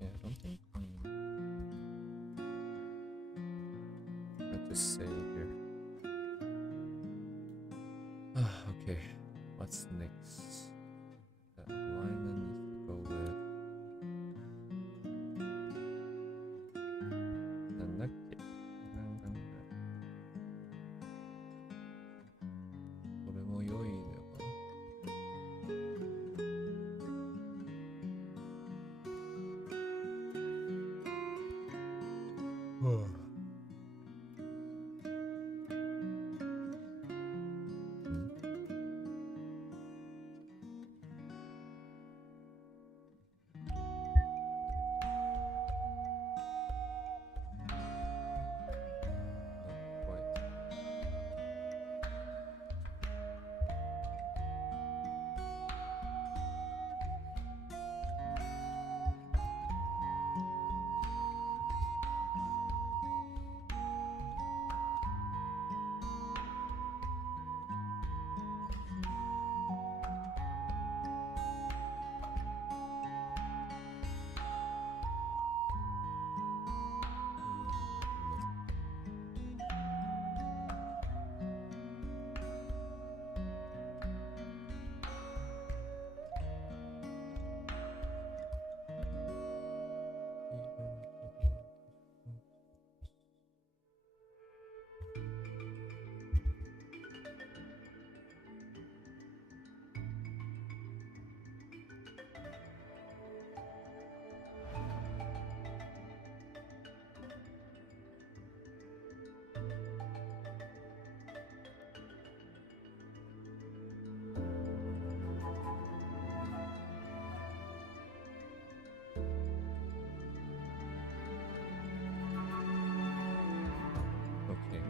Yeah, I don't think what to say here. Okay, what's next? The alignment needs to go with the nugget. What am I doing? Okay.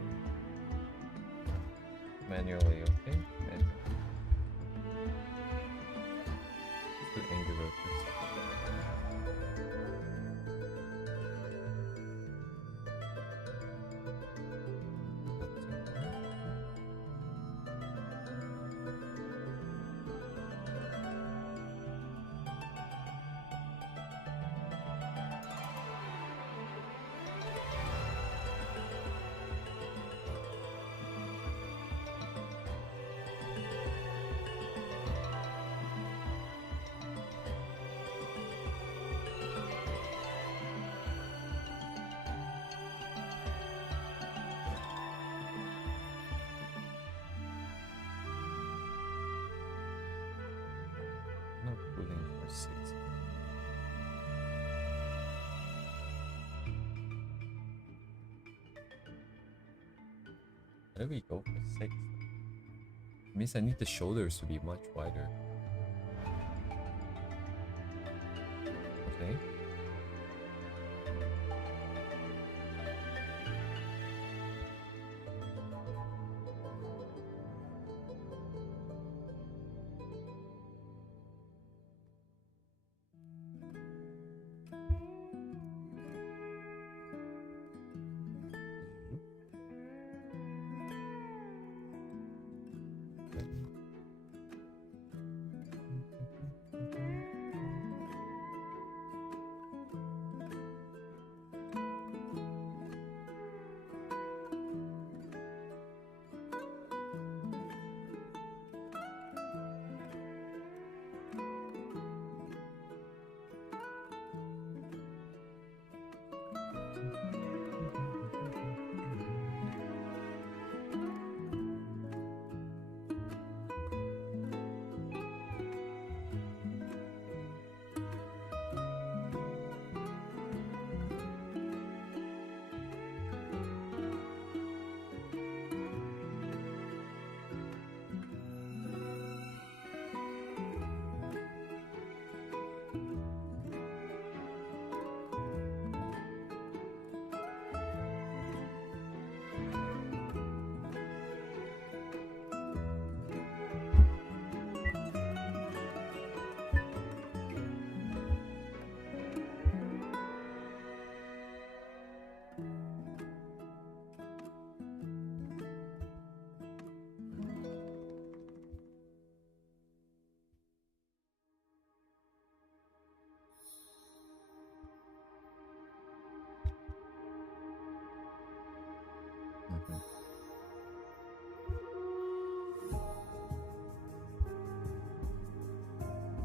Manually, okay? Manually. Let's do Angular first. 6. Where do we go for 6? It means I need the shoulders to be much wider. Okay.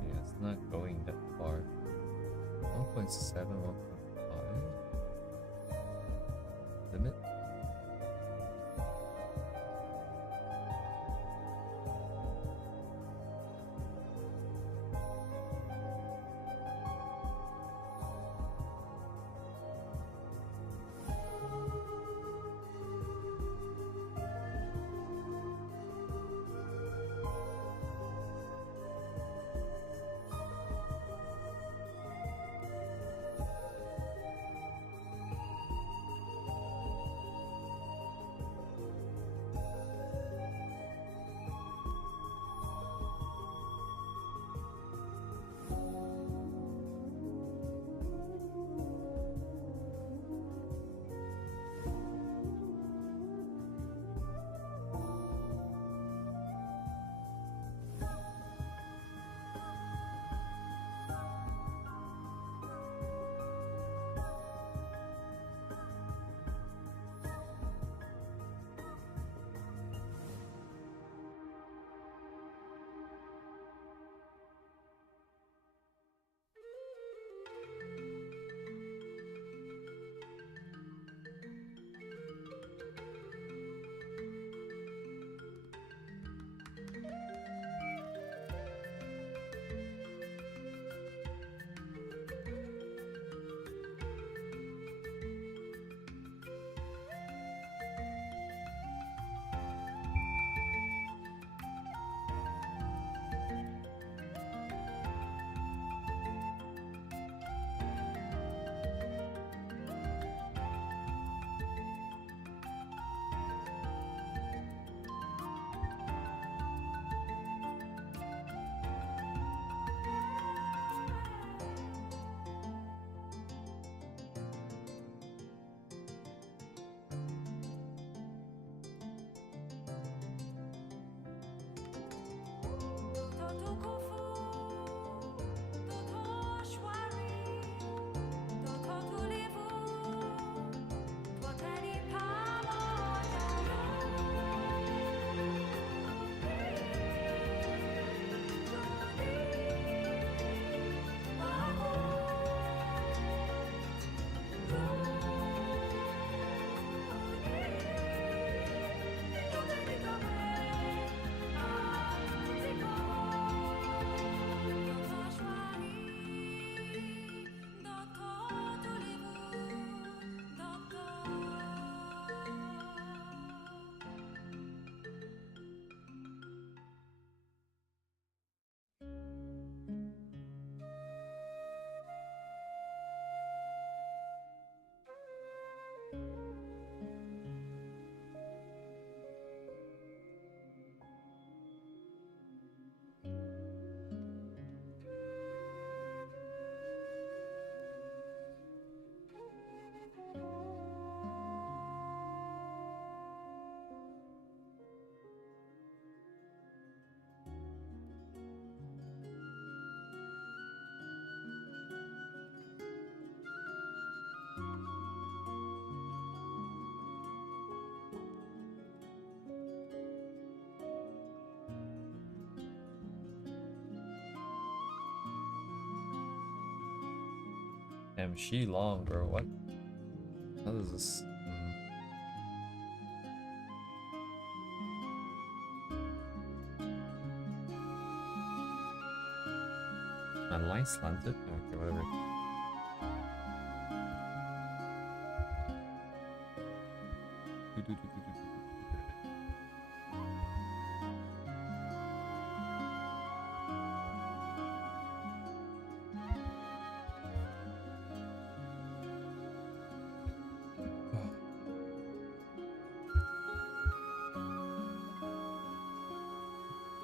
Yeah, it's not going that far. 1.7, 1.5. Limit? Damn, she long, bro. What? How does this? My line slanted? Okay, whatever.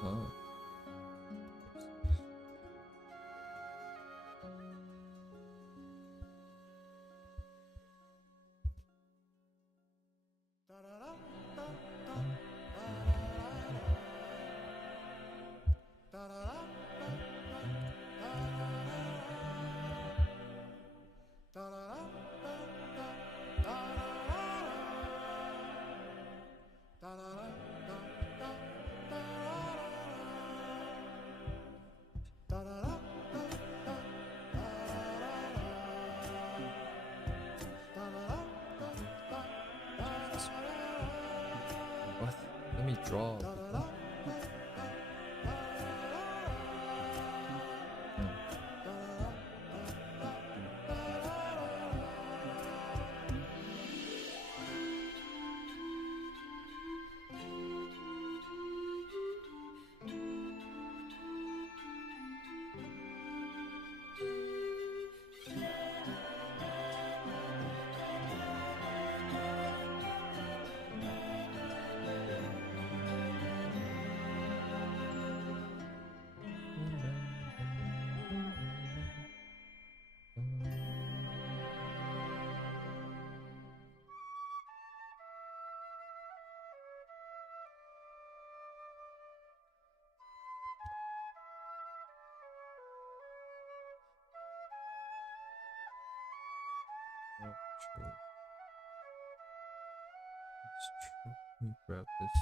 Oh. What? Let me draw. Oh, true. It's true. Let me grab this.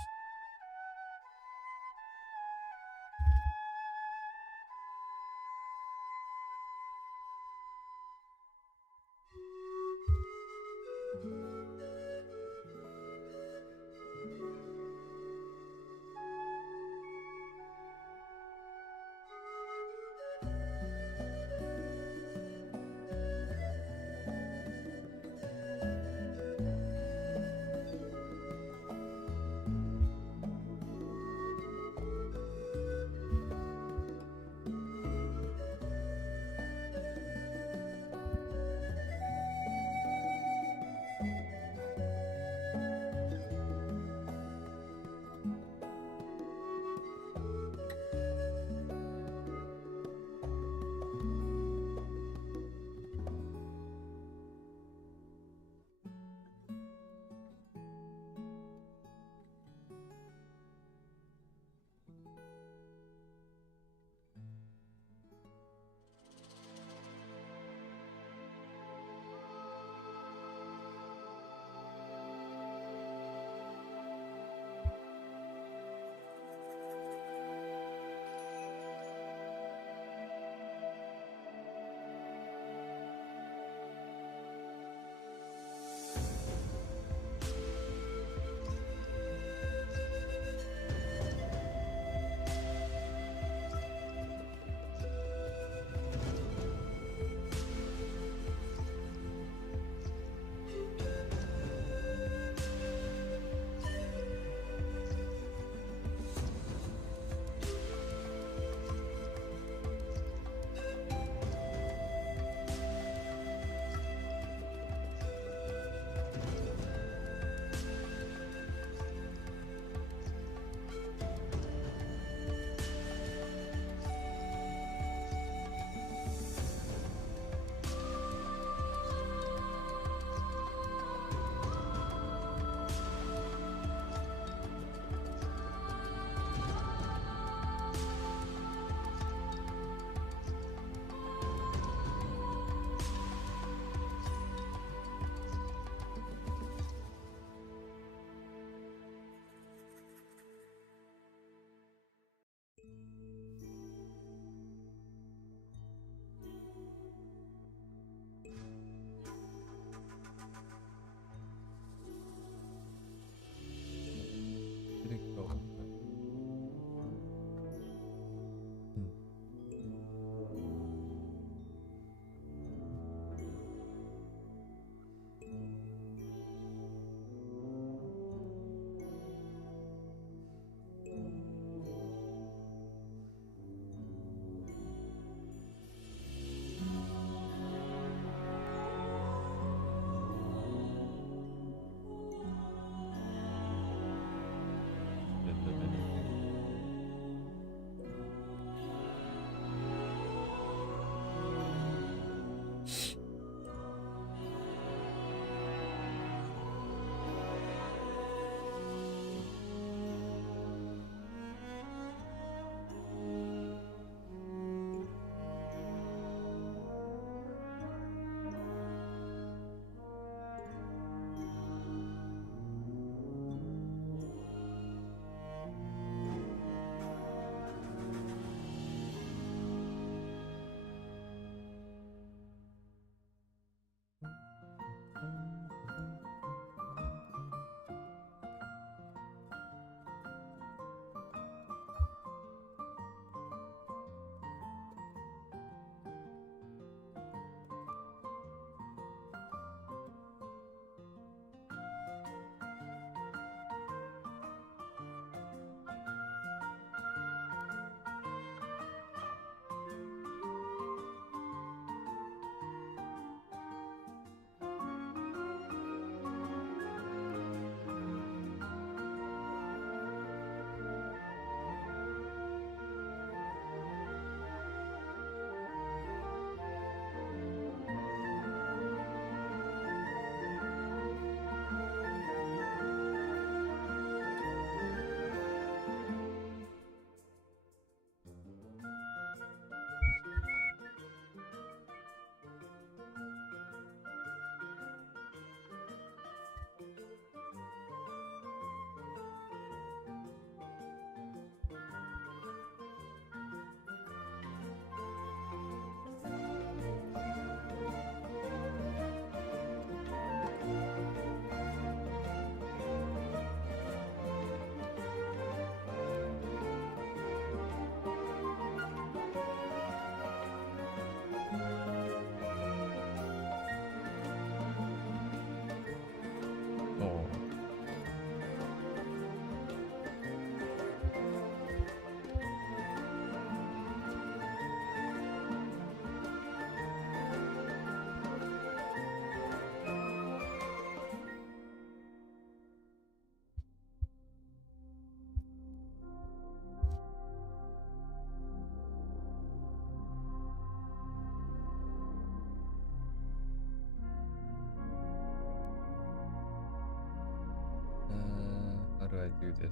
do this.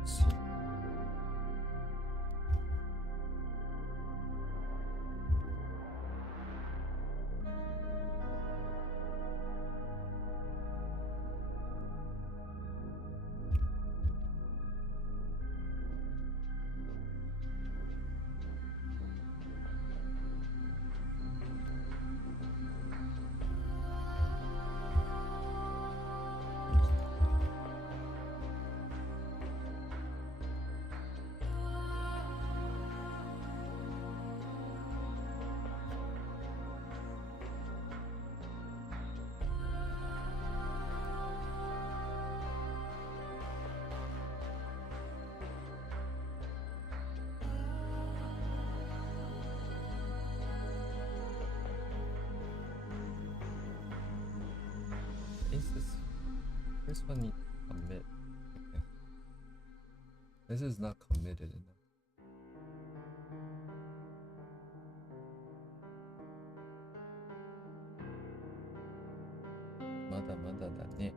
Let's see. This one needs to commit. Okay. This is not committed enough. Mada da ne.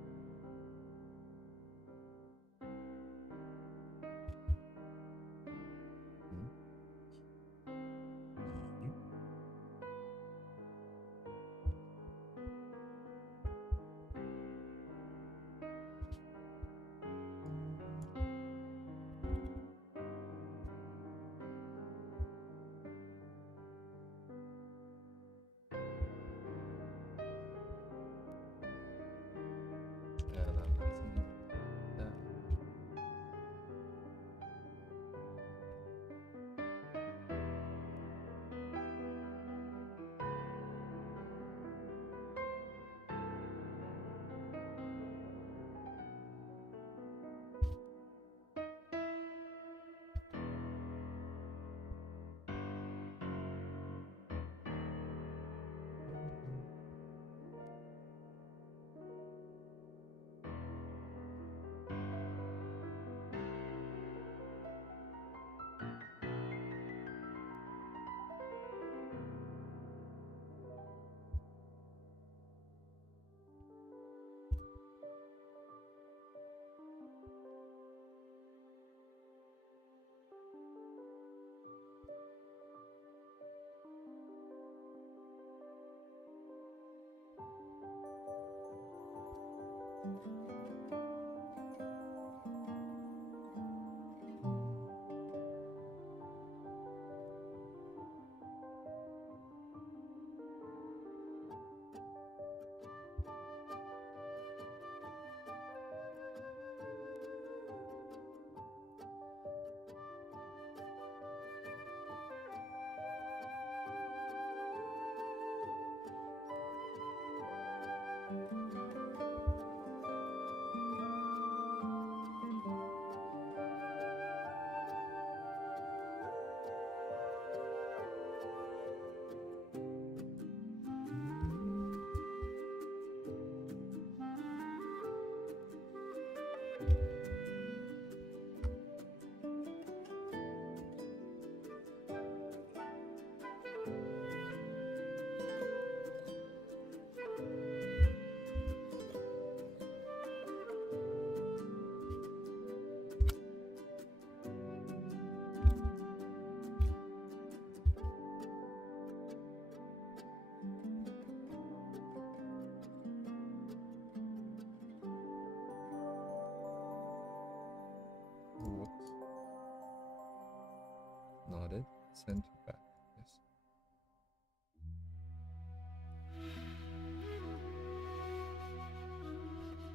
Nodded. Send to back. Yes.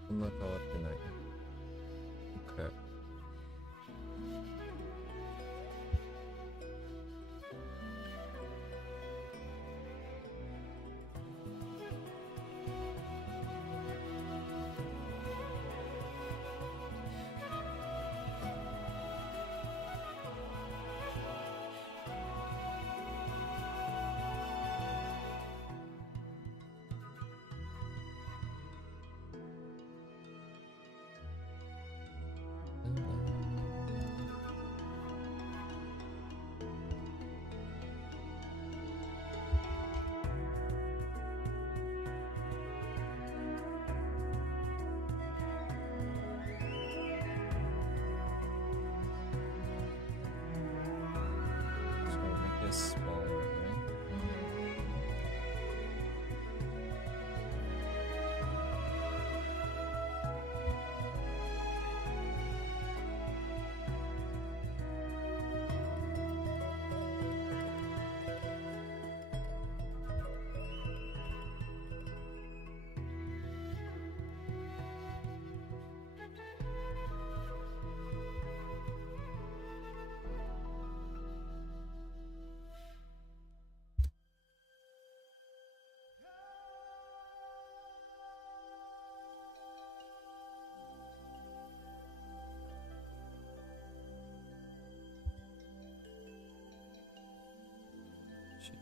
Unlock our tonight. Okay. just smaller, right?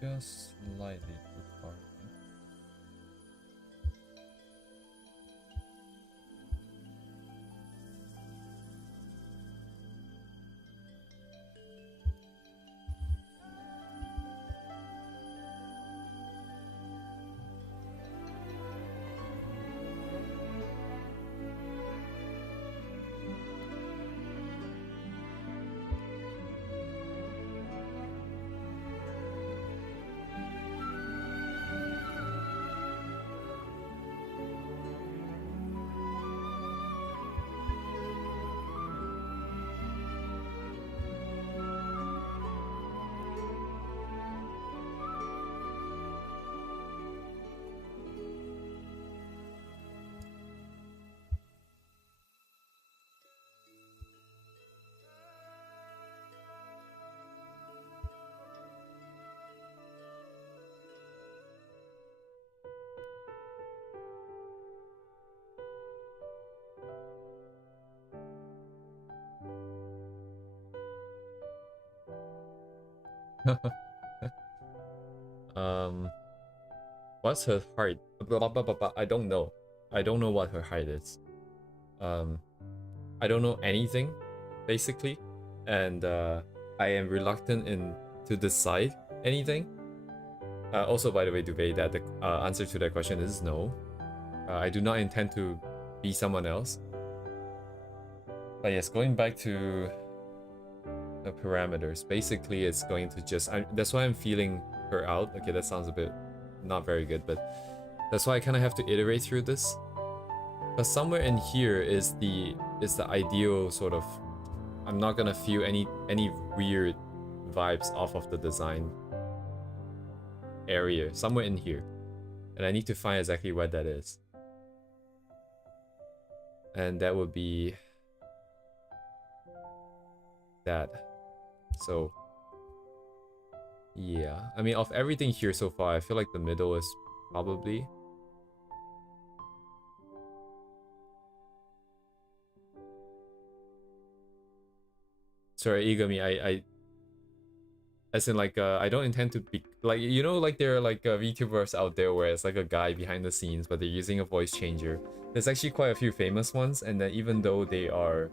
Just slightly too far. What's her height? I don't know. I don't know what her height is. I don't know anything, basically, and I am reluctant to decide anything. Also, by the way, Dubey, that the answer to that question is no. I do not intend to be someone else. But yes, going back to the parameters, basically it's going to just... that's why I'm feeling her out. Okay, that sounds a bit not very good, but that's why I kind of have to iterate through this. But somewhere in here is the ideal sort of... I'm not gonna feel any weird vibes off of the design area. Somewhere in here. And I need to find exactly what that is. And that would be... that. So... yeah. I mean, of everything here so far, I feel like the middle is probably... Sorry, Igami, I as in like I don't intend to be like, you know, like there are like VTubers out there where it's like a guy behind the scenes but they're using a voice changer. There's actually quite a few famous ones, and then even though they are,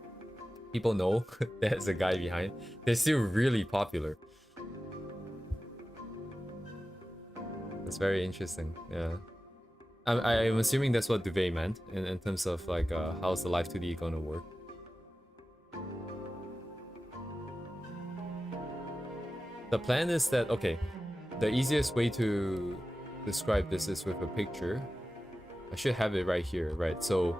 people know there's a guy behind, they're still really popular. That's very interesting. Yeah, I'm assuming that's what Duvet meant in terms of like how's the Live 2D gonna work. The plan is that, okay, the easiest way to describe this is with a picture. I should have it right here, right? So,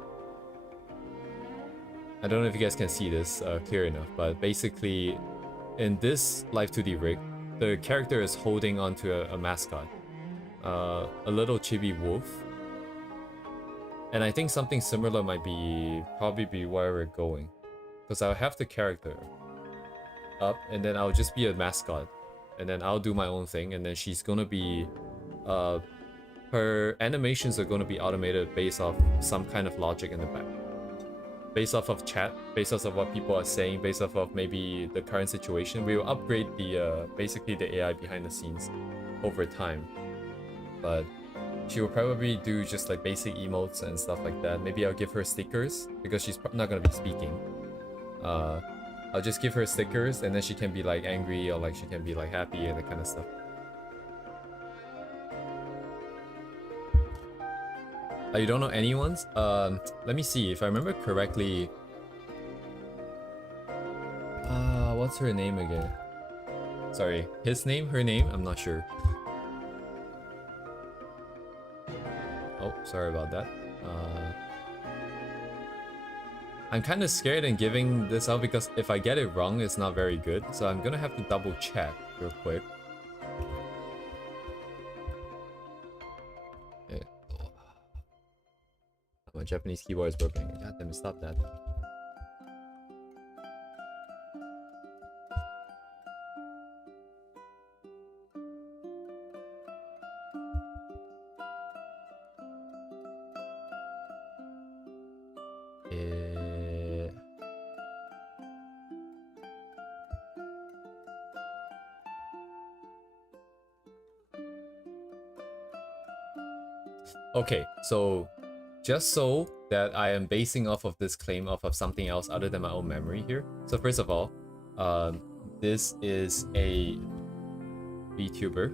I don't know if you guys can see this clear enough, but basically, in this Live 2D rig, the character is holding onto a mascot. A little chibi wolf. And I think something similar might probably be where we're going. Because I'll have the character up, and then I'll just be a mascot, and then I'll do my own thing, and then she's gonna be her animations are gonna be automated based off some kind of logic in the back, based off of chat, based off of what people are saying, based off of maybe the current situation. We will upgrade the basically the AI behind the scenes over time, but she will probably do just like basic emotes and stuff like that. Maybe I'll give her stickers because she's not gonna be speaking. I'll just give her stickers, and then she can be like angry, or like she can be like happy and that kind of stuff. You don't know anyone's? Let me see if I remember correctly. What's her name again? Sorry, his name, her name, I'm not sure. Oh, sorry about that. I'm kind of scared in giving this out because if I get it wrong, it's not very good. So I'm gonna have to double check real quick. Yeah. Oh. My Japanese keyboard is broken. God damn it, stop that. Okay, so just so that I am basing off of this claim off of something else other than my own memory here. So first of all, this is a VTuber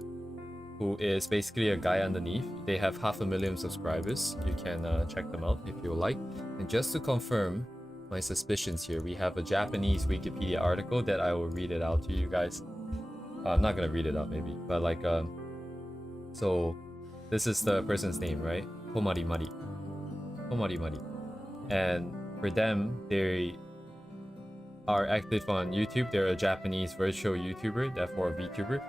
who is basically a guy underneath. They have 500,000 subscribers. You can check them out if you like. And just to confirm my suspicions here, we have a Japanese Wikipedia article that I will read it out to you guys. I'm not gonna read it out maybe, but like so this is the person's name, right? Homari Mari. Homari Mari. And for them, they are active on YouTube. They're a Japanese virtual YouTuber, therefore a VTuber.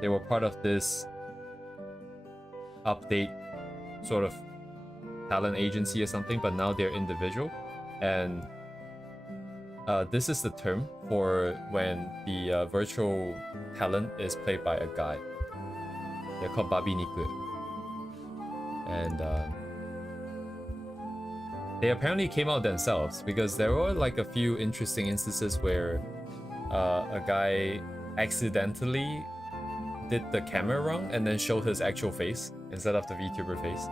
They were part of this update sort of talent agency or something, but now they're individual. And this is the term for when the virtual talent is played by a guy. They're called Babi Niku. And they apparently came out themselves because there were like a few interesting instances where a guy accidentally did the camera wrong and then showed his actual face instead of the VTuber face.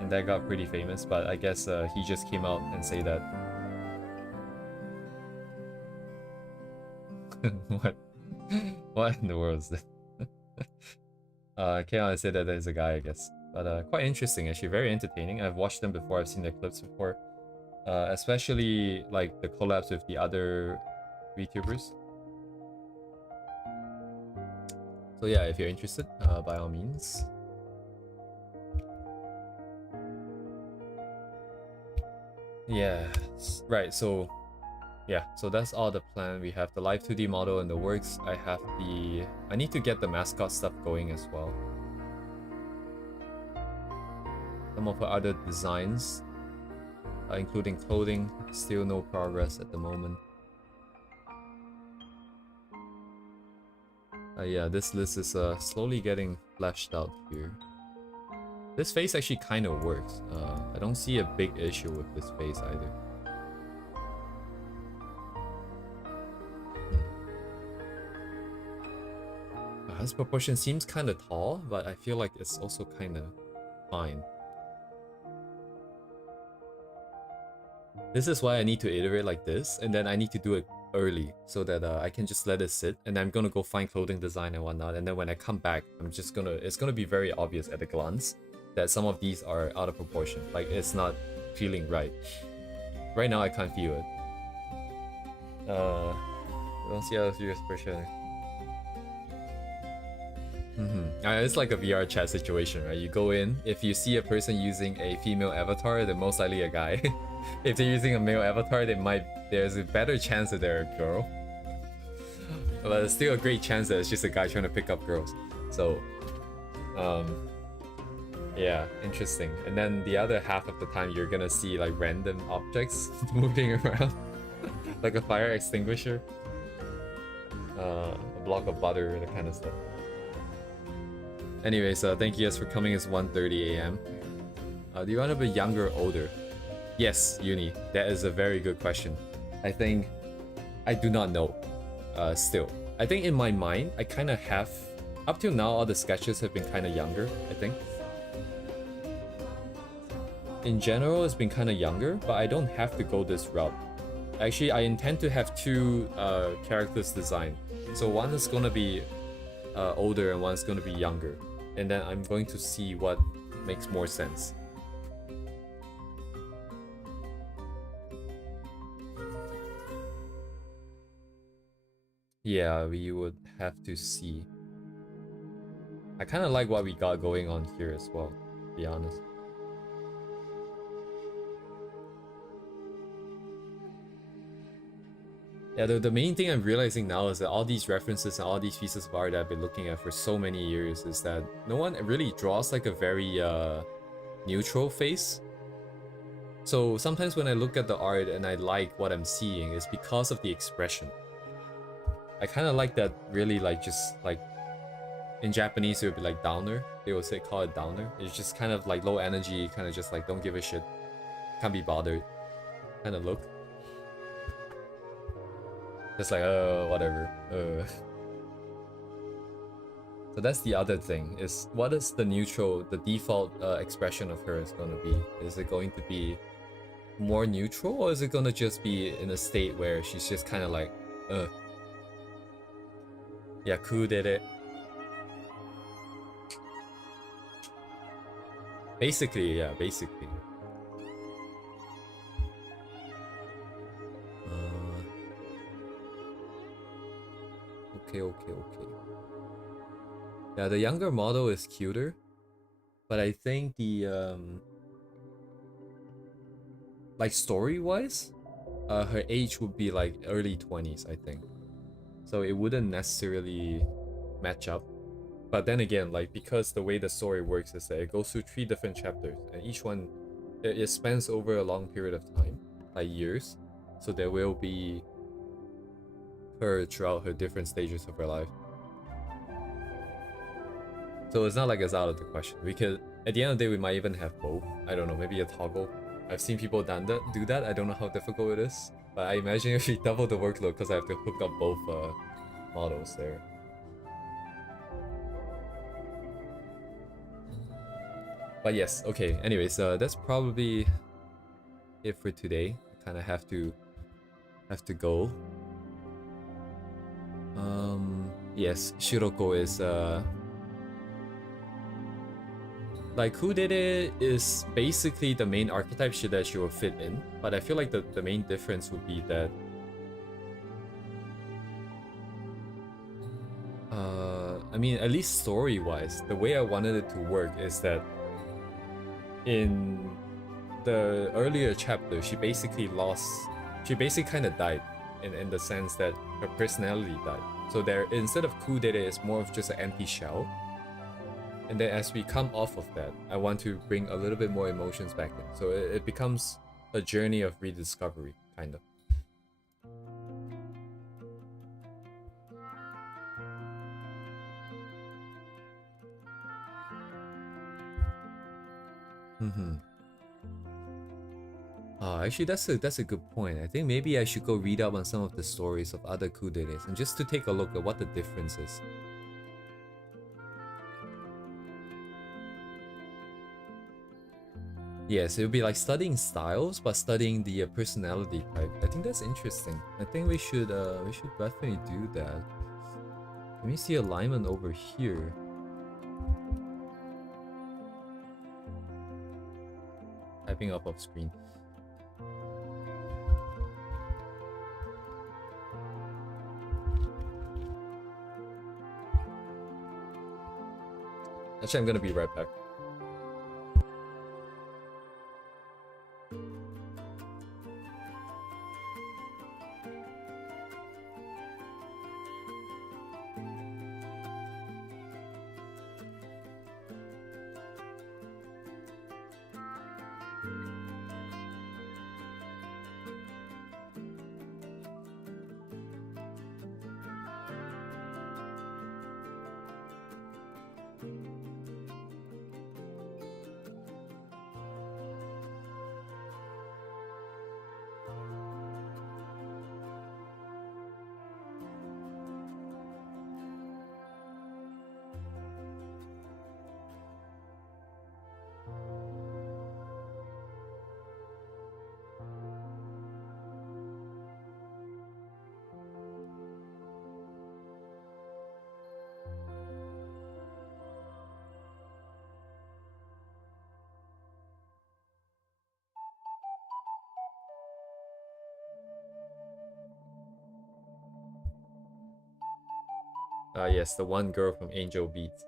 And that got pretty famous, but I guess he just came out and say that. What in the world is this? Came out and said that there's a guy, I guess. But quite interesting, actually, very entertaining. I've watched them before, I've seen their clips before. Especially like the collabs with the other VTubers. So yeah, if you're interested, by all means. Yeah, right, so yeah, so that's all the plan. We have the live 2D model in the works. I need to get the mascot stuff going as well. Some of the other designs, including clothing, still no progress at the moment. Yeah, this list is slowly getting fleshed out here. This face actually kind of works. I don't see a big issue with this face either. This proportion seems kind of tall, but I feel like it's also kind of fine. This is why I need to iterate like this, and then I need to do it early so that I can just let it sit, and I'm gonna go find clothing design and whatnot, and then when I come back, it's gonna be very obvious at a glance that some of these are out of proportion. Like, it's not feeling right. Right now, I can't feel it. I don't see how to use pressure. It's like a VR chat situation, right? You go in, if you see a person using a female avatar, they're most likely a guy. If they're using a male avatar, there's a better chance that they're a girl. But there's still a great chance that it's just a guy trying to pick up girls. So, yeah, interesting. And then the other half of the time, you're gonna see like random objects moving around. Like a fire extinguisher. A block of butter, that kind of stuff. Anyways, thank you guys for coming. It's 1:30 a.m. Do you want to be younger or older? Yes, Uni. That is a very good question. I think I do not know. Still, I think in my mind, I kind of have. Up till now, all the sketches have been kind of younger, I think. In general, it's been kind of younger, but I don't have to go this route. Actually, I intend to have two characters designed. So one is going to be older and one's going to be younger. And then I'm going to see what makes more sense. Yeah, we would have to see. I kind of like what we got going on here as well, to be honest. Yeah, the main thing I'm realizing now is that all these references and all these pieces of art that I've been looking at for so many years is that no one really draws like a very neutral face. So sometimes when I look at the art and I like what I'm seeing, it's because of the expression. I kind of like that really like just like in Japanese it would be like downer. They would say call it downer. It's just kind of like low energy, kind of just like don't give a shit, can't be bothered kind of look. Just like whatever. So that's the other thing is what is the neutral, the default expression of her is gonna be? Is it going to be more neutral or is it gonna just be in a state where she's just kind of like, yeah, Ku did it. Basically, yeah, basically. Okay. Yeah, the younger model is cuter, but I think the like story-wise, her age would be like early 20s, I think. So it wouldn't necessarily match up. But then again, like because the way the story works is that it goes through 3 different chapters, and each one it spans over a long period of time, like years. So there will be her throughout her different stages of her life. So it's not like it's out of the question. We could, at the end of the day, we might even have both. I don't know, maybe a toggle. I've seen people do that. I don't know how difficult it is, but I imagine if we double the workload because I have to hook up both models there. But yes, okay. Anyways, that's probably it for today. I kind of have to go. Yes, Shiroko is like who did it is basically the main archetype that she will fit in, but I feel like the main difference would be that I mean, at least story-wise, the way I wanted it to work is that in the earlier chapter, she basically kind of died in the sense that her personality died. So there, instead of Ku did it, it's more of just an empty shell. And then as we come off of that, I want to bring a little bit more emotions back in. So it becomes a journey of rediscovery, kind of. Actually, that's a good point. I think maybe I should go read up on some of the stories of other kuderes and just to take a look at what the difference is. Yes, it would be like studying styles, but studying the personality type. I think that's interesting. I think we should definitely do that. Let me see alignment over here. Typing up off screen. Actually, I'm gonna be right back. Yes, the one girl from Angel Beats.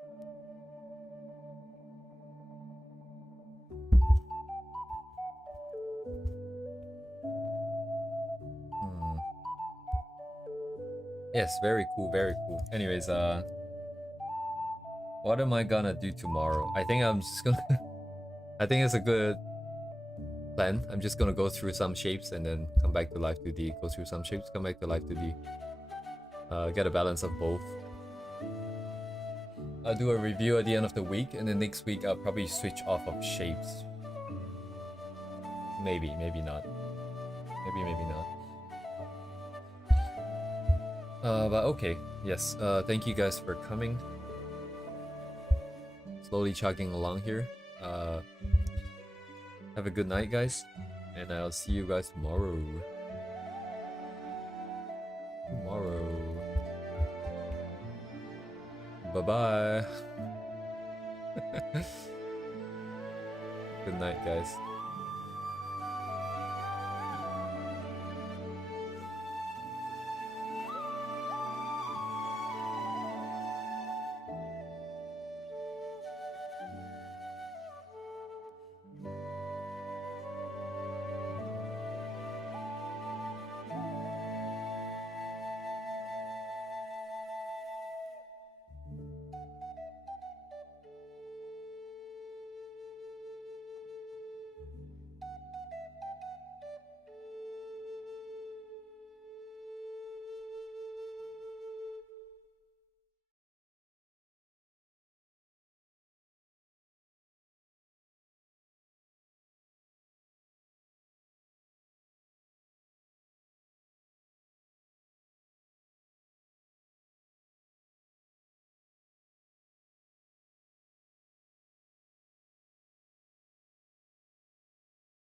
Hmm. Yes, very cool, very cool. Anyways, what am I gonna do tomorrow? I think I'm just gonna I think it's a good plan. I'm just gonna go through some shapes and then come back to Live 2D. Go through some shapes, come back to Live 2D. Get a balance of both. I'll do a review at the end of the week, and then next week I'll probably switch off of shapes. Maybe, maybe not. Maybe, maybe not. But okay. Yes. Thank you guys for coming. Slowly chugging along here. Have a good night, guys, and I'll see you guys tomorrow. Bye bye. Good night, guys.